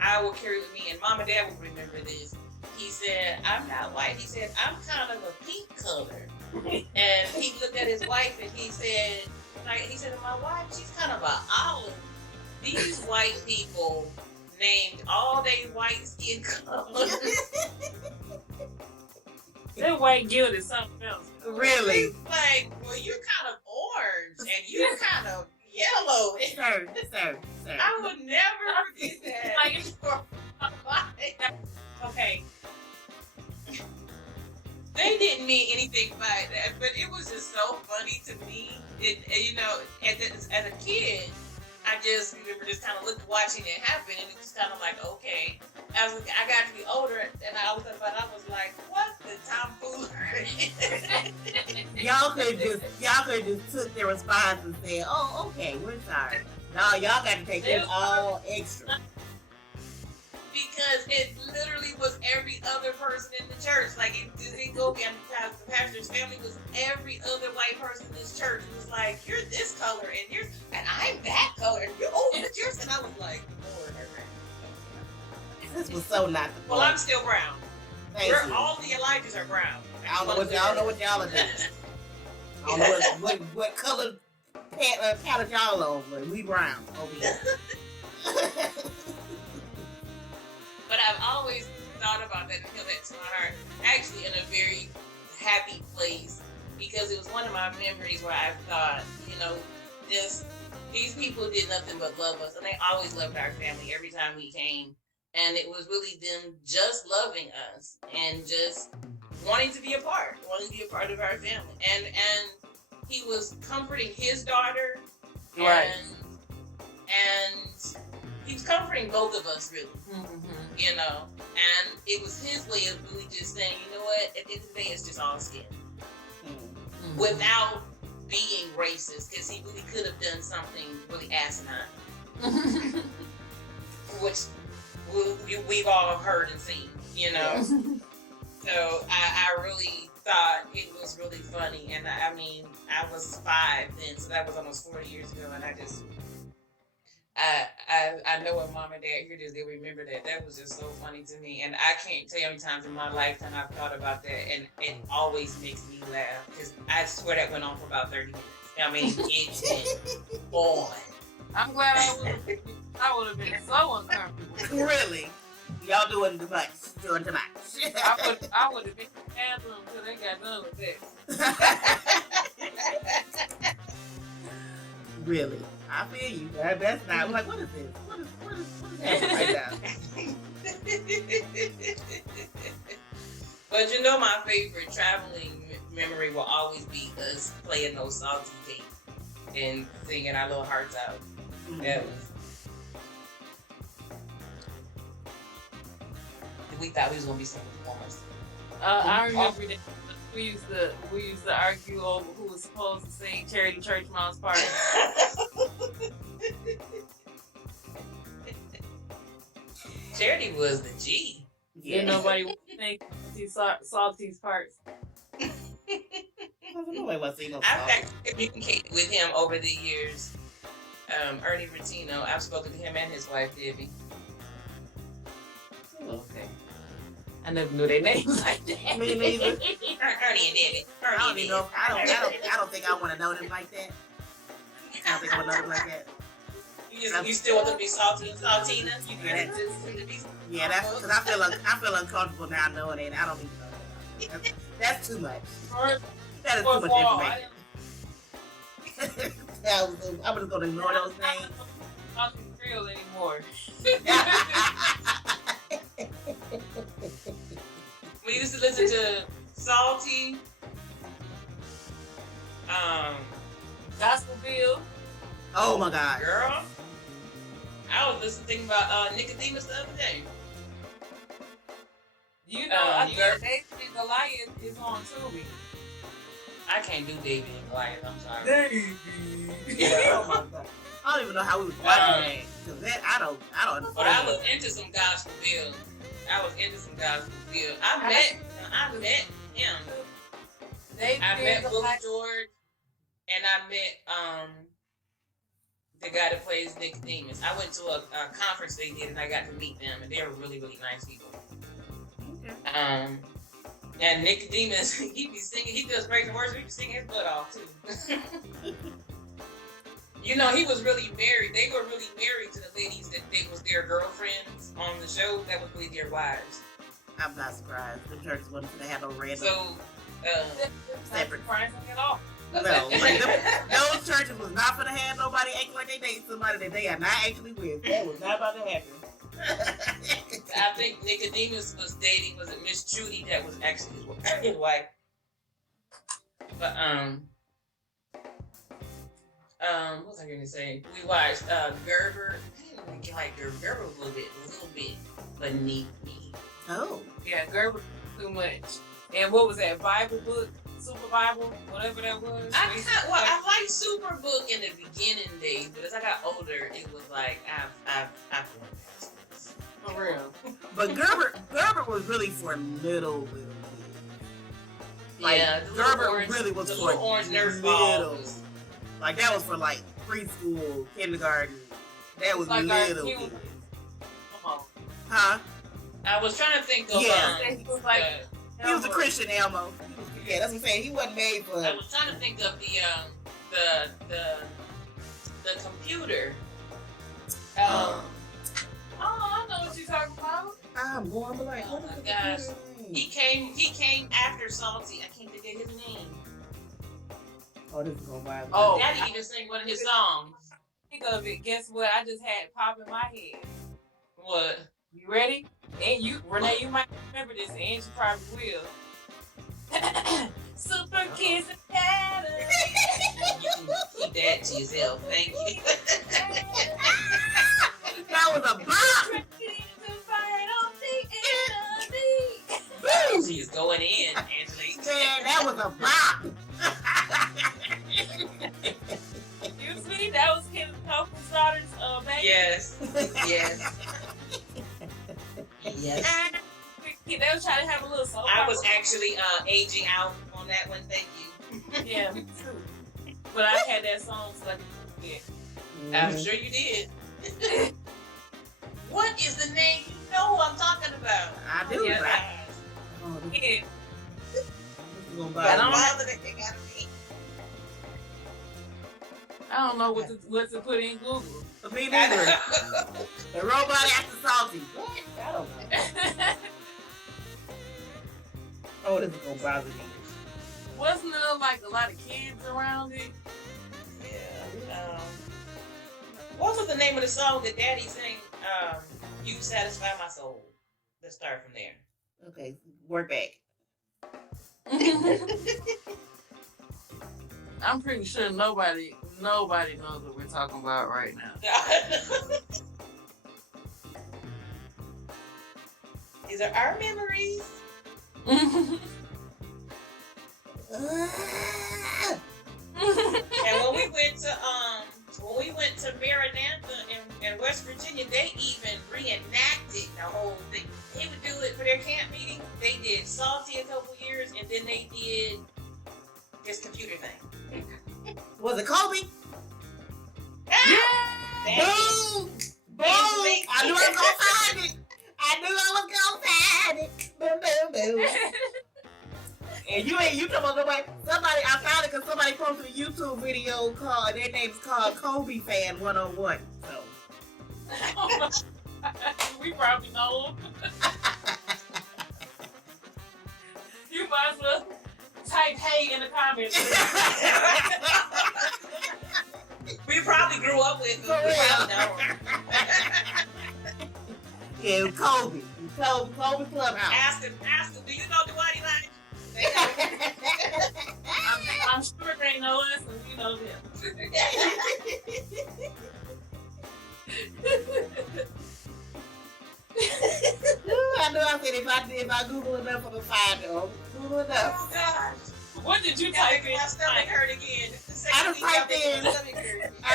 I will carry with me, and Mom and Dad will remember this. He said, I'm not white. He said, I'm kind of a pink color. And he looked at his wife and he said, my wife, she's kind of an olive. These white people named all they white skin colors. That white guilt is something else. Really? He's like, well, you're kind of orange and you're kind of yellow. Sir. I would never forget that. Okay. They didn't mean anything by that, but it was just so funny to me. You know, as a kid, I just remember just kind of watching it happen, and it was kind of like, okay. I got to be older, and I was like, what the tomfoolery? y'all could just took their response and said, oh, okay, we're sorry. No, y'all got to take this all extra. because it literally was every other person in the church. Like, it didn't go beyond the pastor's family. Was every other white person in this church. It was like, you're this color, and I'm that color, and you're but yours. And I was like, Lord, this was so not the point. well, I'm still brown. All the Elijahs are brown. I don't know what y'all are doing. I don't know what color palette y'all on, but we brown over here. But I've always thought about that and held that to my heart. Actually, in a very happy place, because it was one of my memories where I thought, these people did nothing but love us, and they always loved our family every time we came. And it was really them just loving us and just wanting to be a part of our family. And he was comforting his daughter, Right. and he was comforting both of us, really. And it was his way of really just saying, you know what, at the end of the day, it's just all skin. Without being racist, because he really could have done something really asinine, which we've all heard and seen, So I really thought it was really funny. And I mean, I was 5 then, so that was almost 40 years ago. And I know when mom and dad hear this, they'll remember that. That was just so funny to me. And I can't tell you how many times in my lifetime I've thought about that. And it always makes me laugh. Because I swear that went on for about 30 minutes. I mean, it went on. I'm glad I would have been so uncomfortable. Really? Y'all doing too much. I would have been in the bathroom until they got done with that. Really? I feel you. That's not. I'm like, what is this? What is happening right now? But my favorite traveling memory will always be us playing those salty tapes and singing our little hearts out. That was. We thought we was gonna be some performers. I remember that we used to argue over who was supposed to sing Charity Church Mom's Party. Charity was the G. Yeah, nobody would think Salty's parts. I've actually communicated with him over the years. Ernie Bertino, I've spoken to him and his wife Debbie. Okay. I never knew their names like that. Me neither. Ernie and Debbie. I don't even know. I don't think I want to know them like that. I don't think I want to know them like that. You still want them to be Salty and Saltina? Yeah, that's because I feel uncomfortable now knowing it. I don't even know that. That's too much. That is too much information. I'm just gonna ignore those names. Not real anymore. We used to listen to Salty, Gospel Bill. Oh my God, girl! I was listening about Nicodemus the other day. I think David and Goliath is on Tubi. I can't do David and Goliath. I'm sorry. David. Oh my God. I don't even know how we was watching that. Cause that I don't understand. But I was into some Gospel Bill. I met him. I met Billy George, and I met the guy that plays Nicodemus. I went to a conference they did, and I got to meet them, and they were really, really nice people. Okay. And Nicodemus, he be singing. He does praise and worship. He be singing his butt off too. He was really married. They were really married to the ladies that they was their girlfriends on the show. That was really their wives. I'm not surprised. The church wasn't gonna have no random. So, separate. At all. No, like those churches was not gonna have nobody acting like they date somebody that they are not actually with. That was not about to happen. I think Nicodemus was dating, was it Miss Trudy that was actually his wife? But what was I going to say? We watched Gerber. I didn't really like Gerber. Gerber was a little bit beneath me. Oh. Yeah, Gerber too much. And what was that Bible book? Super Bible, whatever that was. I liked Super Book in the beginning days, but as I got older, it was like I've grown past this. For real. But Gerber was really for little kids. Like, yeah, Gerber really was the for little orange nurse little. balls. Like, that was for, like, preschool, kindergarten. That was Like little our kids. Come on. Huh? I was trying to think of. Yeah. He was like, He was a Christian, Elmo. Yeah, that's what I'm saying. He wasn't made for... I was trying to think of the computer. oh, I know what you're talking about. I'm going to like, Oh what my is the gosh. computer name? He came after Salty. I can't think of his name. Oh, this is going viral. Oh. Daddy even sang one of his songs. Think of it. Guess what? I just had it pop in my head. What? You ready? And you, Renee, you might remember this, and you probably will. Super Kids Academy. You can keep that to yourself. Thank you. That was a bop! She's going in, Angelique. Man, that was a bop! Excuse me, that was Kenneth Copeland's daughter's baby. Yes. Yes. Yes. They was trying to have a little soul. I was actually aging out on that one. Thank you. Yeah, me too. But I had that song so I could forget. I'm sure you did. What is the name? You know who I'm talking about. I do. Yeah, Right? Oh, this Yeah. is gonna I bother don't me. know that they gotta be. I don't know what to put in Google. Me neither. The robot after Salty. What? I don't know. Oh, this is gonna bother me. Wasn't there like a lot of kids around it? Yeah. What was the name of the song that Daddy sang? You Satisfy My Soul. Let's start from there. Okay, work back. I'm pretty sure nobody knows what we're talking about right now. These are our memories. And when we went to Maranatha in West Virginia, they even reenacted the whole thing. They would do it for their camp meeting. They did Salty a couple years, and then they did this computer thing. Was it Kobe? Boom! Boom! I knew I was gonna find it. I knew I was gonna find it. Boom, boom, boom. And you talking about nobody. Somebody, I found it because somebody posted a YouTube video called, their name's called Kobe Fan 101. So. We probably know him. You might as well type "hey" in the comments. We probably grew up with them. We probably know them. Yeah, it was Kobe. Kobe Clubhouse. Ask him, do you know Dwight Elijah? I'm sure they know us and we know them. I know I said if I Google enough, I'm gonna find it. Google enough. Oh gosh. What did you type in? My stomach hurt again. I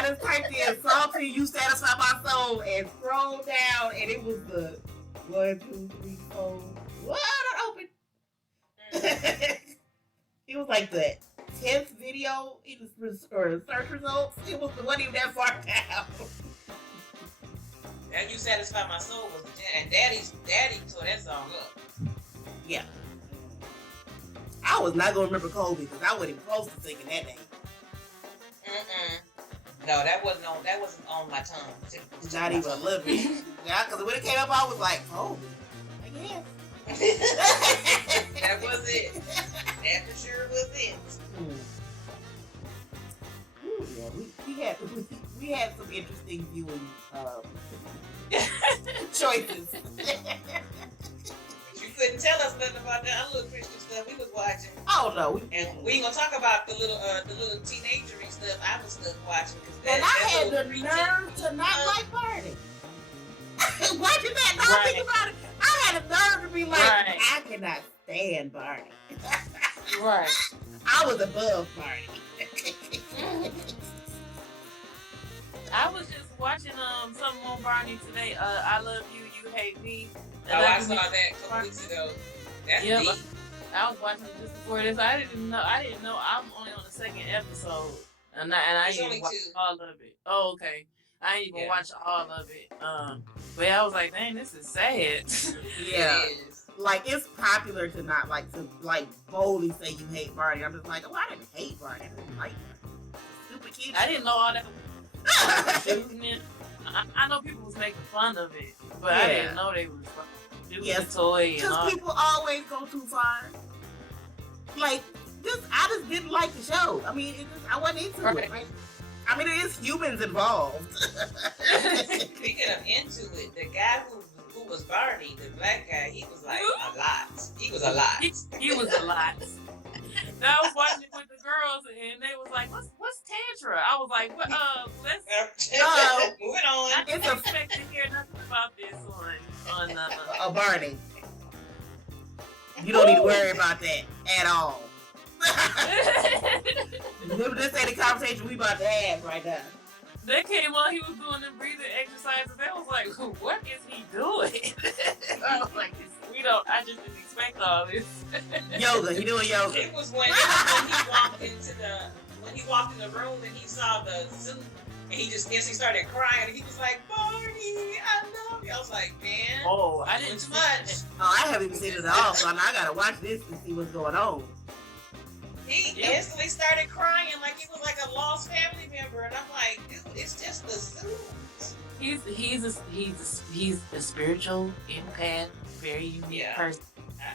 just typed in Salty, You Satisfy My Soul, and scrolled down, and it was the 1, 2, 3, 4. What? Open. It was like the 10th video in the search results. It wasn't even that far down. And You Satisfy My Soul was the jam. And Daddy tore that song up. Yeah. I was not gonna remember Kobe because I wasn't even close to singing that name. No, that wasn't on my tongue. Not even a little bit. Yeah, because when it came up, I was like, Kobe. I guess. That was it. That for sure was it. Yeah, we had some interesting viewing choices. You couldn't tell us nothing about that little Christian stuff we was watching. Oh no, And we ain't gonna talk about the little teenagery stuff I was stuck watching. And I had the nerve to not like Barney. Watching that, now think about it. I had a nerve to be like, I cannot stand Barney. Right. I was above Barney. I was just watching something on Barney today. I love you, you hate me. Oh, I saw that a couple weeks ago. That's deep. I was watching it just before this. I didn't know. I'm only on the second episode, and I didn't watch all of it. Oh, okay. I didn't even watch all of it. But I was like, dang, this is sad. Yeah. It is. Like, it's popular to not like to like boldly say you hate Barney. I'm just like, oh, I didn't hate Barney. I didn't like Barney. Stupid kid. I didn't know all that. I know people was making fun of it, but I didn't know they was doing the toy. Because people always go too far. Like, I just didn't like the show. I mean, I wasn't into it. Right? I mean, it is humans involved. Speaking of into it, the guy who was Barney, the black guy, he was like a lot. He was a lot. He was a lot. I was watching it with the girls, and they was like, "What's Tantra?" I was like, "What? Let's moving on." I didn't expect to hear nothing about this on Barney. You don't need to worry about that at all. This ain't the conversation we about to have right now. They came on, he was doing the breathing exercises. They was like, "What is he doing?" I was like, I just didn't expect all this. Yoga, he doing yoga. It was when he walked in the room and he saw the suit and he just instantly started crying. He was like, "Barney, I love you." I was like, man, I didn't too much. Oh, I haven't even seen it at all, so I gotta watch this to see what's going on. He instantly started crying like he was like a lost family member, and I'm like, dude, it's just the suit. He's a spiritual empath, very unique person.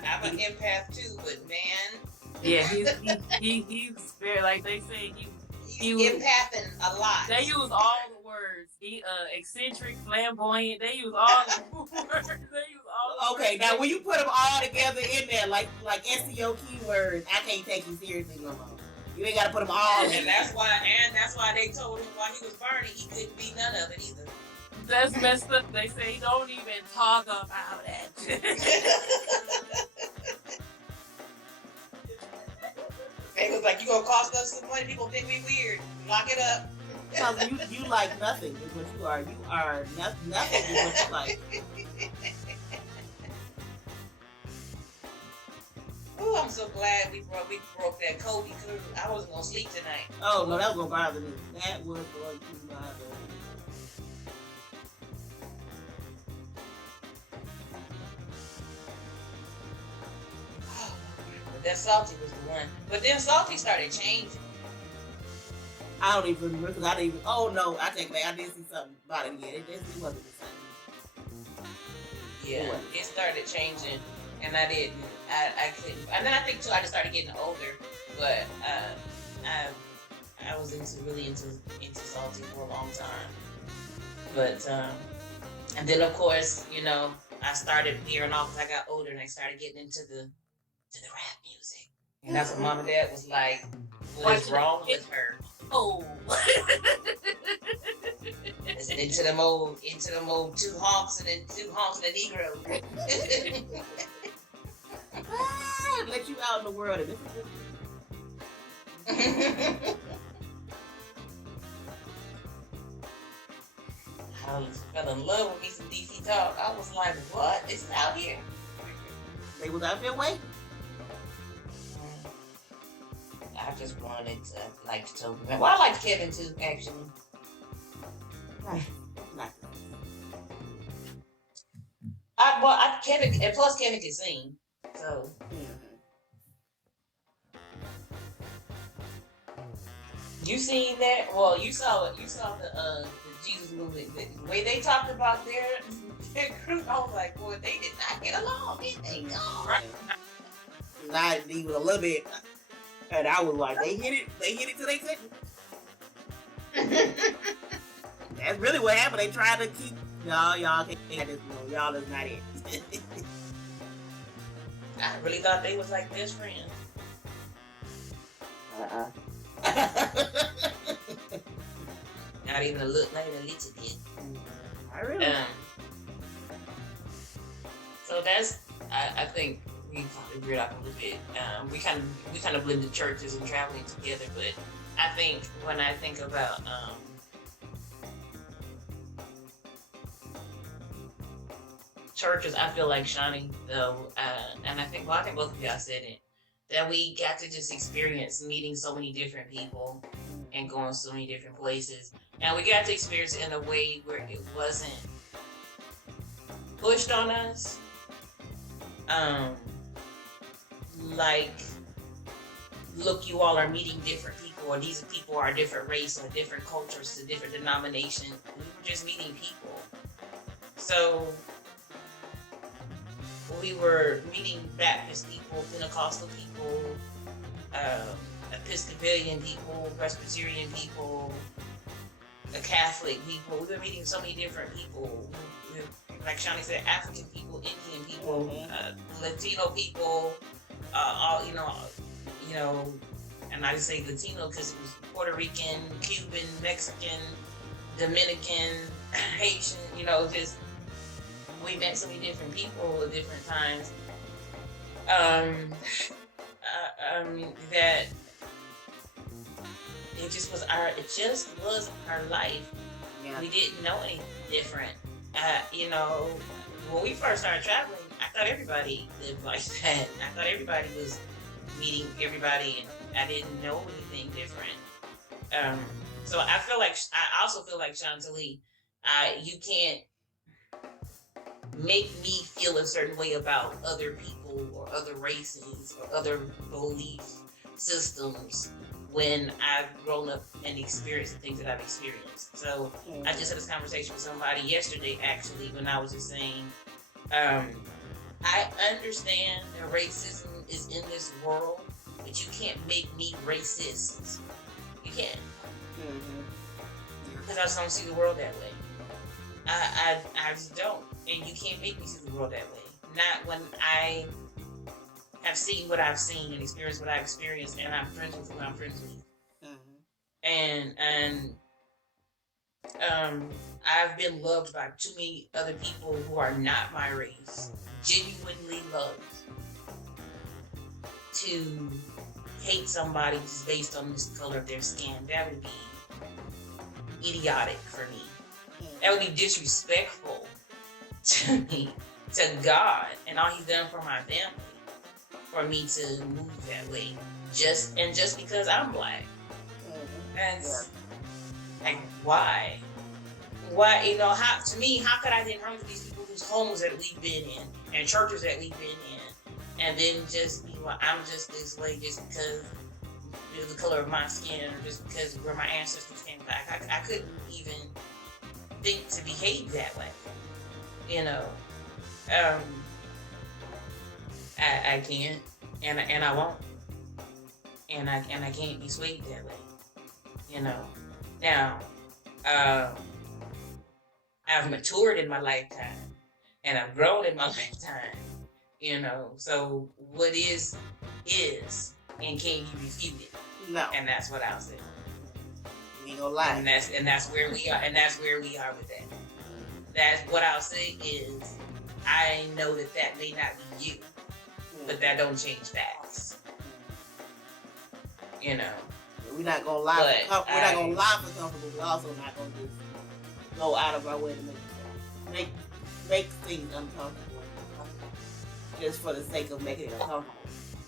I'm an empath too, but man, yeah, he's very, like they say, he's empathing a lot. They use all the words. He eccentric, flamboyant. They use all the words. Okay, now when you put them all together in there, like SEO keywords, I can't take you seriously no more. You ain't got to put them all in. And that's why they told him while he was Barney, he couldn't be none of it either. That's messed up. They say don't even talk about it. They was like, you gonna cost us some money? People think we weird. Lock it up. Because you like nothing is what you are. You are nothing is what you like. Oh, I'm so glad we broke that code because I wasn't gonna sleep tonight. Oh no, that was gonna bother me. That was going to bother me. But then Salty was the one. But then Salty started changing. I don't even remember because I didn't even. Oh no, I take it back. I did see something about it again. It wasn't the same. Yeah, it started changing, and I didn't. I couldn't. And then I think too, I just started getting older. But I was really into Salty for a long time. But and then of course, I started veering off as I got older, and I started getting into the rap music. And that's what Mom and Dad was like, "What's wrong with her?" Oh. into the mode, two honks and a Negro. Let you out in the world. And this is I fell in love with me some DC Talk. I was like, what? This is out here. They was out there waiting. I just wanted to like to Toby. Well, I liked Kevin too, actually. Nice. Kevin, and plus Kevin can sing, so. You seen that? Well, you saw the Jesus movement. The way they talked about their group, I was like, boy, they did not get along, did they? No. Not even a little bit. And I was like, they hit it till they couldn't. That's really what happened. They tried to keep y'all can't have this, y'all is not it. I really thought they was like best friends. Not even a little bit. I really. So that's I think we probably veered off a little bit. We kind of blended churches and traveling together, but I think when I think about churches, I feel like shining though, and I think both of y'all said it, that we got to just experience meeting so many different people and going so many different places, and we got to experience it in a way where it wasn't pushed on us, like, look, you all are meeting different people, or these people are different race or different cultures, a different denomination. We were just meeting people. So we were meeting Baptist people, Pentecostal people, Episcopalian people, Presbyterian people, the Catholic people. We were meeting so many different people. Like Shani said, African people, Indian people, Latino people, all and I just say Latino because it was Puerto Rican, Cuban, Mexican, Dominican, Haitian. Just we met so many different people at different times. That it just was our life. Yeah. We didn't know anything different. When we first started traveling, I thought everybody lived like that. I thought everybody was meeting everybody, and I didn't know anything different. So I also feel like Chantilly, you can't make me feel a certain way about other people or other races or other belief systems when I've grown up and experienced the things that I've experienced. So I just had this conversation with somebody yesterday, actually, when I was just saying, I understand that racism is in this world, but you can't make me racist. You can't. Because I just don't see the world that way. I just don't. And you can't make me see the world that way. Not when I have seen what I've seen and experienced what I've experienced, and I'm friends with who I'm friends with. And I've been loved by too many other people who are not my race. Genuinely loved. To hate somebody just based on the color of their skin, that would be idiotic for me. That would be disrespectful to me, to God, and all He's done for my family, for me to move that way, just because I'm Black. And like, why? How could I then hurt these people whose homes that we've been in and churches that we've been in, and then just be like, I'm just this way just because of the color of my skin, or just because of where my ancestors came back? I couldn't even think to behave that way. I can't, and I won't, and I can't be swayed that way. Now, I've matured in my lifetime, and I've grown in my lifetime. So what is, and can't be refuted. No, and that's what I'll say. You ain't gonna lie. And that's where we are. And that's where we are with that. That's what I'll say is, I know that may not be you, but that don't change facts. We're not gonna lie. We're not gonna lie for comfortable. We're also not gonna just go out of our way to make things uncomfortable, just for the sake of making it uncomfortable.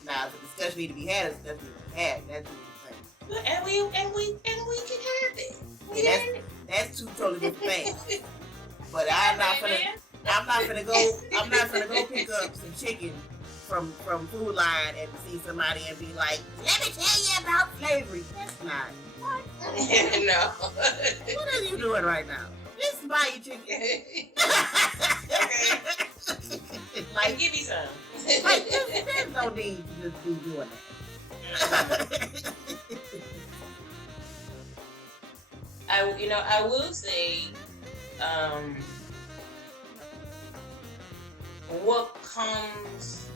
Now, if a discussion need to be had, a discussion needs to be had. That's what I'm saying. And we can have it. That's two totally different things. But I'm not gonna go pick up some chicken from Food Line and see somebody and be like, let me tell you about slavery. That's not. No. What are you doing right now? Just buy your chicken. Like, give me some. Like, there's no need to just be doing that. I will say, what comes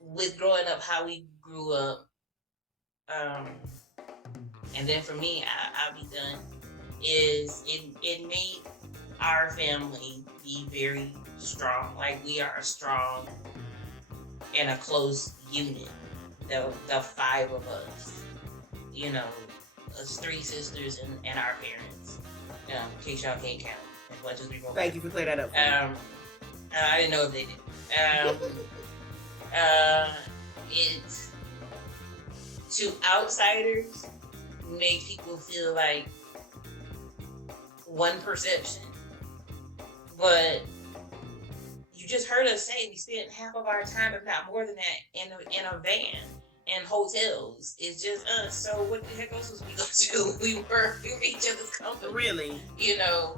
with growing up, how we grew up, and then for me, I'll be done, is it made our family be very strong. Like, we are strong and a close unit, the five of us, us three sisters and our parents, in case y'all can't count. 1, 2, 3, 4. Thank you for clearing that up. I didn't know if they did. It to outsiders make people feel like one perception, but you just heard us say we spent half of our time, if not more than that, in a van and hotels. It's just us. So what the heck else was we go to? We were each other's company. Really? You know.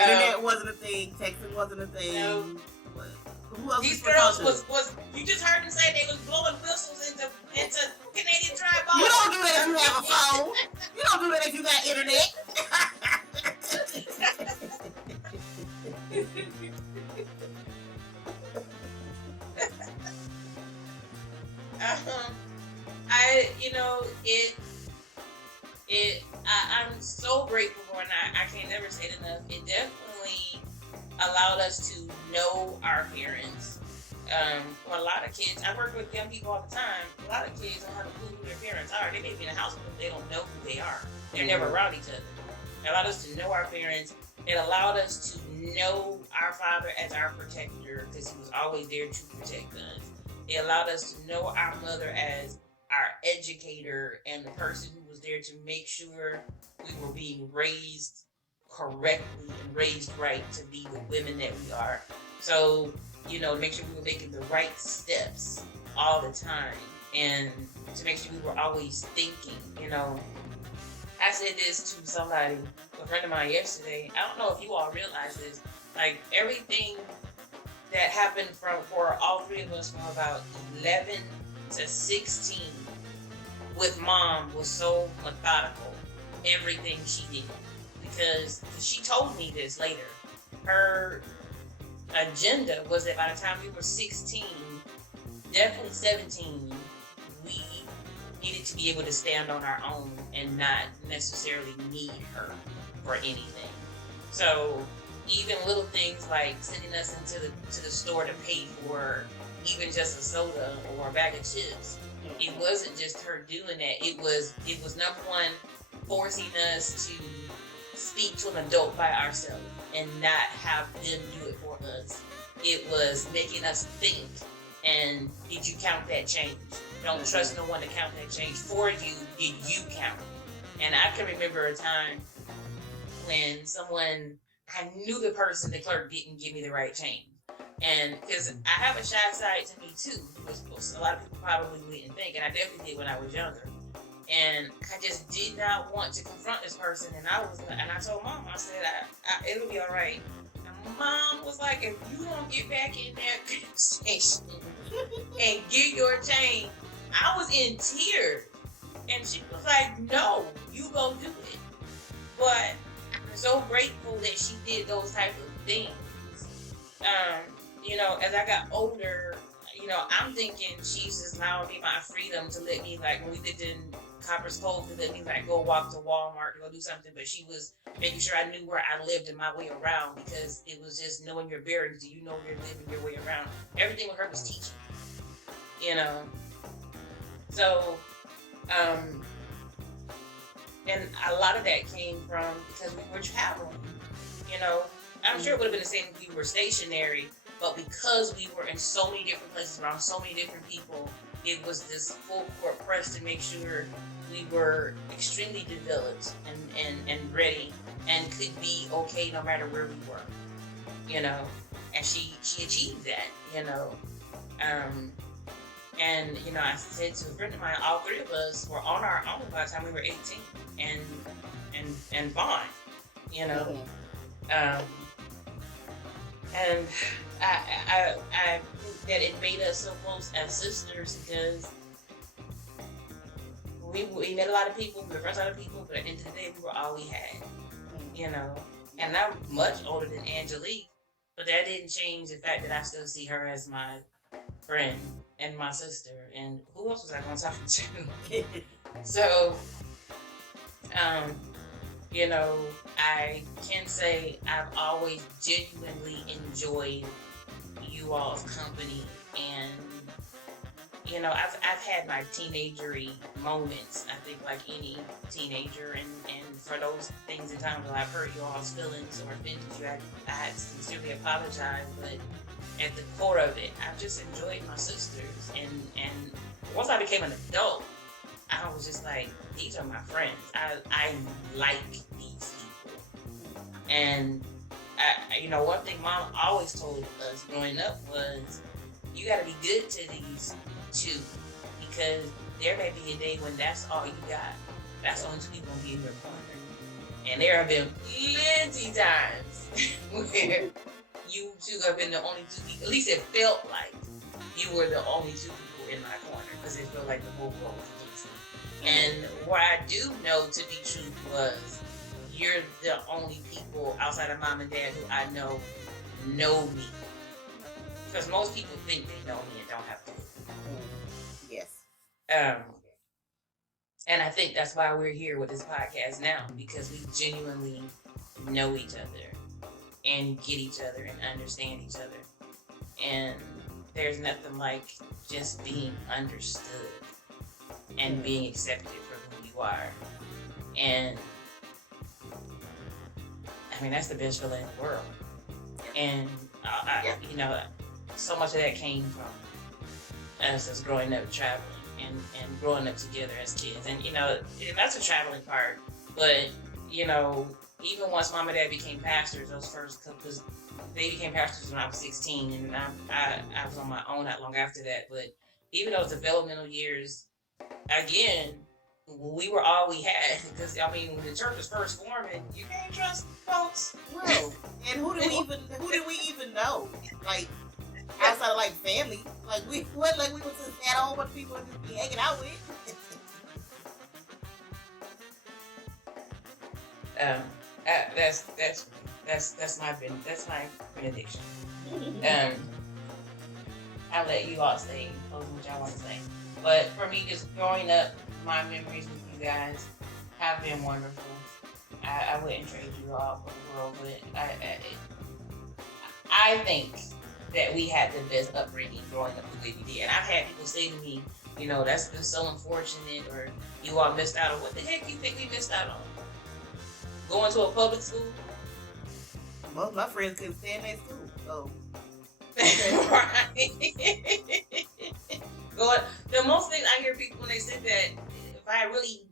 Internet wasn't a thing. Texting wasn't a thing. No. Who else These girls was you just heard them say they was blowing whistles into Canadian dry bars. You don't do that if you have a phone. You don't do that if you got internet. I'm so grateful for, and I can't never say it enough. It definitely allowed us to know our parents. For a lot of kids, I work with young people all the time. A lot of kids don't have a clue who their parents are. They may be in a household, but they don't know who they are. They're never around each other. It allowed us to know our parents. It allowed us to know our father as our protector, because he was always there to protect us. It allowed us to know our mother as our educator and the person who was there to make sure we were being raised correctly and raised right to be the women that we are. So, to make sure we were making the right steps all the time, and to make sure we were always thinking. I said this to somebody, a friend of mine yesterday. I don't know if you all realize this. Like, everything that happened for all three of us from about 11 to 16 with mom was so methodical. Everything she did. Because she told me this later. Her agenda was that by the time we were 16, definitely 17, we needed to be able to stand on our own and not necessarily need her for anything. So even little things like sending us into the store to pay for even just a soda or a bag of chips, it wasn't just her doing that. It was number one, forcing us to speak to an adult by ourselves and not have them do it for us. It was making us think, and did you count that change? Don't trust no one to count that change for you. Did you count? And I can remember a time when I knew the person, the clerk, didn't give me the right change. And because I have a shy side to me too, which a lot of people probably wouldn't think, and I definitely did when I was younger. And I just did not want to confront this person, and I told mom, I said, it'll be all right. And mom was like, if you don't get back in that station and get your change, I was in tears. And she was like, no, you go do it. But I'm so grateful that she did those type of things. As I got older, I'm thinking she's just allowing me my freedom to let me, like, when we lived in Copper's Cove, to let me, like, go walk to Walmart to go do something. But she was making sure I knew where I lived and my way around, because it was just knowing your bearings. Do you know where you're living, your way around? Everything with her was teaching, So, and a lot of that came from because we were traveling, I'm sure it would have been the same if we were stationary, but because we were in so many different places around so many different people, it was this full court press to make sure we were extremely developed and ready and could be okay no matter where we were, and she achieved that, and I said to a friend of mine, all three of us were on our own by the time we were 18 and fine, and I think that it made us so close as sisters, because we met a lot of people, we were friends with a lot of people, but at the end of the day, we were all we had, And I'm much older than Angelique, but that didn't change the fact that I still see her as my friend and my sister. And who else was I going to talk to? So, I can say I've always genuinely enjoyed you all's company, and I've had my teenagery moments. I think like any teenager, and for those things and times that I've hurt you all's feelings or offended you, I sincerely apologize. But at the core of it, I've just enjoyed my sisters, and once I became an adult, I was just like, these are my friends. I like these people, and one thing Mom always told us growing up was, you got to be good to these two, because there may be a day when that's all you got. That's the only two people gonna be in your corner. And there have been plenty times where you two have been the only two people. At least it felt like you were the only two people in my corner, because it felt like the whole world was against me. And what I do know to be true was, you're the only people outside of Mom and Dad who I know me. Because most people think they know me and don't have to. Yes. And I think that's why we're here with this podcast now, because we genuinely know each other and get each other and understand each other. And there's nothing like just being understood and being accepted for who you are. And I mean, that's the best feeling in the world. And so much of that came from us as growing up traveling and growing up together as kids. And that's a traveling part. But even once Mom and Dad became pastors, those first couple, because they became pastors when I was 16, and I was on my own not long after that. But even those developmental years, again, we were all we had, because when the church was first forming, you can't trust folks. No. And who did we even know? Like, outside of like family, we was just had a whole bunch of people to just be hanging out with. That's my benediction. I'll let you all say what y'all want to say. But for me, just growing up, my memories with you guys have been wonderful. I wouldn't trade you all for the world, but I think that we had the best upbringing growing up the way we did. And I've had people say to me, that's been so unfortunate, or you all missed out on. What the heck do you think we missed out on? Going to a public school? Most of my friends couldn't stand that school, so. Right. The most things I hear people when they say that, if I really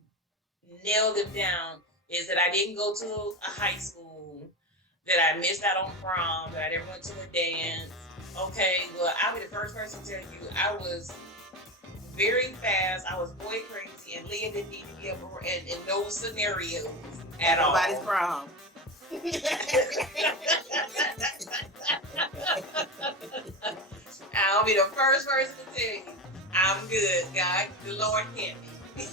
nailed it down, is that I didn't go to a high school, that I missed out on prom, that I never went to a dance. Okay, well, I'll be the first person to tell you, I was very fast. I was boy crazy, and Leah didn't need to be up in those scenarios at all. Nobody's prom. I'll be the first person to tell you, I'm good, God. The Lord kept me.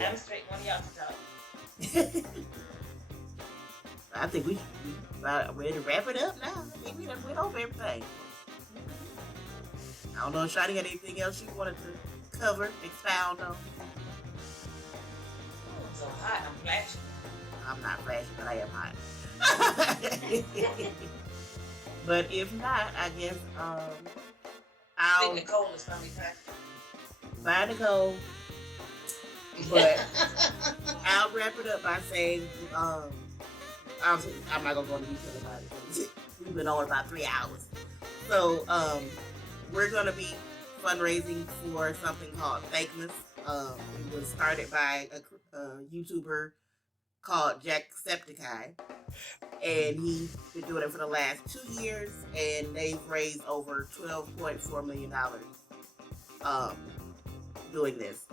I'm straight. One of y'all to talk. I think we ready to wrap it up now. I think we done went over everything. I don't know if Shadi had anything else you wanted to cover, expound on. Oh, it's so hot. I'm flashing. I'm not flashing, but I am hot. But if not, I guess I'll think Nicole is coming back. Bye, Nicole. But I'll wrap it up by saying, I'm not gonna go into detail about it because we've been on about 3 hours. So we're gonna be fundraising for something called Fakeness. It was started by a YouTuber called Jacksepticeye, and he's been doing it for the last 2 years, and they've raised over $12.4 million doing this.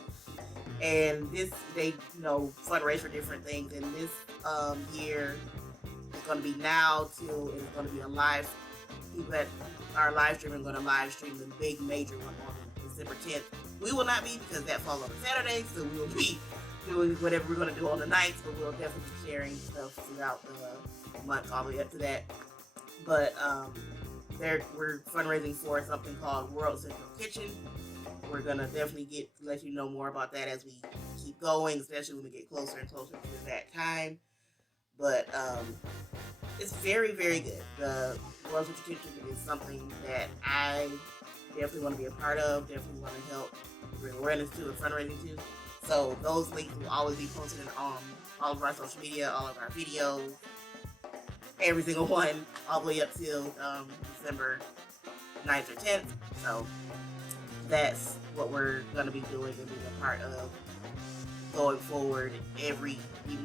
And this, they fundraise for different things. And this year, it's going to be now till it's going to be a live. People that are live streaming are going to live stream the big major one on December 10th. We will not be, because that falls on a Saturday, so we will be doing whatever we're going to do on the nights, but we'll definitely be sharing stuff throughout the month all the way up to that. But we're fundraising for something called World Central Kitchen. We're going to definitely let you know more about that as we keep going, especially when we get closer and closer to that time. But It's very, very good. The Girls with Chitchat is something that I definitely want to be a part of, definitely want to help bring awareness to and fundraising to. So those links will always be posted on all of our social media, all of our videos, every single one, all the way up till December 9th or 10th. So that's what we're going to be doing and being a part of going forward. Even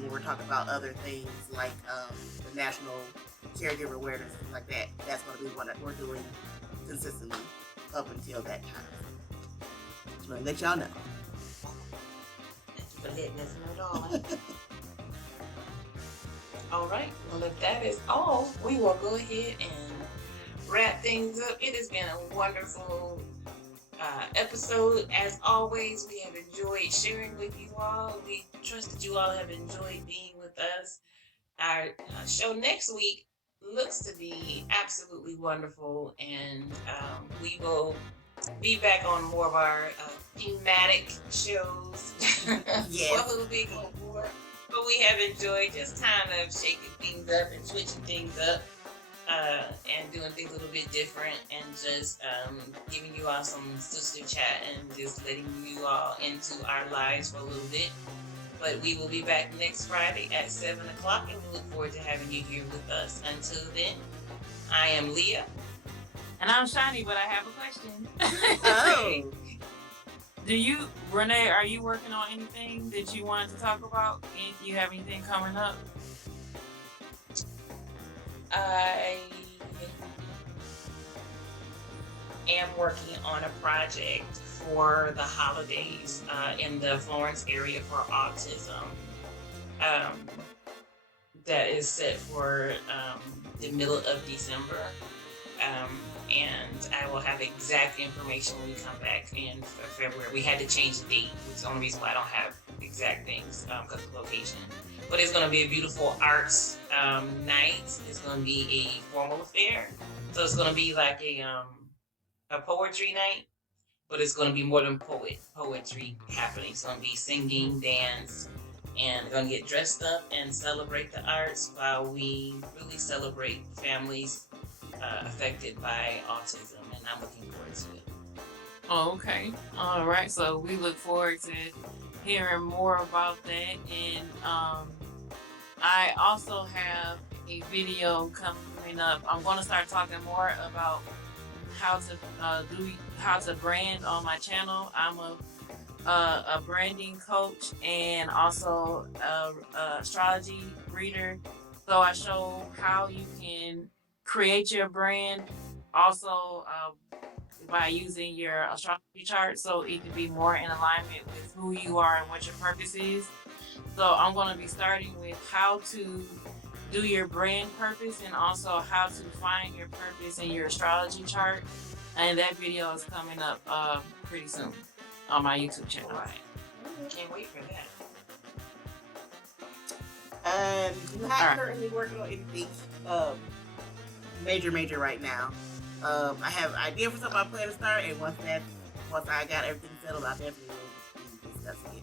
when we're talking about other things like the National Caregiver Awareness, things like that, that's going to be one that we're doing consistently up until that time. Just want to let y'all know. Thank you for letting us know, darling. All right. Well, if that is all, we will go ahead and wrap things up. It has been a wonderful episode. As always, we have enjoyed sharing with you all. We trust that you all have enjoyed being with us. Our show next week looks to be absolutely wonderful, and we will be back on more of our thematic shows. Yes. A little bit more. But we have enjoyed just kind of shaking things up and switching things up and doing things a little bit different, and just giving you all some sister chat and just letting you all into our lives for a little bit. But we will be back next Friday at 7 o'clock, and we look forward to having you here with us. Until then, I am Leah. And I'm Shiny, but I have a question. Oh. Renee, are you working on anything that you wanted to talk about? If you have anything coming up? I am working on a project for the holidays in the Florence area for autism. That is set for the middle of December. And I will have exact information when we come back in February. We had to change the date, which is the only reason why I don't have exact things because of the location. But it's going to be a beautiful arts night. It's going to be a formal affair. So it's going to be like a poetry night, but it's going to be more than poetry happening. It's going to be singing, dance, and we're going to get dressed up and celebrate the arts while we really celebrate families affected by autism, and I'm looking forward to it. Oh, okay. All right. So we look forward to hearing more about that. And I also have a video coming up. I'm going to start talking more about how to brand on my channel. I'm a branding coach and also a astrology reader. So I show how you can create your brand also by using your astrology chart, so it can be more in alignment with who you are and what your purpose is. So I'm going to be starting with how to do your brand purpose and also how to find your purpose in your astrology chart. And that video is coming up pretty soon on my YouTube channel. All right. Can't wait for that. I'm not currently working on anything major right now. I have an idea for something I plan to start, and once I got everything settled, I definitely will be discussing it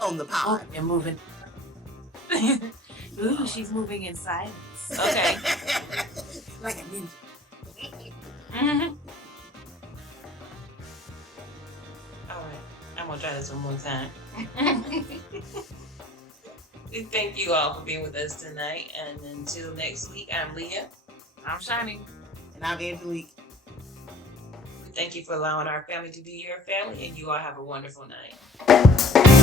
on the pod. Oh, you're moving. Ooh, she's moving in silence. Okay. Like a ninja. Mm-hmm. All right. I'm going to try this one more time. We thank you all for being with us tonight. And until next week, I'm Leah. I'm Shiny. And I'm Angelique. We thank you for allowing our family to be your family, and you all have a wonderful night.